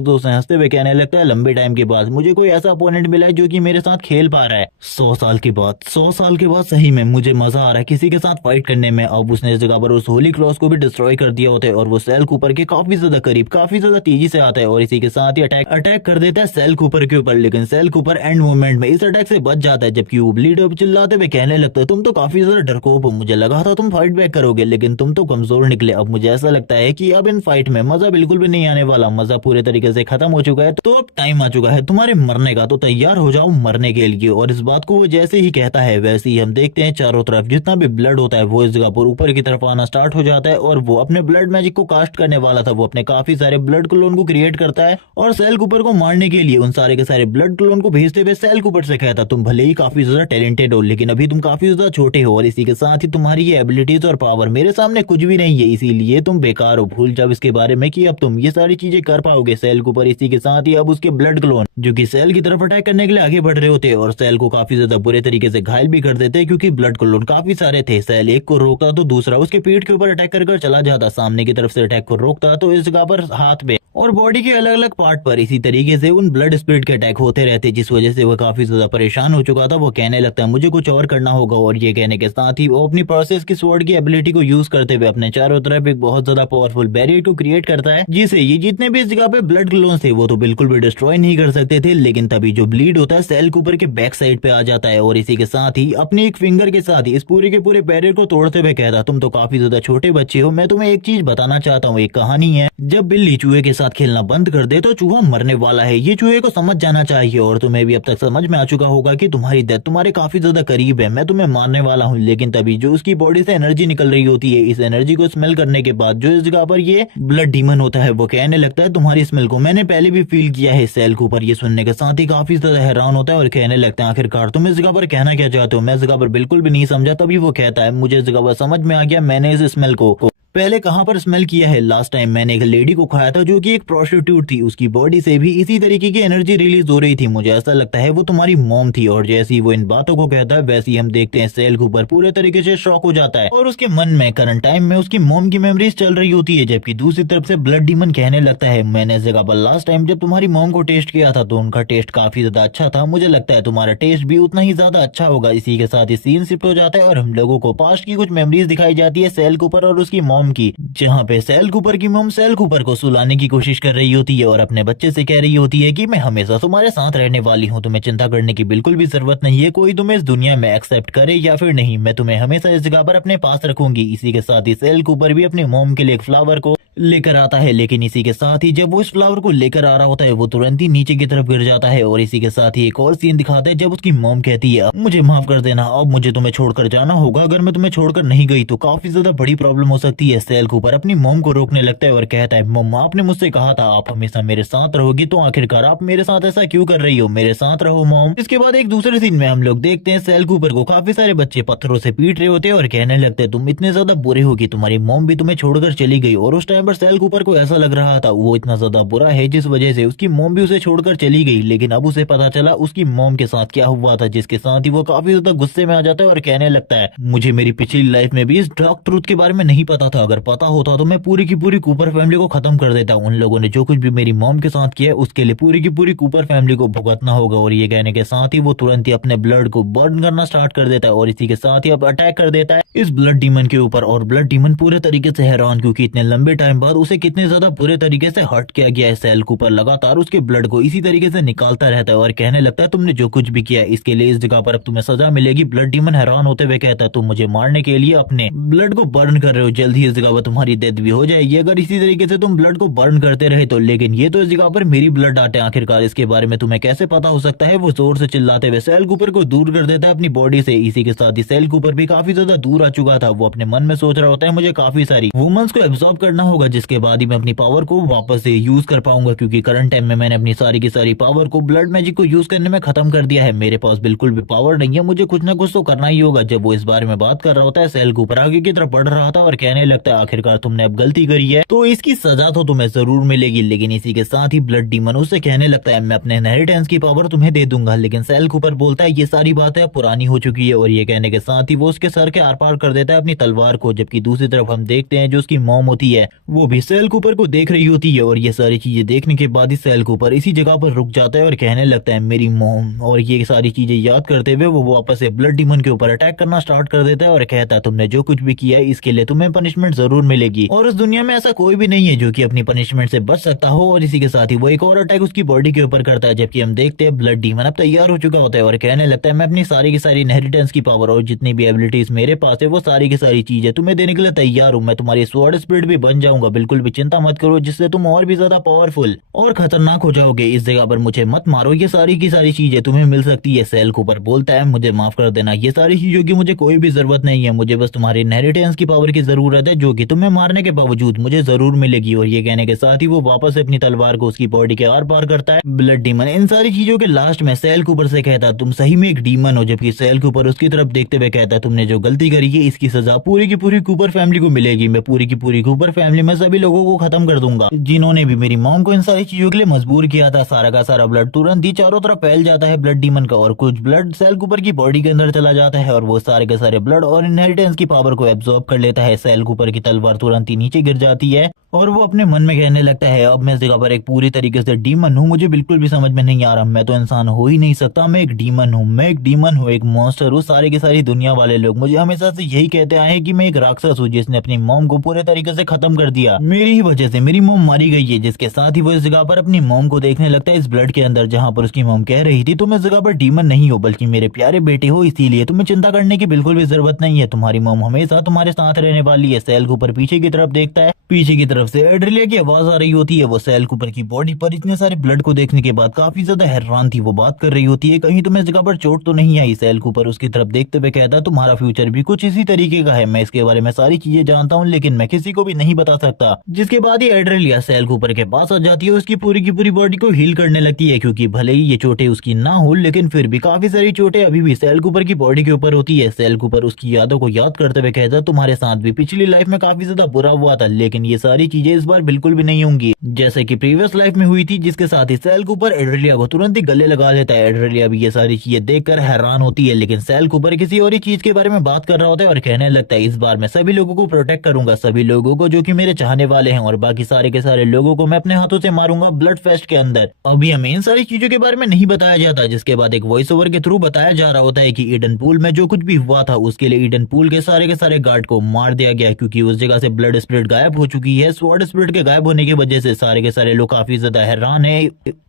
जोर से हंसते हुए कहने लगता है लंबे टाइम के बाद मुझे कोई ऐसा अपोनेंट मिला है जो कि मेरे साथ खेल पा रहा है। 100 साल के बाद, 100 साल के बाद सही में मुझे मजा आ रहा है किसी के साथ फाइट करने में। अब उसने इस जगह पर उस होली क्रॉस को भी डिस्ट्रॉय कर दिया होता है और वो सेल कूपर के काफी ज्यादा करीब काफी ज्यादा तेजी से आता है और इसी के साथ ही अटैक कर देता है सेल कूपर के ऊपर। लेकिन सेल कूपर एंड मोमेंट में इस अटैक से बच जाता है। जबकि वो ब्लीड अब चिल्लाते हुए कहने लगता है तुम तो काफी ज्यादा डरपोक हो, मुझे लगा था तुम फाइट बैक करोगे, लेकिन तुम तो कमजोर निकले। अब मुझे ऐसा लगता है कि अब इन फाइट में मजा बिल्कुल भी नहीं आने वाला, मजा पूरे तरीके से खत्म हो चुका है। तो अब टाइम आ चुका है तुम्हारे मरने का, तो तैयार हो जाओ मरने के लिए। और इस बात को वो जैसे ही कहता है वैसे ही हम देखते हैं चारों तरफ जितना भी ब्लड होता है वो इस जगह पर ऊपर की तरफ आना स्टार्ट हो जाता है। और वो अपने ब्लड मैजिक को कास्ट करने वाला था, वो अपने काफी सारे ब्लड क्लोन को क्रिएट करता है और सेल कूपर को मारने के लिए उन सारे के सारे ब्लड क्लोन को भेजते हुए सेल कूपर से कहता तुम भले ही काफी ज्यादा टैलेंटेड हो, लेकिन अभी तुम काफी ज्यादा छोटे हो और इसी के साथ ही तुम्हारी ये एबिलिटीज और पावर मेरे सामने कुछ भी नहीं है, इसीलिए तुम बेकार हो। भूल जाओ इसके बारे में कि अब तुम ये सारी चीजें कर पाओगे। सेल कूपर इसी के साथ ही अब उसके ब्लड क्लोन जो कि सेल की तरफ अटैक करने के लिए आगे बढ़ रहे होते और सेल को काफी ज्यादा बुरे तरीके से घायल भी कर देते, क्योंकि ब्लड क्लोन काफी सारे थे। सेल एक को रोकता तो दूसरा उसके पीठ के ऊपर अटैक कर चला जाता, सामने की तरफ से अटैक को रोकता तो इस जगह पर हाथ पे और बॉडी के अलग अलग पार्ट पर इसी तरीके से उन ब्लड स्पिरिट के अटैक होते होते रहते, जिस वजह से वो काफी ज्यादा परेशान हो चुका था। वो कहने लगता है मुझे कुछ और करना होगा, और ये कहने के साथ ही वो अपनी प्रोसेस की स्वॉर्ड की एबिलिटी को यूज करते हुए अपने चारों तरफ एक बहुत ज्यादा पावरफुल बैरियर को क्रिएट करता है, जिसे ये जितने भी इस जगह पे ब्लड क्लोन्स थे वो तो बिल्कुल भी डिस्ट्रॉय नहीं कर सकते थे। लेकिन तभी जो ब्लीड होता है सेल कूपर के बैक साइड पे आ जाता है, और इसी के साथ ही अपनी एक फिंगर के साथ ही इस पूरे के पूरे बैरियर को तोड़ते हुए कहता, तुम तो काफी ज्यादा छोटे बच्चे हो, मैं तुम्हें एक चीज बताना चाहता हूँ। एक कहानी है, जब बिल्ली चूहे के साथ खेलना बंद कर दे तो चूहा मरने वाला है। ये चूहे को समझ जाना चाहिए, और तुम्हें भी अब तक समझ में आ चुका होगा कि तुम्हारी डेथ तुम्हारे काफी ज्यादा करीब है, मैं तुम्हें मारने वाला हूँ। लेकिन तभी जो उसकी बॉडी से एनर्जी निकल रही होती है, इस एनर्जी को स्मेल करने के बाद जो इस जगह पर ये ब्लड डीमन होता है वो कहने लगता है तुम्हारी स्मेल को मैंने पहले भी फील किया है। सेल कूपर ये सुनने के साथ ही काफी ज्यादा हैरान होता है और कहने लगता है आखिरकार तुम इस जगह पर कहना क्या चाहते हो। मैं इस जगह पर बिल्कुल भी नहीं समझा। तभी वो कहता है मुझे इस जगह पर समझ में आ गया, मैंने इस स्मेल को पहले कहां पर स्मेल किया है। लास्ट टाइम मैंने एक लेडी को खाया था जो कि एक प्रोस्टिट्यूट थी, उसकी बॉडी से भी इसी तरीके की एनर्जी रिलीज हो रही थी। मुझे ऐसा लगता है वो तुम्हारी मॉम थी। और जैसे ही वो इन बातों को कहता है वैसे ही हम देखते हैं सेल कूपर पूरे तरीके से शॉक हो जाता है, और उसके मन में करंट टाइम में उसकी मॉम की मेमोरीज चल रही होती है। जबकि दूसरी तरफ से ब्लड डीमन कहने लगता है मैंने इस जगह पर लास्ट टाइम जब तुम्हारी मॉम को टेस्ट किया था तो उनका टेस्ट काफी ज्यादा अच्छा था, मुझे लगता है तुम्हारा टेस्ट भी उतना ही ज्यादा अच्छा होगा। इसी के साथ ही सीन शिफ्ट हो जाता है और हम लोगों को पास्ट की कुछ मेमोरीज दिखाई जाती है सेल कूपर और उसकी मॉम की, जहाँ पे सेल कूपर की मॉम सेल कूपर को सुलाने की कोशिश कर रही होती है और अपने बच्चे से कह रही होती है कि मैं हमेशा तुम्हारे साथ रहने वाली हूँ, तुम्हें चिंता करने की बिल्कुल भी जरूरत नहीं है, कोई तुम्हें इस दुनिया में एक्सेप्ट करे या फिर नहीं, मैं तुम्हें हमेशा इस जगह पर अपने पास रखूंगी। इसी के साथ ही सेल कूपर भी अपनी मॉम के लिए एक फ्लावर को लेकर आता है, लेकिन इसी के साथ ही जब वो इस फ्लावर को लेकर आ रहा होता है वो तुरंत ही नीचे की तरफ गिर जाता है। और इसी के साथ ही एक और सीन दिखाते हैं जब उसकी मॉम कहती है मुझे माफ कर देना, अब मुझे तुम्हें छोड़कर जाना होगा, अगर मैं तुम्हें छोड़कर नहीं गई तो काफी ज्यादा बड़ी प्रॉब्लम हो सकती है। सेल कूपर अपनी मॉम को रोकने लगता है और कहता है मम्मा आपने मुझसे कहा था आप हमेशा मेरे साथ रहोगी, तो आखिरकार आप मेरे साथ ऐसा क्यों कर रही हो, मेरे साथ रहो मॉम। इसके बाद एक दूसरे सीन में हम लोग देखते हैं सेल कूपर को काफी सारे बच्चे पत्थरों से पीट रहे होते हैं और कहने लगते हैं तुम इतने ज्यादा बुरे हो कि तुम्हारी मॉम भी तुम्हें छोड़कर चली गई। और उस टाइम पर सेल कूपर को ऐसा लग रहा था वो इतना ज्यादा बुरा है जिस वजह से उसकी मॉम भी उसे छोड़कर चली गई, लेकिन अब उसे पता चला उसकी मॉम के साथ क्या हुआ था, जिसके साथ ही वो काफी ज्यादा गुस्से में आ जाता है और कहने लगता है मुझे मेरी पिछली लाइफ में भी इस डार्क ट्रूथ के बारे में नहीं पता था, अगर पता होता तो मैं पूरी की पूरी कूपर फैमिली को खत्म कर देता। उन लोगों ने जो कुछ भी मेरी मॉम के साथ किया उसके लिए पूरी की पूरी कूपर फैमिली को भुगतना होगा। और ये कहने के साथ ही वो तुरंत ही अपने ब्लड को बर्न करना स्टार्ट कर देता है और इसी के साथ ही अब अटैक कर देता है इस ब्लड डीमन के ऊपर। और ब्लड डीमन पूरे तरीके से हैरान, क्योंकि इतने लंबे टाइम बाद उसे कितने ज्यादा बुरे तरीके से हर्ट किया गया है। सेल कूपर लगातार उसके ब्लड को इसी तरीके से निकालता रहता है और कहने लगता है तुमने जो कुछ भी किया इसके लिए इस जगह पर अब तुम्हें सजा मिलेगी। ब्लड डीमन हैरान होते हुए कहता है तुम मुझे मारने के लिए अपने ब्लड को बर्न कर रहे हो, जल्द ही इस जगह पर तुम्हारी डेथ भी हो जाएगी अगर इसी तरीके से तुम ब्लड को बर्न करते रहे तो। लेकिन ये तो इस जगह पर मेरी ब्लड आटे, आखिरकार इसके बारे में तुम्हें कैसे पता हो सकता है। वो जोर से चिल्लाते हुए सेल कूपर को दूर कर देता है अपनी बॉडी से। इसी के साथ ही सेल कूपर भी काफी ज्यादा दूर आ चुका था। वो अपने मन में सोच रहा होता है मुझे काफी सारी वुमेन्स को एब्सॉर्ब करना होगा, जिसके बाद ही मैं अपनी पावर को वापस से यूज कर पाऊंगा, क्योंकि करंट टाइम में मैंने अपनी सारी की सारी पावर को ब्लड मैजिक को यूज करने में खत्म कर दिया है। मेरे पास बिल्कुल भी पावर नहीं है, मुझे कुछ ना कुछ तो करना ही होगा। जब वो इस बारे में बात कर रहा होता है सेल कूपर आगे की तरफ बढ़ रहा था और कहने लगता है आखिरकार तुमने अब गलती करी है तो इसकी सजा तो तुम्हें जरूर मिलेगी। लेकिन इसी के साथ ही ब्लड डीमन उससे कहने लगता है मैं अपने इनहेरिटेंस की पावर तुम्हें दे दूंगा। लेकिन सेल कूपर बोलता है ये सारी बातें पुरानी हो चुकी है। और ये कहने के साथ ही वो उसके सर के आर पार कर देता है अपनी तलवार को। जबकि दूसरी तरफ हम देखते हैं जो उसकी मॉम होती है वो भी सेल कूपर को देख रही होती है। और ये सारी चीजें देखने के बाद ही सेल कूपर इसी जगह पर रुक जाता है और कहने लगता है मेरी मॉम। और ये सारी चीजें याद करते हुए वो वापस से ब्लड डीमन के ऊपर अटैक करना स्टार्ट कर देता है और कहता है तुमने जो कुछ भी किया है इसके लिए तुम्हें पनिशमेंट जरूर मिलेगी, और इस दुनिया में ऐसा कोई भी नहीं है जो कि अपनी पनिशमेंट से बच सकता हो। और इसी के साथ ही वो एक और अटैक उसकी बॉडी के ऊपर करता है। जबकि हम देखते हैं ब्लड डीमन अब तैयार हो चुका होता है और कहने लगता है मैं अपनी सारी की सारी इनहेरिटेंस की पावर और जितनी भी एबिलिटीज मेरे पास है वो सारी की सारी चीजें तुम्हें देने के लिए तैयार हूँ। मैं तुम्हारी स्वॉर्ड स्पिरिट भी बन जाऊंगा, बिल्कुल भी चिंता मत करो, जिससे तुम और भी ज्यादा पावरफुल और खतरनाक हो जाओगे। इस जगह पर मुझे मत मारो, ये सारी की सारी चीजें तुम्हें मिल सकती है। सेल कूपर बोलता है मुझे माफ कर देना, ये सारी चीजों की मुझे कोई भी जरूरत नहीं है, मुझे बस तुम्हारी इनहेरिटेंस की पावर की जरूरत है जो कि तुम्हें मारने के बावजूद मुझे जरूर मिलेगी। और ये कहने के साथ ही वो वापस अपनी तलवार को उसकी बॉडी के आर पार करता है ब्लड डीमन इन सारी चीजों के लास्ट में सेल कूपर से कहता तुम सही में एक डीमन हो। जबकि सेल कूपर उसकी तरफ देखते हुए कहता तुमने जो गलती करी है इसकी सजा पूरी की पूरी कूपर फैमिली को मिलेगी, मैं पूरी की पूरी कूपर फैमिली मैं सभी लोगों को खत्म कर दूंगा जिन्होंने भी मेरी मॉम को इन सारी चीजों के लिए मजबूर किया था। सारा का सारा ब्लड तुरंत ही चारों तरफ फैल जाता है ब्लड डीमन का, और कुछ ब्लड सेल कूपर की बॉडी के अंदर चला जाता है और वो सारे के सारे ब्लड और इनहेरिटेंस की पावर को एब्जॉर्ब कर लेता है। सेल कूपर की तलवार तुरंत ही नीचे गिर जाती है और वो अपने मन में कहने लगता है, अब मैं इस जगह पर एक पूरी तरीके से डीमन हूँ, मुझे बिल्कुल भी समझ में नहीं आ रहा, मैं तो इंसान हो ही नहीं सकता, मैं एक डीमन हूँ, मैं एक डीमन हूँ, एक मॉन्स्टर हूँ। सारे की सारी दुनिया वाले लोग मुझे हमेशा से यही कहते आए हैं कि मैं एक राक्षस हूँ जिसने अपनी मॉम को पूरे तरीके से खत्म कर दिया। मेरी ही वजह से मेरी मॉम मारी गई है। जिसके साथ ही वो इस जगह पर अपनी मॉम को देखने लगता है इस ब्लड के अंदर, जहाँ पर उसकी मॉम कह रही थी, तुम इस जगह पर डीमन नहीं हो बल्कि मेरे प्यारे बेटे हो, इसीलिए तुम्हें चिंता करने की बिल्कुल भी जरूरत नहीं है, तुम्हारी मॉम हमेशा तुम्हारे साथ रहने वाली है। सेल कूपर पीछे की तरफ देखता है, पीछे की तरफ से एड्रिलिया की आवाज आ रही होती है। वो सेल कूपर की बॉडी पर इतने सारे ब्लड को देखने के बाद काफी ज्यादा हैरान थी। वो बात कर रही होती है, कहीं तुम्हें इस जगह पर चोट तो नहीं आई? सेल कूपर उसकी तरफ देखते हुए कहता है, तुम्हारा फ्यूचर भी कुछ इसी तरीके का है, मैं इसके बारे में सारी चीजें जानता हूँ लेकिन मैं किसी को भी नहीं बता सकता। जिसके बाद ही एड्रिलिया सेल कूपर के पास आ जाती है, उसकी पूरी की पूरी बॉडी को हील करने लगती है, क्योंकि भले ही ये चोटें उसकी ना हो लेकिन फिर भी काफी सारी चोटें अभी भी सेल कूपर की बॉडी के ऊपर होती है। सेल कूपर उसकी यादों को याद करते हुए कहता है, तुम्हारे साथ भी पिछली लाइफ में काफी ज्यादा बुरा हुआ था लेकिन ये सारी चीजें इस बार बिल्कुल भी नहीं होंगी जैसे कि प्रीवियस लाइफ में हुई थी। जिसके साथ ही सेल कूपर एड्रिलिया को तुरंत ही गले लगा लेता है। एड्रिलिया भी ये सारी चीजें देखकर हैरान होती है, लेकिन सेल कूपर किसी और ही चीज के बारे में बात कर रहा होता है और कहने लगता है, इस बार मैं सभी लोगों को प्रोटेक्ट करूंगा, सभी लोगों को जो कि मेरे चाहने वाले हैं, और बाकी सारे के सारे लोगों को मैं अपने हाथों से मारूंगा ब्लड फेस्ट के अंदर। अभी हमें इन सारी चीजों के बारे में नहीं बताया जाता। जिसके बाद एक वॉइस ओवर के थ्रू बताया जा रहा होता है कि ईडन पूल में जो कुछ भी हुआ था उसके लिए ईडन पूल के सारे गार्ड को मार दिया गया, क्योंकि उस जगह से ब्लड स्पिरिट गायब हो चुकी है। स्वॉर्ड स्पिरिट के गायब होने की वजह से सारे के सारे लोग काफी ज्यादा हैरान है।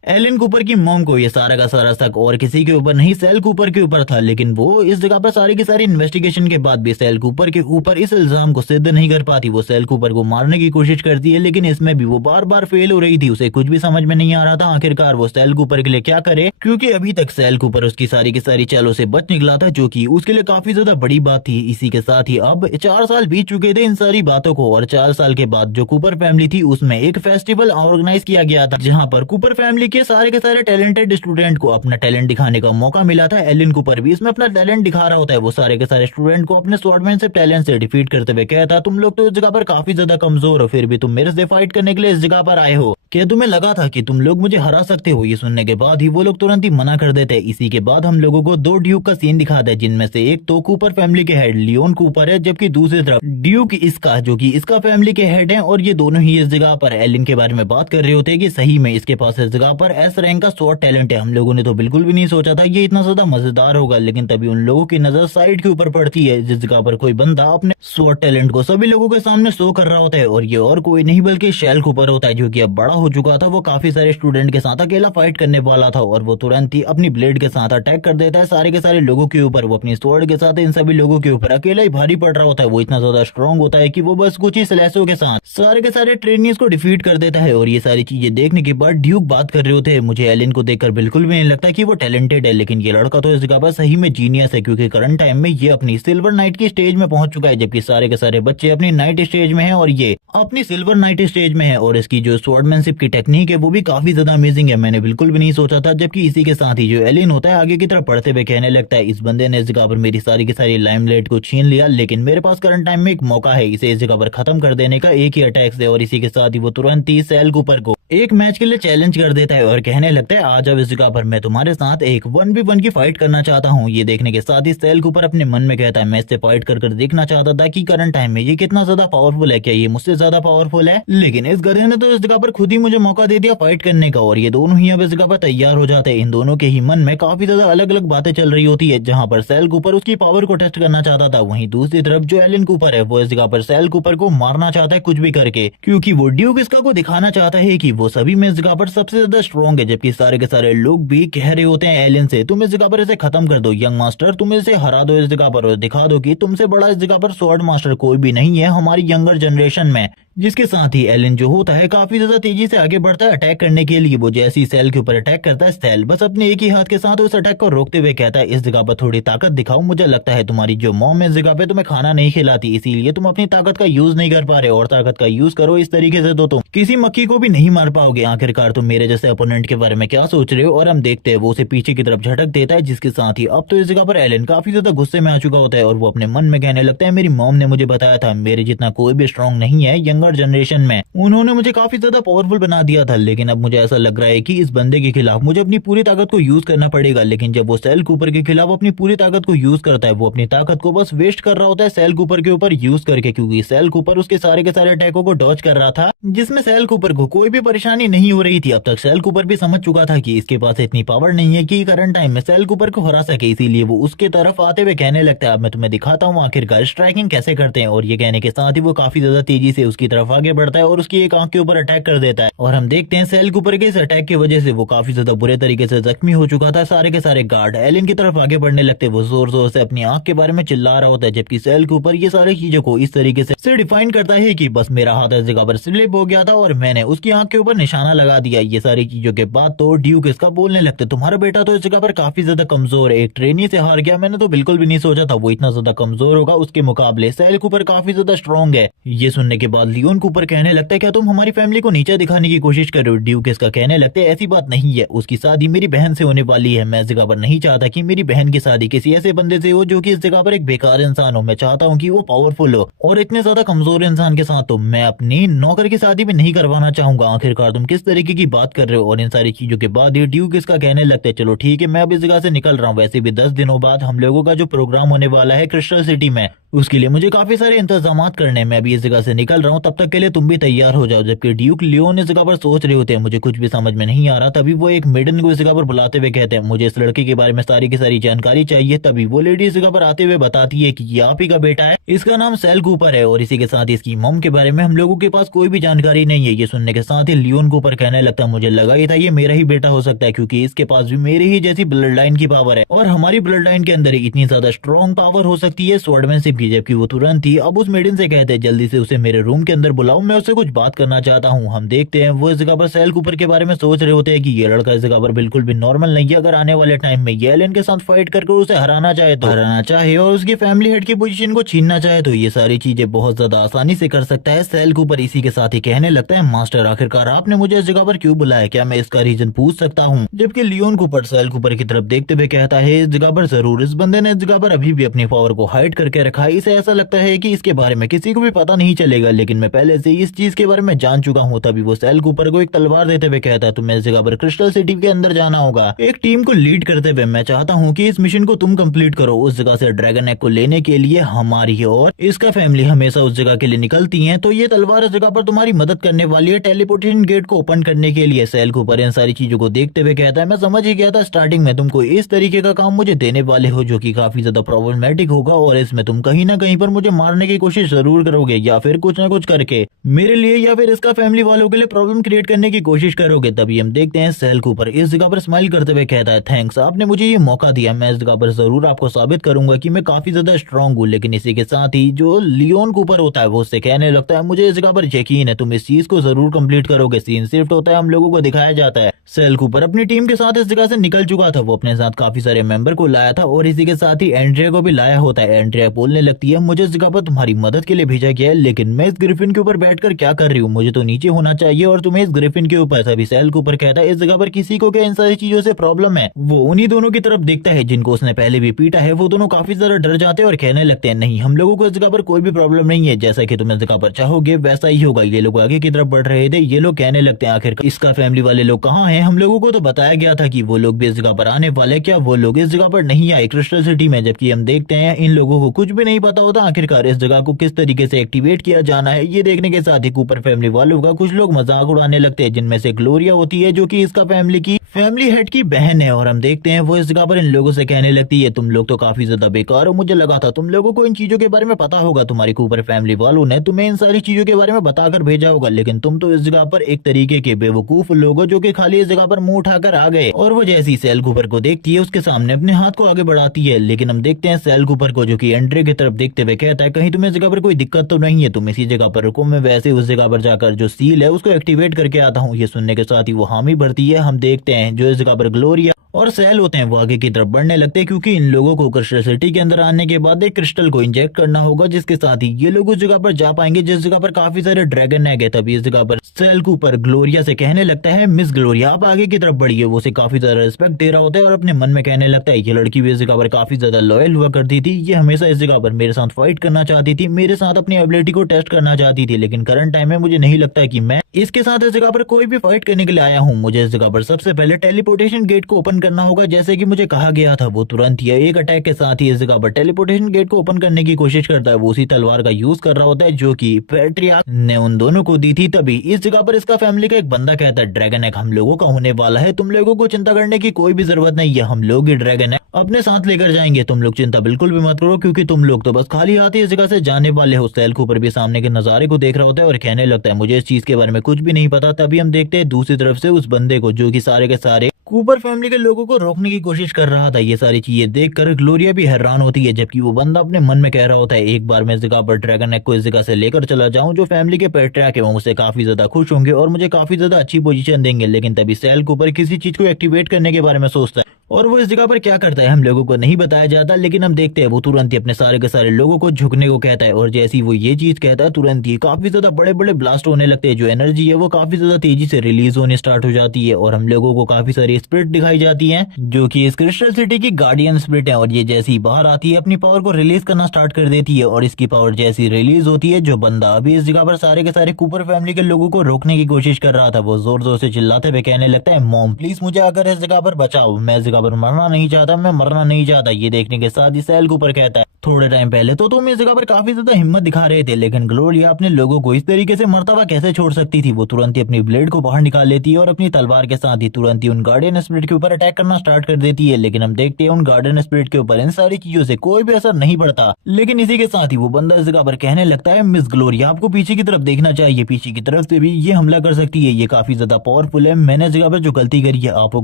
एलन कूपर की मॉम को ये सारा का सारा शक और किसी के ऊपर नहीं सेल कूपर के ऊपर था, लेकिन वो इस जगह पर सारी की सारी इन्वेस्टिगेशन के बाद भी सेल कूपर के ऊपर इस इल्जाम को सिद्ध नहीं कर पाती। वो सेल कूपर को मारने की कोशिश करती है लेकिन इसमें भी वो बार बार फेल हो रही थी। उसे कुछ भी समझ में नहीं आ रहा था आखिरकार वो सेल कूपर के लिए क्या करे, क्योंकि अभी तक सेल कूपर उसकी सारी की सारी चालों से बच निकला था, जो कि उसके लिए काफी ज्यादा बड़ी बात थी। इसी के साथ ही अब 4 साल बीत चुके थे इन सारी बातों को, और 4 साल के बाद जो कूपर फैमिली थी उसमें एक फेस्टिवल ऑर्गेनाइज किया गया था, जहाँ पर कूपर फैमिली के सारे टैलेंटेड स्टूडेंट को अपना टैलेंट दिखाने का मौका मिला था। एलन कूपर भी इसमें अपना टैलेंट दिखा रहा होता है। वो सारे के सारे स्टूडेंट को अपने स्वॉर्डमैनशिप टैलेंट से डिफीट करते हुए कहता, तुम लोग तो इस जगह पर काफी ज्यादा कमजोर हो, फिर भी तुम मेरे से फाइट करने के लिए इस जगह पर आए हो, क्या तुम्हें लगा था कि तुम लोग मुझे हरा सकते हो? ये सुनने के बाद ही वो लोग तुरंत ही मना कर देते हैं। इसी के बाद हम लोगों को 2 ड्यूक का सीन दिखाता है, जिनमें से एक तो कूपर फैमिली के हेड लियोन कूपर है, जबकि दूसरी तरफ ड्यूक इसका, जो कि इसका फैमिली के हेड है, और ये दोनों ही इस जगह पर एलन के बारे में बात कर रहे होते हैं कि सही में इसके पास इस जगह पर एस रैंक का स्वॉर्ड टैलेंट है। हम लोगों ने तो बिल्कुल भी नहीं सोचा था ये इतना ज्यादा मजेदार होगा, लेकिन तभी उन लोगों की नजर साइड के ऊपर पड़ती है, जिस जगह पर कोई बंदा अपने स्वॉर्ड टैलेंट को सभी लोगों के सामने शो कर रहा होता है, और ये और कोई नहीं बल्कि शेल कूपर होता है, जो कि अब बड़ा हो चुका था। वो काफी सारे स्टूडेंट के साथ अकेला फाइट करने वाला था, और वो तुरंत ही अपनी ब्लेड के साथ अटैक कर देता है सारे के सारे लोगों के ऊपर। वो अपनी स्वॉर्ड के साथ इन सभी लोगों के ऊपर अकेला ही भारी पड़ रहा होता है। वो इतना ज्यादा स्ट्रॉन्ग होता है कि वो बस कुछ ही स्लैशों के साथ सारे के सारे ट्रेनियों को डिफीट कर देता है। और ये सारी चीजें देखने के बाद ड्यूक बात कर रहे होते हैं, मुझे एलन को देखकर बिल्कुल भी नहीं लगता कि वो टैलेंटेड है, लेकिन ये लड़का तो इस जगह पर सही में जीनियस है, क्योंकि करंट टाइम में ये अपनी सिल्वर नाइट की स्टेज में पहुंच चुका है, जबकि सारे के सारे बच्चे अपनी नाइट स्टेज में है और ये अपनी सिल्वर नाइट स्टेज में है। और इसकी जो स्वॉर्डमैनशिप की टेक्निक है वो भी काफी ज्यादा अमेजिंग है, मैंने बिल्कुल भी नहीं सोचा था। जबकि इसी के साथ ही जो एलिन होता है आगे की तरफ पढ़ते हुए कहने लगता है, इस बंदे ने इस जगह पर मेरी सारी की सारी लाइमलाइट को छीन लिया, लेकिन मेरे पास करंट टाइम में एक मौका है इसे इस जगह पर खत्म कर देने का, एक ही अटैक से। और इसी के साथ ही वो तुरंत ही सेल कूपर को एक मैच के लिए चैलेंज कर देता है और कहने लगता है, आज अब इस जगह पर मैं तुम्हारे साथ एक 1v1 की फाइट करना चाहता हूँ। ये देखने के साथ ही सेल कूपर अपने मन में कहता है, मैं इससे फाइट कर देखना चाहता था कि करंट टाइम में ये कितना ज्यादा पावरफुल है, क्या ये मुझसे ज्यादा पावरफुल है? लेकिन इस गधे ने तो इस जगह पर खुद ही मुझे मौका दे दिया फाइट करने का। और ये दोनों ही अब इस जगह पर तैयार हो जाते हैं। इन दोनों के ही मन में काफी ज्यादा अलग अलग बातें चल रही होती है, जहाँ पर सेल कूपर उसकी पावर को टेस्ट करना चाहता था, वहीं दूसरी तरफ जो एलन कूपर है वो इस जगह पर सेल कूपर को मारना चाहता है कुछ भी करके, क्योंकि वो ड्यूक इसका को दिखाना चाहता है कि वो सभी में इस जगह पर सबसे ज्यादा स्ट्रॉन्ग है। जबकि सारे के सारे लोग भी कह रहे होते हैं एलियन से, तुम इस जगह पर इसे खत्म कर दो यंग मास्टर, तुम इसे हरा दो इस जगह पर और दिखा दो कि तुमसे बड़ा इस जगह पर स्वॉर्ड मास्टर कोई भी नहीं है हमारी यंगर जनरेशन में। जिसके साथ ही एलन जो होता है काफी ज्यादा तेजी से आगे बढ़ता है अटैक करने के लिए। वो जैसे ही सेल के ऊपर अटैक करता है, सेल बस अपने एक ही हाथ के साथ उस अटैक को रोकते हुए कहता है, इस जगह पर थोड़ी ताकत दिखाओ, मुझे लगता है तुम्हारी जो मॉम है इस जगह पे तुम्हें खाना नहीं खिलाती, इसीलिए तुम अपनी ताकत का यूज नहीं कर पा रहे, और ताकत का यूज करो इस तरीके से तो तुम किसी मक्खी को भी नहीं मार मार पाओगे, आखिरकार तुम मेरे जैसे अपोनेंट के बारे में क्या सोच रहे हो। और हम देखते हैं वो उसे पीछे की तरफ झटक देता है, जिसके साथ ही अब तो इस जगह पर एलन काफी ज्यादा गुस्से में आ चुका होता है और वो अपने मन में कहने लगता है मेरी मॉम ने मुझे बताया था मेरे जितना कोई भी स्ट्रांग नहीं है यंगर जनरेशन में, उन्होंने मुझे काफी ज्यादा पावरफुल बना दिया था, लेकिन अब मुझे ऐसा लग रहा है कि इस बंदे के खिलाफ मुझे अपनी पूरी ताकत को यूज करना पड़ेगा। लेकिन जब वो सेल कूपर के खिलाफ अपनी पूरी ताकत को यूज करता है, वो अपनी ताकत को बस वेस्ट कर रहा होता है सेल कूपर के ऊपर यूज करके, क्योंकि सेल कूपर उसके सारे के सारे अटैकों को डॉज कर रहा था, जिसमें सेल कूपर को कोई भी परेशानी नहीं हो रही थी। अब तक सेल कूपर भी समझ चुका था कि इसके पास इतनी पावर नहीं है कि करंट टाइम में सेल कूपर को हरा सके, इसीलिए वो उसके तरफ आते हुए कहने लगता है अब मैं तुम्हें दिखाता हूँ आखिरकार स्ट्राइकिंग कैसे करते हैं। और ये कहने के साथ ही वो काफी ज्यादा तेजी से उसकी तरफ आगे बढ़ता है और उसकी एक आंख के ऊपर अटैक कर देता है। और हम देखते हैं सेल कूपर के इस अटैक की वजह से वो काफी ज्यादा बुरे तरीके से जख्मी हो चुका था। सारे के सारे गार्ड एलन की तरफ आगे बढ़ने लगते, वो जोर जोर से अपनी आंख के बारे में चिल्ला रहा होता है, जबकि सेल कूपर ये सारी चीजों को इस तरीके से डिफाइन करता है कि बस मेरा हाथ इस जगह पर स्लिप हो गया था और मैंने उसकी आंख के ऊपर निशाना लगा दिया। ये सारी चीजों के बाद तो ड्यूक इसका बोलने लगते तुम्हारा बेटा तो इस जगह पर काफी ज्यादा कमजोर है, एक ट्रेनी से हार गया, मैंने तो बिल्कुल भी नहीं सोचा था वो इतना ज्यादा कमजोर होगा, उसके मुकाबले सेल कूपर काफी ज्यादा स्ट्रॉन्ग है। ये सुनने के बाद लियोन कूपर कहने लगता है क्या तुम हमारी फैमिली को नीचे दिखाने की कोशिश कर रहे हो। ड्यूक इसका कहने लगते हैं ऐसी बात नहीं है, उसकी शादी मेरी बहन से होने वाली है, मैं इस जगह पर नहीं चाहता कि मेरी बहन की शादी किसी ऐसे बंदे से हो जो कि इस जगह पर एक बेकार इंसान हो, मैं चाहता हूँ कि वो पावरफुल हो, और इतने ज्यादा कमजोर इंसान के साथ तो मैं अपनी नौकर की शादी भी नहीं करवाना चाहूंगा, आखिरकार तुम किस तरीके की बात कर रहे हो। और इन सारी चीजों के बाद ये ड्यूक इसका कहने लगते हैं चलो ठीक है मैं अब इस जगह से निकल रहा हूँ, वैसे भी 10 दिनों बाद हम लोगों का जो प्रोग्राम होने वाला है क्रिस्टल सिटी में, उसके लिए मुझे काफी सारे इंतजाम करने में अभी इस जगह से निकल रहा हूँ, तब तक के लिए तुम भी तैयार हो जाओ। जबकि ड्यूक लियोन इस जगह पर सोच रहे होते हैं मुझे कुछ भी समझ में नहीं आ रहा, तभी वो एक मेडन को इस जगह पर बुलाते हुए कहते हैं मुझे इस लड़के के बारे में सारी की सारी जानकारी चाहिए। तभी वो लेडी इस जगह पर आते हुए बताती है कि ये आप ही का बेटा है, इसका नाम सेल कूपर है और इसी के साथ इसकी मॉम के बारे में हम लोगों के पास कोई भी जानकारी नहीं है। ये सुनने के साथ ही लियोन कूपर कहने लगता है मुझे लगा ही था ये मेरा ही बेटा हो सकता है, क्योंकि इसके पास भी मेरे ही जैसी ब्लड लाइन की पावर है और हमारी ब्लड लाइन के अंदर इतनी ज्यादा स्ट्रॉन्ग पावर हो सकती है स्वॉर्डमैनशिप की। जबकि वो तुरंत ही अब उस मेडन से कहते हैं जल्दी से उसे मेरे रूम के अंदर बुलाओ, मैं उससे कुछ बात करना चाहता हूँ। हम देखते हैं वो इस जगह पर सेल कूपर के बारे में सोच रहे होते हैं कि ये लड़का इस जगह पर बिल्कुल भी नॉर्मल नहीं है, अगर आने वाले टाइम में ये एलन के साथ फाइट करके उसे हराना चाहे तो हराना चाहे और उसकी फैमिली हेड की पोजीशन को छीनना चाहे तो ये सारी चीजें बहुत ज्यादा आसानी से कर सकता है सेल कूपर। इसी के साथ ही कहने लगता है मास्टर आखिरकार आपने मुझे इस जगह पर क्यों बुलाया, क्या मैं इसका रीजन पूछ सकता हूँ। जबकि लियोन कूपर सेल कूपर की तरफ देखते हुए कहता है इस जगह पर जरूर इस बंदे ने इस जगह पर अभी भी अपनी पावर को हाइड करके रखा है, इसे ऐसा लगता है कि इसके बारे में किसी को भी पता नहीं चलेगा, लेकिन मैं पहले से इस चीज के बारे में जान चुका हूँ। तभी वो सेल कूपर को एक तलवार देते हुए कहता है तुम्हें इस जगह पर क्रिस्टल सिटी के अंदर जाना होगा, एक टीम को लीड करते हुए मैं चाहता हूँ कि इस मिशन को तुम कंप्लीट करो। उस जगह से ड्रैगन एग को लेने के लिए हमारी और इसका फैमिली हमेशा उस जगह के लिए निकलती है, तो ये तलवार इस जगह पर तुम्हारी मदद करने वाली है टेलीपोर्टेशन गेट को ओपन करने के लिए। सेल कूपर इन सारी चीजों को देखते हुए कहता है मैं समझ ही गया था स्टार्टिंग में तुमको इस तरीके का काम मुझे देने वाले हो जो कि काफी ज्यादा प्रॉब्लमेटिक होगा और इसमें तुम कहीं ना कहीं पर मुझे मारने की कोशिश जरूर करोगे या फिर कुछ ना कुछ करके मेरे लिए या फिर इसका फैमिली वालों के लिए प्रॉब्लम क्रिएट करने की कोशिश करोगे। तभी हम देखते हैं सेल कूपर इस जगह पर स्माइल करते हुए कहता है थैंक्स आपने मुझे ये मौका दिया, मैं इस जगह पर जरूर आपको साबित करूंगा कि मैं काफी ज्यादा स्ट्रांग हूँ। लेकिन इसी के साथ ही जो लियोन कूपर होता है वो उससे कहने लगता है मुझे इस जगह पर यकीन है तुम इस चीज को जरूर कंप्लीट करोगे। सीन शिफ्ट होता है, हम लोगों को दिखाया जाता है सेल कूपर अपनी टीम के साथ इस जगह से निकल चुका था, वो अपने साथ काफी सारे मेंबर को लाया था और इसी के साथ ही एंड्रिया को भी लाया होता है। एंड्रिया बोलने लगती है मुझे इस जगह पर तुम्हारी मदद के लिए भेजा गया है, लेकिन मैं इस ग्रिफिन के ऊपर बैठकर क्या कर रही हूँ, मुझे तो नीचे होना चाहिए और तुम्हें इस ग्रिफिन के ऊपर। तभी सेल कूपर कहता है इस जगह पर किसी को क्या इन सारी चीजों से प्रॉब्लम है। वो उन्हीं दोनों की तरफ देखता है जिनको उसने पहले भी पीटा है, वो दोनों काफी ज्यादा डर जाते हैं और कहने लगते हैं नहीं हम लोगों को इस जगह पर कोई भी प्रॉब्लम नहीं है, जैसा कि तुम इस जगह पर चाहोगे वैसा ही होगा। ये लोग आगे की तरफ बढ़ रहे थे, ये लोग कहने लगते हैं आखिर इसका फैमिली वाले लोग कहाँ हैं, हम लोगों को तो बताया गया था कि वो लोग भी इस जगह पर आने वाले, क्या वो लोग इस जगह पर नहीं आए क्रिस्टल सिटी में। जबकि हम देखते हैं इन लोगों को कुछ भी नहीं पता होता आखिरकार इस जगह को किस तरीके से एक्टिवेट किया जाना है। ये देखने के साथ ही कूपर फैमिली वालों का कुछ लोग मजाक उड़ाने लगते हैं, जिनमें से ग्लोरिया होती है जो कि इसका फैमिली हेड की बहन है। और हम देखते हैं वो इस जगह पर इन लोगों से कहने लगती है तुम लोग तो काफी ज्यादा बेकार हो, मुझे लगा था तुम लोगों को इन चीजों के बारे में पता होगा, तुम्हारी कूपर फैमिली वालों ने तुम्हें इन सारी चीजों के बारे में बताकर भेजा होगा, लेकिन तुम तो इस जगह पर एक तरीके के बेवकूफ लोग हो जो कि खाली इस जगह पर मुंह उठाकर आ गए। और वो जैसी सेल कूपर को देखती है उसके सामने अपने हाथ को आगे बढ़ाती है, लेकिन हम देखते हैं सेल कूपर को जो कि एंड्रे की तरफ देखते हुए कहता है कहीं तुम्हें इस जगह पर कोई दिक्कत तो नहीं है, तुम इसी जगह पर रुको, मैं वैसे उस जगह पर जाकर जो सील है उसको एक्टिवेट करके आता हूँ। ये सुनने के साथ ही वो हामी भरती है। हम देखते हैं जो इस जगह पर ग्लोरिया और सेल होते हैं वो आगे की तरफ बढ़ने लगते हैं, क्योंकि इन लोगों को क्रिस्टल सिटी के अंदर आने के बाद एक क्रिस्टल को इंजेक्ट करना होगा, जिसके साथ ही ये लोग उस जगह पर जा पाएंगे जिस जगह पर काफी सारे ड्रैगन एग है। तभी इस जगह पर सेल कूपर ग्लोरिया से कहने लगता है, मिस ग्लोरिया आप आगे की तरफ बढ़िए। वो उसे काफी ज्यादा रिस्पेक्ट दे रहा होता है और अपने मन में कहने लगता है, ये लड़की भी इस जगह पर काफी ज्यादा लॉयल हुआ करती थी, ये हमेशा इस जगह पर मेरे साथ फाइट करना चाहती थी, मेरे साथ अपनी एबिलिटी को टेस्ट करना चाहती थी, लेकिन करंट टाइम में मुझे नहीं लगता है कि मैं इसके साथ इस जगह पर कोई भी फाइट करने के लिए आया हूँ। मुझे इस जगह पर सबसे पहले टेलीपोर्टेशन गेट को ओपन करना होगा, जैसे कि मुझे कहा गया था। वो तुरंत ही एक अटैक के साथ ही इस जगह पर टेलीपोर्टेशन गेट को ओपन करने की कोशिश करता है। वो उसी तलवार का यूज कर रहा होता है जो कि पैट्रियार्क ने उन दोनों को दी थी। तभी इस जगह पर इसका फैमिली का एक बंदा कहता है, ड्रैगन एग हम लोगों का होने वाला है, तुम लोगों को चिंता करने की कोई भी जरूरत नहीं है, हम लोग ही ड्रैगन एग अपने साथ लेकर जाएंगे, तुम लोग चिंता बिल्कुल भी मत करो, क्योंकि तुम लोग तो बस खाली हाथ ही इस जगह से जाने वाले हो। सेल कूपर भी सामने के नजारे को देख रहा होता है और कहने लगता है, मुझे इस चीज के बारे में कुछ भी नहीं पता। तभी हम देखते हैं दूसरी तरफ से उस बंदे को जो कि सारे के सारे कूपर फैमिली के लोगों को रोकने की कोशिश कर रहा था। ये सारी चीजें देखकर ग्लोरिया भी हैरान होती है, जबकि वो बंदा अपने मन में कह रहा होता है, एक बार मैं इस जगह पर ड्रैगन एग को इस जगह से लेकर चला जाऊं, जो फैमिली के पैट्रियार्क है वो मुझसे काफी ज्यादा खुश होंगे और मुझे काफी ज्यादा अच्छी पोजीशन देंगे। लेकिन तभी सेल कूपर किसी चीज को एक्टिवेट करने के बारे में सोचता है और वो इस जगह पर क्या करता है हम लोगों को नहीं बताया जाता, लेकिन हम देखते हैं वो तुरंत ही अपने सारे के सारे लोगों को झुकने को कहता है। और जैसे ही वो ये चीज कहता है, तुरंत ही काफी ज्यादा बड़े बड़े ब्लास्ट होने लगते हैं। जो एनर्जी है वो काफी ज्यादा तेजी से रिलीज होने स्टार्ट हो जाती है और हम लोगों को काफी सारी स्पिरिट दिखाई जाती है, जो कि इस क्रिस्टल सिटी की गार्डियन स्पिरिट है। और ये जैसे ही बाहर आती है अपनी पावर को रिलीज करना स्टार्ट कर देती है, और इसकी पावर जैसी रिलीज होती है, जो बंदा अभी इस जगह पर सारे के सारे कूपर फैमिली के लोगों को रोकने की कोशिश कर रहा था, वो जोर जोर से चिल्लाते हुए कहने लगता है, मॉम प्लीज मुझे अगर इस जगह पर बचाओ, मैं इस जगह पर मरना नहीं चाहता, मैं मरना नहीं चाहता। ये देखने के साथ ही सेल कूपर कहता है, थोड़े टाइम पहले तो तुम इस जगह पर काफी ज्यादा हिम्मत दिखा रहे थे, लेकिन ग्लोरिया अपने लोगों को इस तरीके से मरता हुआ कैसे छोड़ सकती थी। वो तुरंत ही अपनी ब्लेड को बाहर निकाल लेती है और अपनी तलवार के साथ ही तुरंत ही उन गार्डियन स्पिरिट के ऊपर अटैक करना स्टार्ट कर देती है। लेकिन हम देखते हैं उन गार्डियन स्पिरिट के ऊपर इन सारी चीजों से कोई भी असर नहीं पड़ता। लेकिन इसी के साथ ही वो बंदा इस जगह पर कहने लगता है, मिस ग्लोरिया आपको पीछे की तरफ देखना चाहिए, पीछे की तरफ से भी ये हमला कर सकती है, ये काफी ज्यादा पावरफुल है, मैंने इस जगह पर जो गलती करी है आप वो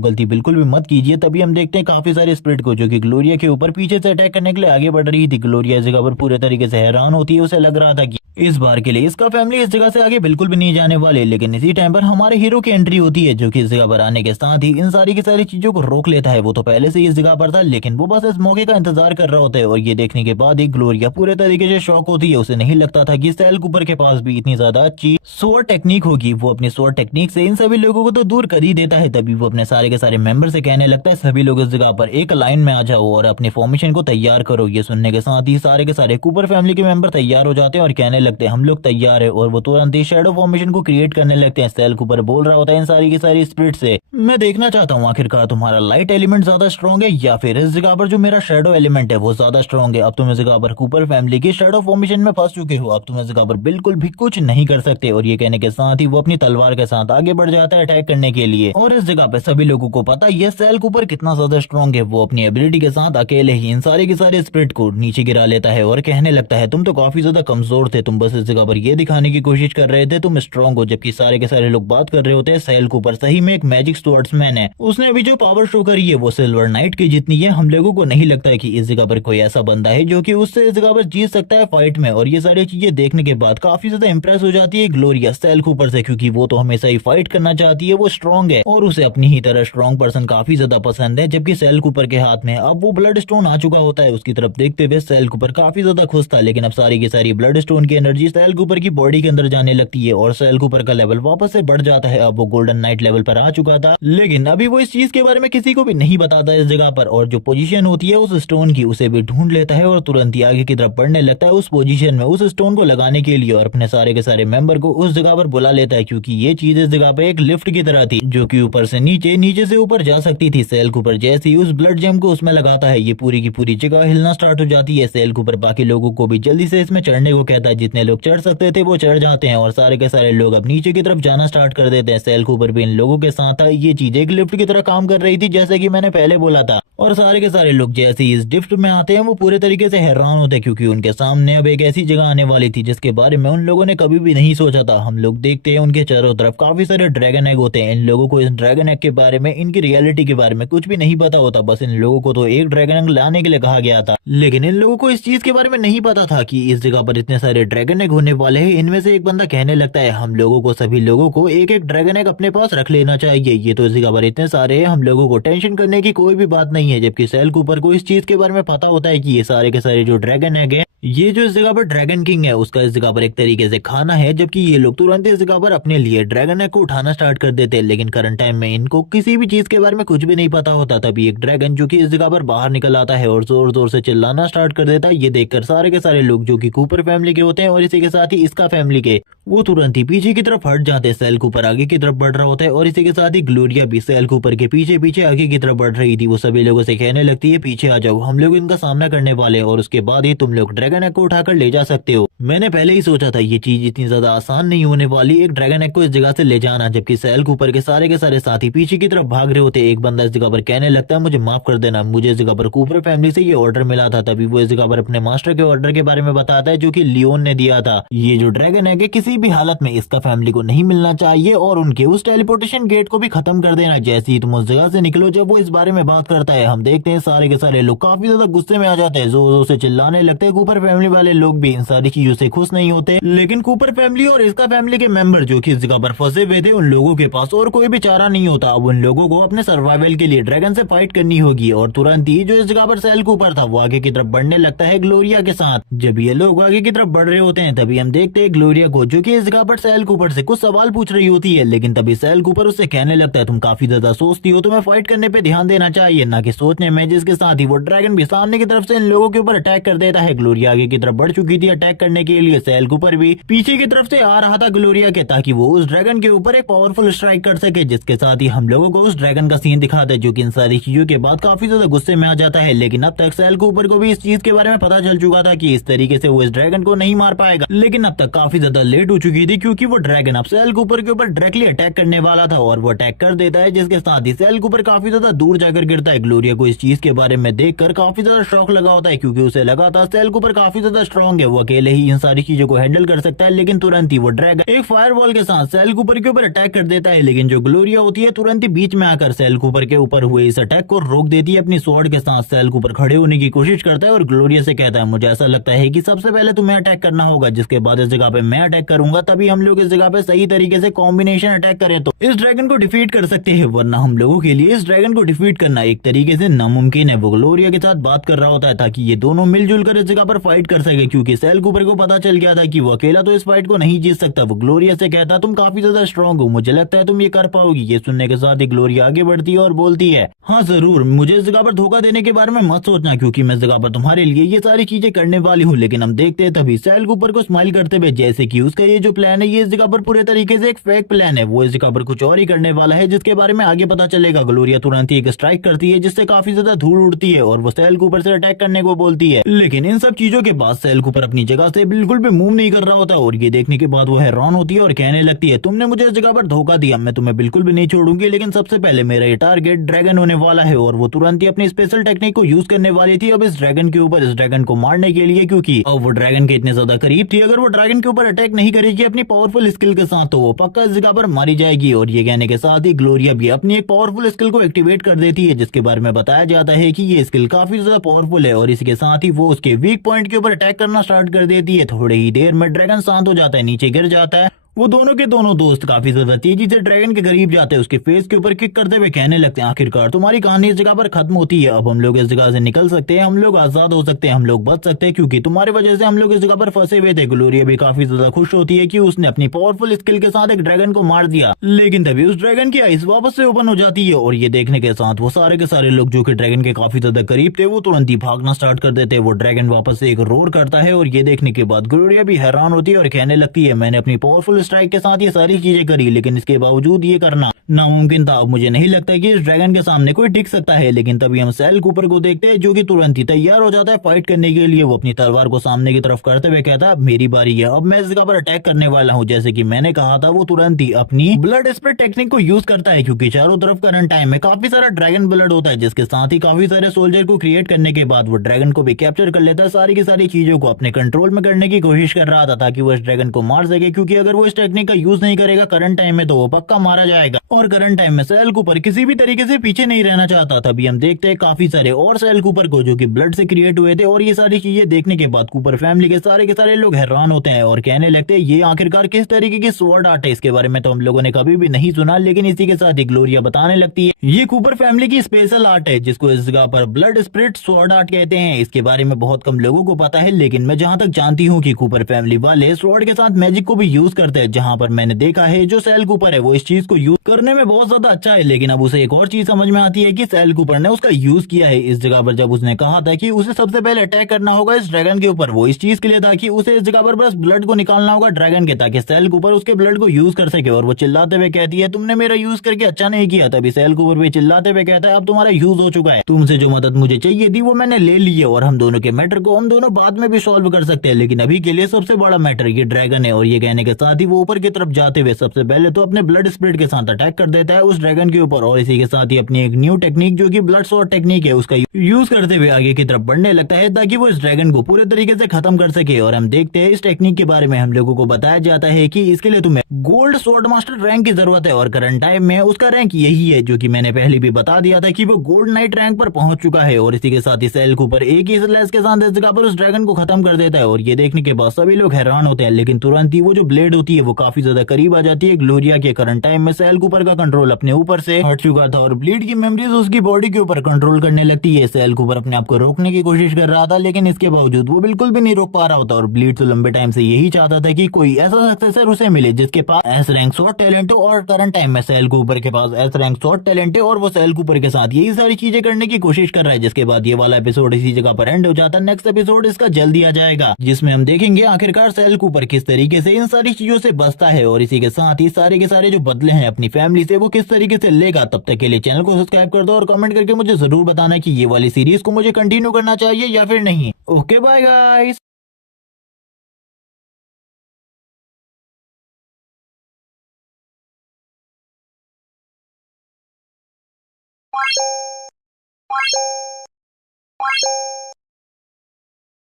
गलती बिल्कुल भी मत कीजिए। तभी हम देखते हैं काफी सारे स्पिरिट को जो कि ग्लोरिया के ऊपर पीछे से अटैक करने के लिए आगे बढ़ रही थी। ग्लोरिया इस जगह पर पूरे तरीके से हैरान होती है, उसे लग रहा था कि इस बार के लिए इसका फैमिली इस जगह से आगे बिल्कुल भी नहीं जाने वाले। लेकिन इसी टाइम पर हमारे हीरो की एंट्री होती है, जो कि इस जगह पर आने के साथ ही इन सारी की सारी चीजों को रोक लेता है। वो तो पहले से ही इस जगह पर था, लेकिन वो बस इस मौके का इंतजार कर रहा होता है। और ये देखने के बाद ही ग्लोरिया पूरे तरीके से शॉक होती है, उसे नहीं लगता था कि सेल कूपर के पास भी इतनी ज्यादा अच्छी स्वॉर्ड टेक्निक होगी। वो अपनी स्वॉर्ड टेक्निक से इन सभी लोगों को तो दूर कर ही देता है। तभी वो अपने सारे के सारे मेंबर से कहने लगता है, सभी लोग इस जगह पर एक लाइन में आ जाओ और अपनी फॉर्मेशन को तैयार करो। ये सुनने के साथ ही सारे के सारे कूपर फैमिली के मेंबर तैयार हो जाते हैं और कहने लगते हैं, हम लोग तैयार है। और वो तुरंत ही शैडो फॉर्मेशन को क्रिएट करने लगते हैं। सेल कूपर बोल रहा होता है इन सारी की सारी स्पिरिट से, मैं देखना चाहता हूँ आखिरकार तुम्हारा लाइट एलिमेंट ज्यादा स्ट्रॉन्ग है या फिर इस जगह पर जो मेरा शैडो एलिमेंट है वो ज्यादा स्ट्रॉन्ग है। अब तुम इस जगह पर कूपर फैमिली की शैडो फॉर्मेशन में फंस चुके हो, अब तुम इस जगह पर बिल्कुल भी कुछ नहीं कर सकते। और ये कहने के साथ ही वो अपनी तलवार के साथ आगे बढ़ जाता है अटैक करने के लिए। और इस जगह पे सभी लोगों को पता है सेल कूपर कितना ज्यादा स्ट्रॉन्ग है। वो अपनी एबिलिटी के साथ अकेले ही इन सारे के सारे स्पिरिट को नीचे गिरा लेता है और कहने लगता है, तुम तो काफी ज्यादा कमजोर थे, तुम बस इस जगह पर ये दिखाने की कोशिश कर रहे थे तुम स्ट्रॉन्ग हो, जबकि सारे के सारे लोग बात कर रहे होते हैं सेल कूपर सही में एक मैजिक स्वर्ड्समैन है। उसने अभी जो पावर शो करी है वो सिल्वर नाइट की जितनी है। हम लोगों को नहीं लगता है कि इस जगह पर कोई ऐसा बंदा है जो कि उससे इस जगह पर जीत सकता है फाइट में। और ये सारी चीजें देखने के बाद काफी ज्यादा इंप्रेस हो जाती है ग्लोरिया सेल कूपर से, क्योंकि वो तो हमेशा ही फाइट करना चाहती है, वो स्ट्रॉन्ग है और उसे अपनी ही तरह स्ट्रॉन्ग पर्सन काफी ज्यादा पसंद है। जबकि सेल कूपर के हाथ में अब वो ब्लड स्टोन आ चुका होता है। उसकी तरफ देखते हुए सेल कूपर काफी ज्यादा खुश था, लेकिन अब सारी की सारी ब्लड स्टोन की एनर्जी सेल कूपर की बॉडी के अंदर जाने लगती है और सेल कूपर का लेवल वापस से बढ़ जाता है। अब वो गोल्डन नाइट लेवल पर आ चुका था, लेकिन अभी वो इस चीज के बारे में किसी को भी नहीं बताता इस जगह पर। और जो पोजीशन होती है उस स्टोन की उसे भी ढूंढ लेता है और तुरंत ही आगे की तरफ बढ़ने लगता है उस पोजीशन में उस स्टोन को लगाने के लिए और अपने सारे के सारे मेंबर को उस जगह पर बुला लेता है, क्योंकि ये चीज इस जगह पर एक लिफ्ट की तरह थी जो कि ऊपर से नीचे, नीचे से ऊपर जा सकती थी। सेल कूपर जैसे ही उस ब्लड जेम को उसमें लगाता है ये पूरी की पूरी जगह हिलना स्टार्ट हो जाती है। सेल कूपर बाकी लोगों को भी जल्दी से इसमें चढ़ने को कहता है, जितने लोग चढ़ सकते थे वो चढ़ जाते हैं और सारे के सारे लोग अब नीचे की तरफ जाना स्टार्ट कर देते हैं। सेल कूपर भी इन लोगों के साथ था। ये चीज एक लिफ्ट की तरह काम कर रही थी जैसे कि मैंने पहले बोला था। और सारे के सारे लोग जैसे ही इस लिफ्ट में आते हैं वो पूरे तरीके से हैरान होते हैं, क्योंकि उनके सामने अब एक ऐसी जगह आने वाली थी जिसके बारे में उन लोगों ने कभी भी नहीं सोचा था। हम लोग देखते हैं उनके चारों तरफ काफी सारे ड्रैगन एग होते हैं। इन लोगों को इस ड्रैगन एग के बारे में, इनकी रियलिटी के बारे में कुछ भी नहीं पता होता, बस इन लोगों को तो एक ड्रैगन एग लाने के लिए कहा गया था। लेकिन इन लोगों को इस चीज के बारे में नहीं पता था कि इस जगह पर इतने सारे ड्रैगन एग होने वाले हैं। इनमें से एक बंदा कहने लगता है हम लोगों को, सभी लोगों को एक एक ड्रैगन एग अपने पास रख लेना चाहिए। ये तो इस जगह पर इतने सारे हैं, हम लोगों को टेंशन करने की कोई भी बात नहीं है। जबकि सेल कूपर को इस चीज के बारे में पता होता है कि ये सारे के सारे जो ड्रैगन एग है, ये जो इस जगह पर ड्रैगन किंग है उसका इस जगह पर एक तरीके से खाना है। जबकि ये लोग तुरंत इस जगह पर अपने लिए ड्रैगन एग को उठाना स्टार्ट कर देते हैं। लेकिन करंट टाइम में इनको किसी भी चीज के बारे में कुछ भी नहीं पता होता। तभी एक ड्रैगन जो कि इस जगह पर बाहर निकल आता है और जोर जोर से चिल्लाना स्टार्ट कर देता है। ये देखकर सारे के सारे लोग जो कि कूपर फैमिली के होते हैं और इसी के साथ ही इसका फैमिली के, वो तुरंत ही पीछे की तरफ हट जाते हैं। सेल कूपर आगे की तरफ बढ़ रहा होता है और इसी के साथ ही ग्लोरिया भी सेल कूपर के पीछे पीछे आगे की तरफ बढ़ रही थी। वो सभी लोगों से कहने लगती है पीछे आ जाओ, हम लोग इनका सामना करने वाले हैं और उसके बाद ही तुम लोग ड्रैगन एग को उठाकर ले जा सकते हो। मैंने पहले ही सोचा था ये चीज इतनी ज्यादा आसान नहीं होने वाली, एक ड्रैगन एग को इस जगह से ले जाना। जबकि सेल कूपर के सारे साथी पीछे की तरफ भाग रहे होते। एक बंदा इस जगह पर कहने लगता है मुझे माफ कर देना, मुझे इस जगह पर कूपर फैमिली से ये ऑर्डर मिला था। तभी वो इस जगह पर अपने मास्टर के ऑर्डर के बारे में बताता है जो कि लियोन ने दिया था। ये जो ड्रैगन एग है किसी भी हालत में इसका फैमिली को नहीं मिलना चाहिए और उनके उस टेलीपोर्टेशन गेट को भी खत्म कर देना जैसे ही तुम उस जगह से निकलो। जब वो इस बारे में बात करता है हम देखते हैं सारे के सारे लोग काफी ज्यादा गुस्से में आ जाते हैं, जोर जोर से चिल्लाने लगते हैं। कूपर फैमिली वाले लोग भी इन सारी चीजों से खुश नहीं होते। लेकिन कूपर फैमिली और इसका फैमिली के मेंबर जो कि इस जगह पर फंसे हुए थे, उन लोगों के पास और कोई भी चारा नहीं होता। अब उन लोगों को अपने सर्वाइवल के लिए ड्रैगन से फाइट करनी होगी। और तुरंत ही जो इस जगह पर सेल कूपर था वो आगे की तरफ बढ़ने लगता है ग्लोरिया के साथ। जब ये लोग आगे की तरफ बढ़ रहे होते हैं तभी हम देखते हैं ग्लोरिया को जो कि इस जगह पर सेल कूपर से कुछ सवाल पूछ रही होती है। लेकिन तभी सेल कूपर उससे कहने लगता है तुम काफी ज्यादा सोचती हो, तुम्हें फाइट करने पे ध्यान देना चाहिए ना कि सोचने में। जिसके साथ ही वो ड्रैगन भी सामने की तरफ से इन लोगों के ऊपर अटैक कर देता है। ग्लोरिया आगे की तरफ बढ़ चुकी थी अटैक करने के लिए, सेल कूपर भी पीछे की तरफ से आ रहा था ग्लोरिया के, ताकि वो उस ड्रैगन के ऊपर एक पावरफुल स्ट्राइक कर सके। जिसके साथ ही हम लोगों को उस ड्रैगन का सीन दिखाता है जो कि इन सारी चीजों के बाद काफी ज्यादा गुस्से में आ जाता है। लेकिन अब तक सेल कूपर को भी इस चीज के बारे में पता चल चुका था कि इस तरीके से वो इस ड्रैगन को नहीं मार पाएगा। लेकिन अब तक काफी ज्यादा लेट हो चुकी थी क्योंकि वो ड्रैगन अब सेल कूपर के ऊपर डायरेक्टली अटैक करने वाला था और वो अटैक कर देता है। जिसके साथ ही सेल कूपर काफी ज्यादा दूर जाकर गिरता है। ग्लोरिया को इस चीज के बारे में देखकर काफी ज्यादा शौक लगा होता है क्योंकि उसे लगा था सेल कूपर काफी ज्यादा स्ट्रॉन्ग है, वो अकेले ही इन सारी चीजों को हैंडल कर सकता है। लेकिन तुरंत ही वो ड्रैगन एक फायरबॉल के साथ सेल कूपर के ऊपर अटैक कर देता है। लेकिन जो ग्लोरिया होती है तुरंत ही बीच में आकर सेल कूपर के ऊपर हुए इस अटैक को रोक देती है। अपनी स्वॉर्ड के साथ सेल कूपर खड़े होने की कोशिश करता है और ग्लोरिया से कहता है मुझे ऐसा लगता है कि सबसे पहले तुम्हें अटैक करना होगा, जिसके बाद इस जगह पे मैं अटैक करूंगा, तभी हम लोग इस जगह पे सही तरीके से कॉम्बिनेशन अटैक करें तो इस ड्रैगन को डिफीट कर सकते हैं। वरना हम लोगों के लिए इस ड्रैगन को डिफीट करना एक तरीके से नामुमकिन है। वो ग्लोरिया के साथ बात कर रहा होता है ताकि ये दोनों मिलजुल कर इस जगह पर फाइट कर सके क्योंकि सेल कूपर को पता चल गया था कि वो अकेला तो इस फाइट को नहीं जीत सकता। वो ग्लोरिया से कहता तुम काफी ज्यादा स्ट्रॉन्ग हो, मुझे लगता है तुम ये कर पाओगी। ये सुनने के साथ ही ग्लोरिया आगे बढ़ती है और बोलती है हाँ जरूर, मुझे इस जगह पर धोखा देने के बारे में मत सोचना क्योंकि मैं इस जगह पर तुम्हारे लिए ये सारी चीजें करने वाली हूँ। लेकिन हम देखते हैं तभी सेल कूपर को स्माइल करते हुए जैसे कि उसका ये जो प्लान है ये इस जगह पर पूरे तरीके से एक फेक प्लान है, वो इस जगह पर कुछ और ही करने वाला है जिसके बारे में आगे पता चलेगा। ग्लोरिया तुरंत ही एक स्ट्राइक करती है जिससे काफी ज्यादा धूल उड़ती है और वो सेल कूपर से अटैक करने को बोलती है। लेकिन इन सब चीजों के बाद सेल कूपर अपनी जगह से बिल्कुल भी मूव नहीं कर रहा होता और ये देखने के बाद वो हैरान होती है और कहने लगती है तुमने मुझे इस जगह पर धोखा दिया, मैं तुम्हें बिल्कुल भी नहीं छोड़ूंगी। लेकिन सबसे पहले मेरा ये टारगेट ड्रैगन होने वाला है और वो तुरंत ही अपनी स्पेशल टेक्निक को यूज करने वाली थी अब इस ड्रैगन के ऊपर, इस ड्रैगन को मारने के लिए क्योंकि अब वो ड्रैगन के इतने ज्यादा करीब थी। अगर वो ड्रैगन के ऊपर अटैक नहीं करेगी अपनी पावरफुल स्किल के साथ तो वो पक्का इस जगह पर मारी जाएगी। और ये कहने के साथ ही ग्लोरिया भी अपनी एक पावरफुल स्किल को एक्टिवेट कर देती है जिसके बारे में बताया जाता है कि ये स्किल काफी ज्यादा पावरफुल है और इसके साथ ही वो उसके वीक पॉइंट के ऊपर अटैक करना स्टार्ट कर देती है। थोड़ी ही देर में ड्रैगन शांत हो जाता है, नीचे गिर जाता है। वो दोनों के दोनों दोस्त काफी ज्यादा तेजी से ड्रैगन के करीब जाते हैं, उसके फेस के ऊपर किक करते हुए कहने लगते हैं आखिरकार तुम्हारी कहानी इस जगह पर खत्म होती है, अब हम लोग इस जगह से निकल सकते हैं, हम लोग आजाद हो सकते हैं, हम लोग बच सकते हैं क्योंकि तुम्हारी वजह से हम लोग इस जगह पर फंसे हुए थे। ग्लोरिया भी काफी ज्यादा खुश होती है कि उसने अपनी पावरफुल स्किल के साथ एक ड्रैगन को मार दिया। लेकिन तभी उस ड्रैगन की आइज वापस से ओपन हो जाती है और ये देखने के साथ वो सारे के सारे लोग जो कि ड्रैगन के काफी ज्यादा करीब थे वो तुरंत ही भागना स्टार्ट कर देते हैं। वो ड्रैगन वापस से एक रोर करता है और ये देखने के बाद ग्लोरिया भी हैरान होती है और कहने लगती है मैंने अपनी पावरफुल स्ट्राइक के साथ ये सारी चीजें करी लेकिन इसके बावजूद ये करना नामुमकिन था। अब मुझे नहीं लगता कि इस ड्रैगन के सामने कोई टिक सकता है। लेकिन तभी हम सेल कूपर को देखते हैं जो कि तुरंत ही तैयार हो जाता है फाइट करने के लिए। वो अपनी तलवार को सामने की तरफ करते हुए कहता है मेरी बारी है, अब मैं इस जगह पर अटैक करने वाला हूँ। जैसे कि मैंने कहा था वो तुरंत ही अपनी ब्लड स्प्रे टेक्निक को यूज करता है क्योंकि चारों तरफ करंट टाइम में काफी सारा ड्रैगन ब्लड होता है जिसके साथ ही काफी सारे सोल्जर को क्रिएट करने के बाद वो ड्रैगन को भी कैप्चर कर लेता है। सारी की सारी चीजों को अपने कंट्रोल में करने की कोशिश कर रहा था ताकि वो इस ड्रैगन को मार सके क्योंकि अगर वो इस टेक्निक का यूज नहीं करेगा करंट टाइम में तो वो पक्का मारा जाएगा। और करंट टाइम में सेल कूपर किसी भी तरीके से पीछे नहीं रहना चाहता। तभी हम देखते हैं काफी सारे और सेल कूपर को जो कि ब्लड से क्रिएट हुए थे। और ये सारी चीजें देखने के बाद कूपर फैमिली के सारे लोग हैरान होते हैं और कहने लगते हैं ये आखिरकार किस तरीके की स्वॉर्ड आर्ट है। इसके बारे में तो हम लोगों ने कभी भी नहीं सुना, लेकिन इसी के साथ ही ग्लोरिया बताने लगती है ये कूपर फैमिली की स्पेशल आर्ट है जिसको इस जगह पर ब्लड स्प्रिट स्वॉर्ड आर्ट कहते हैं। इसके बारे में बहुत कम लोगों को पता है, लेकिन मैं जहां तक जानती हूँ कि कूपर फैमिली वाले स्वॉर्ड के साथ मैजिक को भी यूज करते हैं। जहां पर मैंने देखा है जो सेल कूपर है वो इस चीज को यूज करने में बहुत ज्यादा अच्छा है, लेकिन अब उसे एक और चीज समझ में आती है कि सेल कूपर ने उसका यूज किया है इस जगह पर। जब उसने कहा था कि उसे सबसे पहले अटैक करना होगा इस ड्रैगन के ऊपर, वो इस चीज के लिए था कि उसे इस जगह पर बस ब्लड को निकालना होगा ड्रैगन के, ताकि सेल कूपर उसके ब्लड को यूज कर सके। और वो चिल्लाते हुए कहती है तुमने मेरा यूज करके अच्छा नहीं किया। तभी सेल कूपर भी चिल्लाते हुए कहता है अब तुम्हारा यूज हो चुका है, तुमसे जो मदद मुझे चाहिए थी वो मैंने ले ली है और हम दोनों के मैटर को हम दोनों बाद में भी सॉल्व कर सकते हैं, लेकिन अभी के लिए सबसे बड़ा मैटर ये ड्रैगन है। और ये कहने के साथ ही वो ऊपर की तरफ जाते हुए सबसे पहले तो अपने ब्लड स्प्रिट के साथ अटैक कर देता है उस ड्रैगन के ऊपर। और इसी के साथ ही अपनी एक न्यू टेक्निक जो कि ब्लड स्वॉर्ड टेक्निक है उसका यूज करते हुए आगे की तरफ बढ़ने लगता है ताकि वो इस ड्रैगन को पूरे तरीके से खत्म कर सके। और हम देखते हैं इस टेक्निक के बारे में हम लोगों को बताया जाता है कि इसके लिए तुम्हें गोल्ड स्वॉर्ड मास्टर रैंक की जरूरत है और करंट टाइम में उसका रैंक यही है, जो कि मैंने पहले भी बता दिया था कि वो गोल्ड नाइट रैंक पर पहुंच चुका है। और इसी के साथ ही सेल कूपर एक ही स्लैश के साथ इस जगह पर उस ड्रैगन को खत्म कर देता है। और ये देखने के बाद सभी लोग हैरान होते हैं, लेकिन तुरंत ही वो जो ब्लेड होती है वो काफी ज्यादा करीब आ जाती है ग्लोरिया के। करंट टाइम में सेल कूपर का कंट्रोल अपने ऊपर से हट चुका था और ब्लेड की मेमोरीज उसकी बॉडी के ऊपर कंट्रोल करने लगती है। सेल कूपर अपने आप को रोकने की कोशिश कर रहा था, लेकिन इसके बावजूद वो बिल्कुल भी नहीं रोक पा रहा होता। और ब्लीड तो लंबे टाइम से यही चाहता था कि कोई ऐसा सक्सेसर उसे मिले जिसके पास एस रैंक स्वॉर्ड टैलेंट हो। और करंट टाइम में सेल कूपर के पास एस रैंक स्वॉर्ड टैलेंट है और वो सेल कूपर के साथ यही सारी चीजें करने की कोशिश कर रहा है। जिसके बाद ये वाला एपिसोड इसी जगह पर एंड हो जाता है। नेक्स्ट एपिसोड इसका जल्दी आ जाएगा जिसमें हम देखेंगे आखिरकार सेल कूपर किस तरीके से इन सारी चीजों से बचता है और इसी के साथ ही सारे के सारे जो बदले हैं अपनी फैमिली से वो किस तरीके से लेगा। तब तक के लिए चैनल को सब्सक्राइब कर दो और कमेंट करके मुझे जरूर बताना कि ये वाली सीरीज को मुझे कंटिन्यू करना चाहिए या फिर नहीं। Okay bye guys.